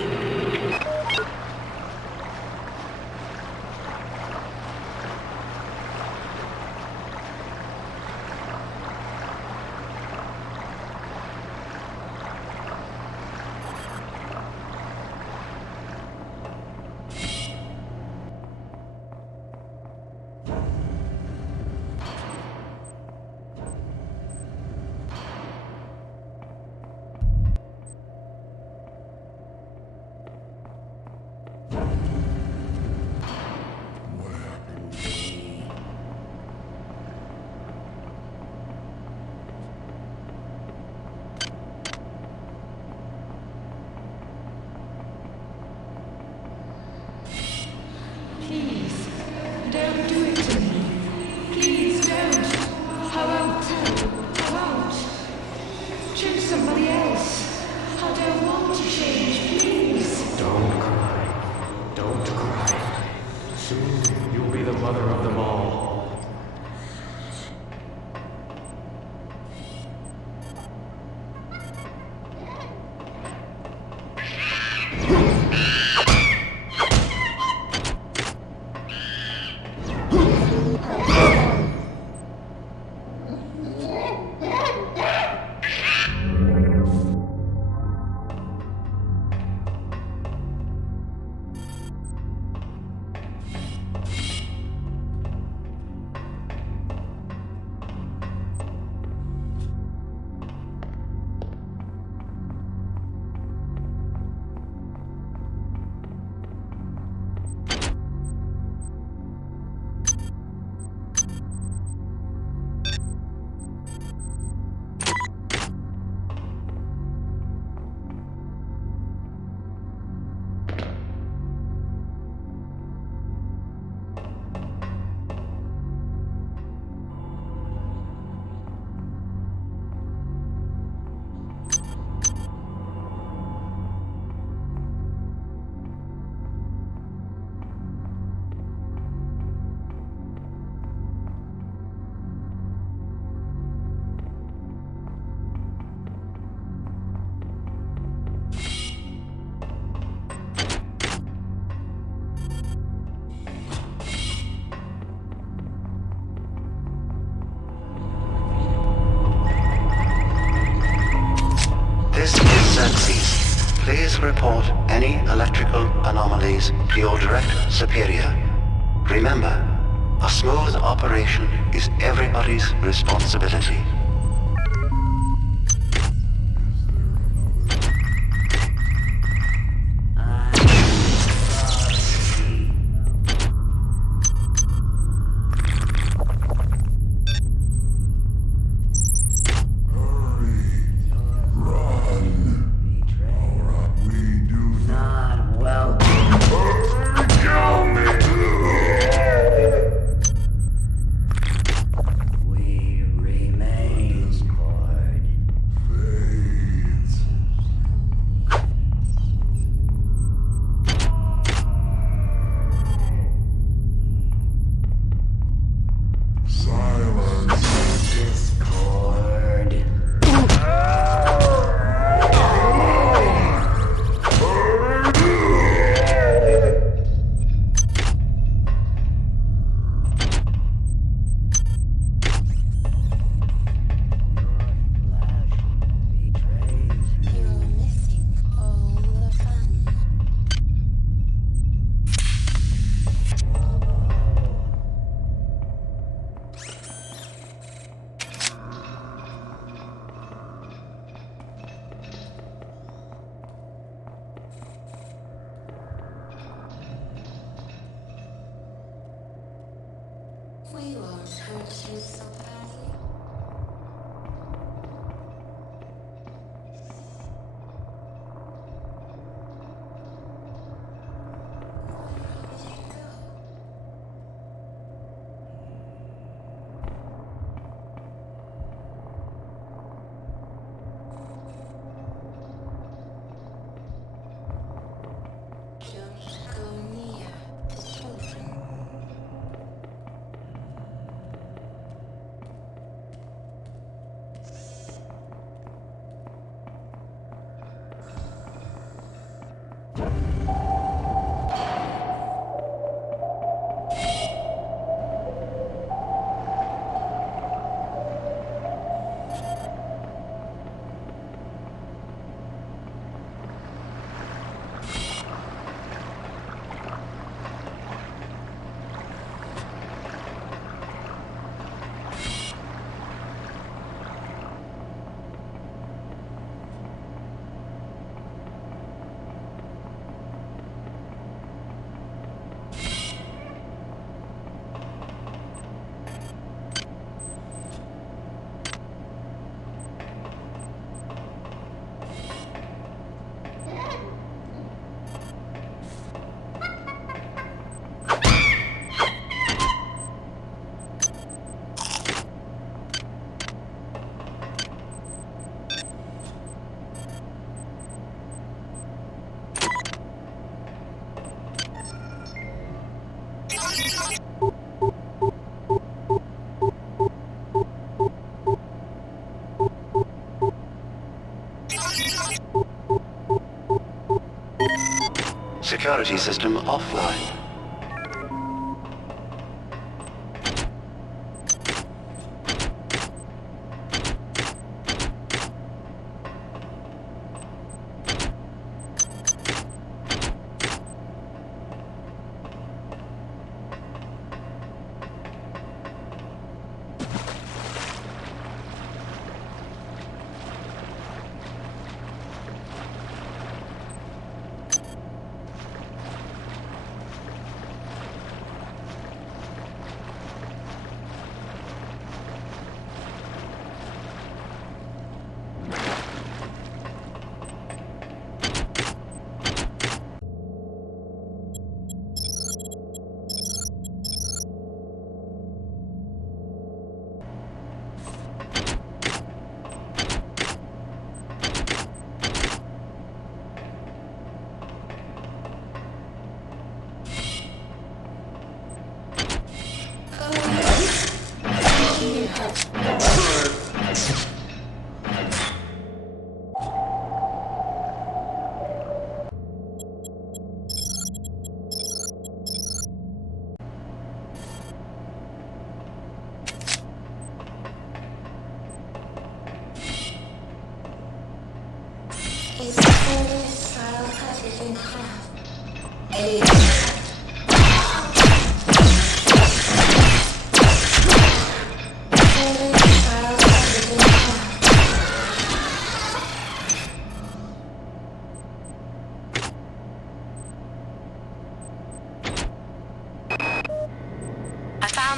Xerxes, please report any electrical anomalies to your direct superior. Remember, a smooth operation is everybody's responsibility. We won't hurt you so badly. Don't go near the children. Security system offline.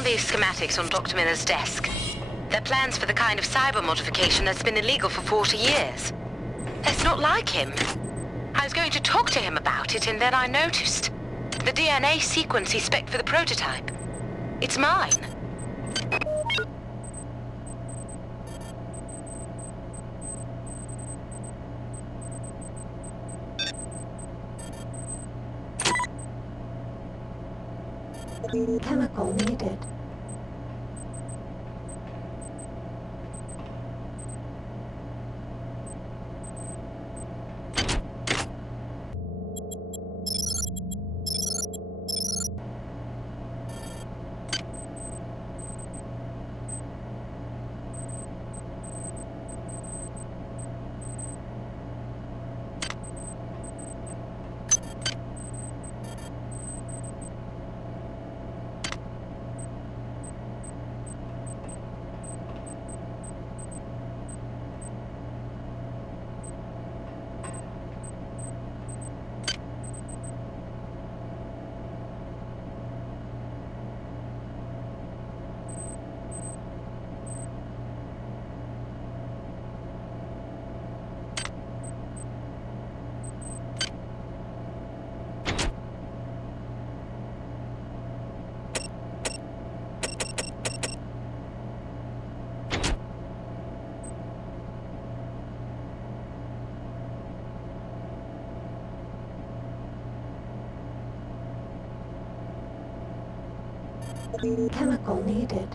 These schematics on Dr. Miller's desk. They're plans for the kind of cyber modification that's been illegal for 40 years. It's not like him. I was going to talk to him about it, and then I noticed. The DNA sequence he spec'd for the prototype. It's mine. Chemical needed. Chemical needed.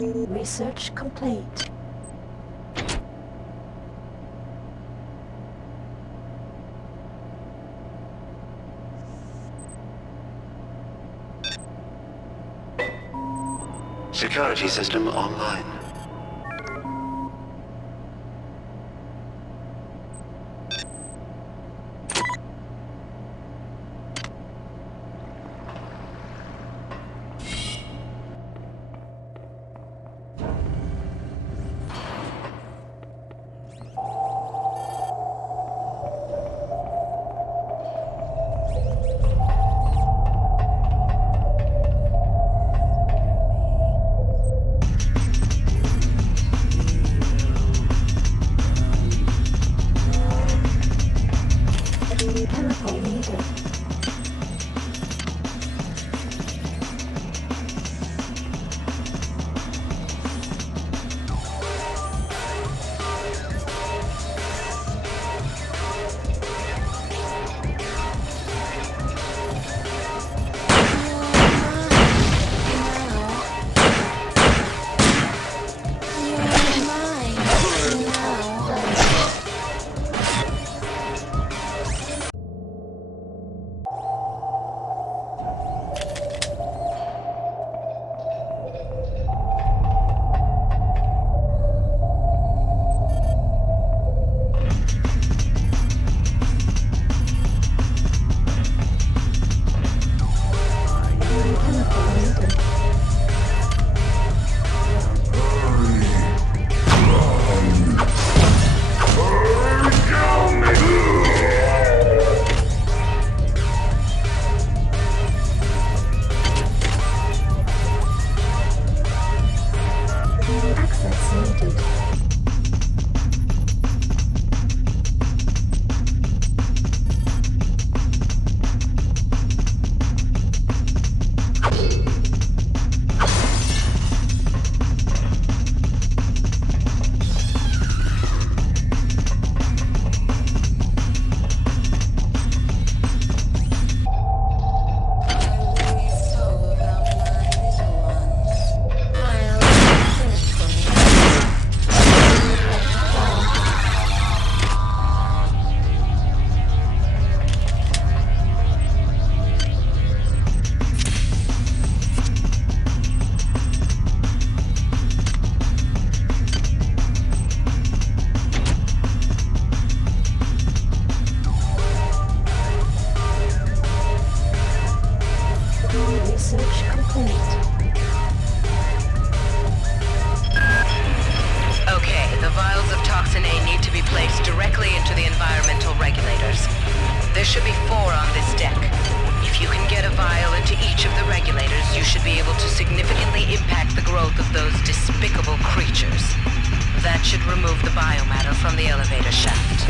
Research complete. Security system online. There should be 4 on this deck. If you can get a vial into each of the regulators, you should be able to significantly impact the growth of those despicable creatures. That should remove the biomatter from the elevator shaft.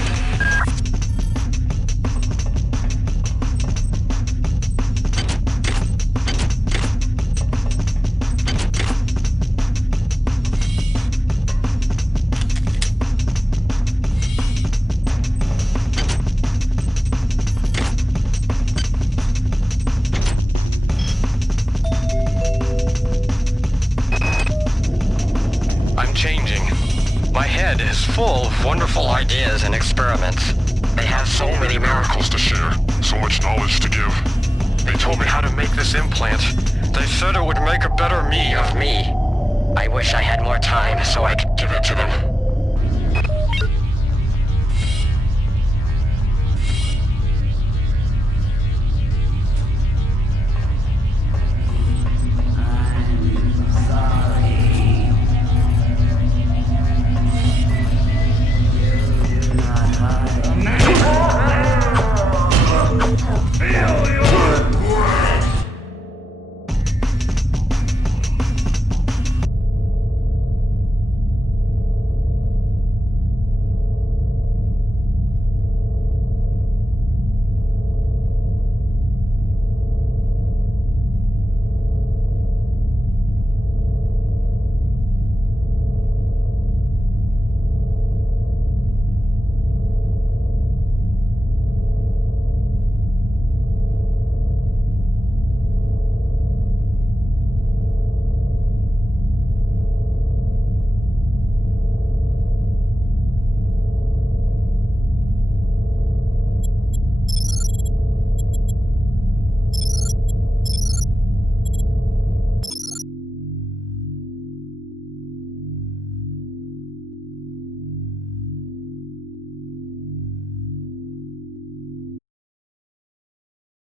Full of wonderful ideas and experiments. They have so many miracles to share, so much knowledge to give. They told me how to make this implant. They said it would make a better me of me. I wish I had more time so I could give it to them.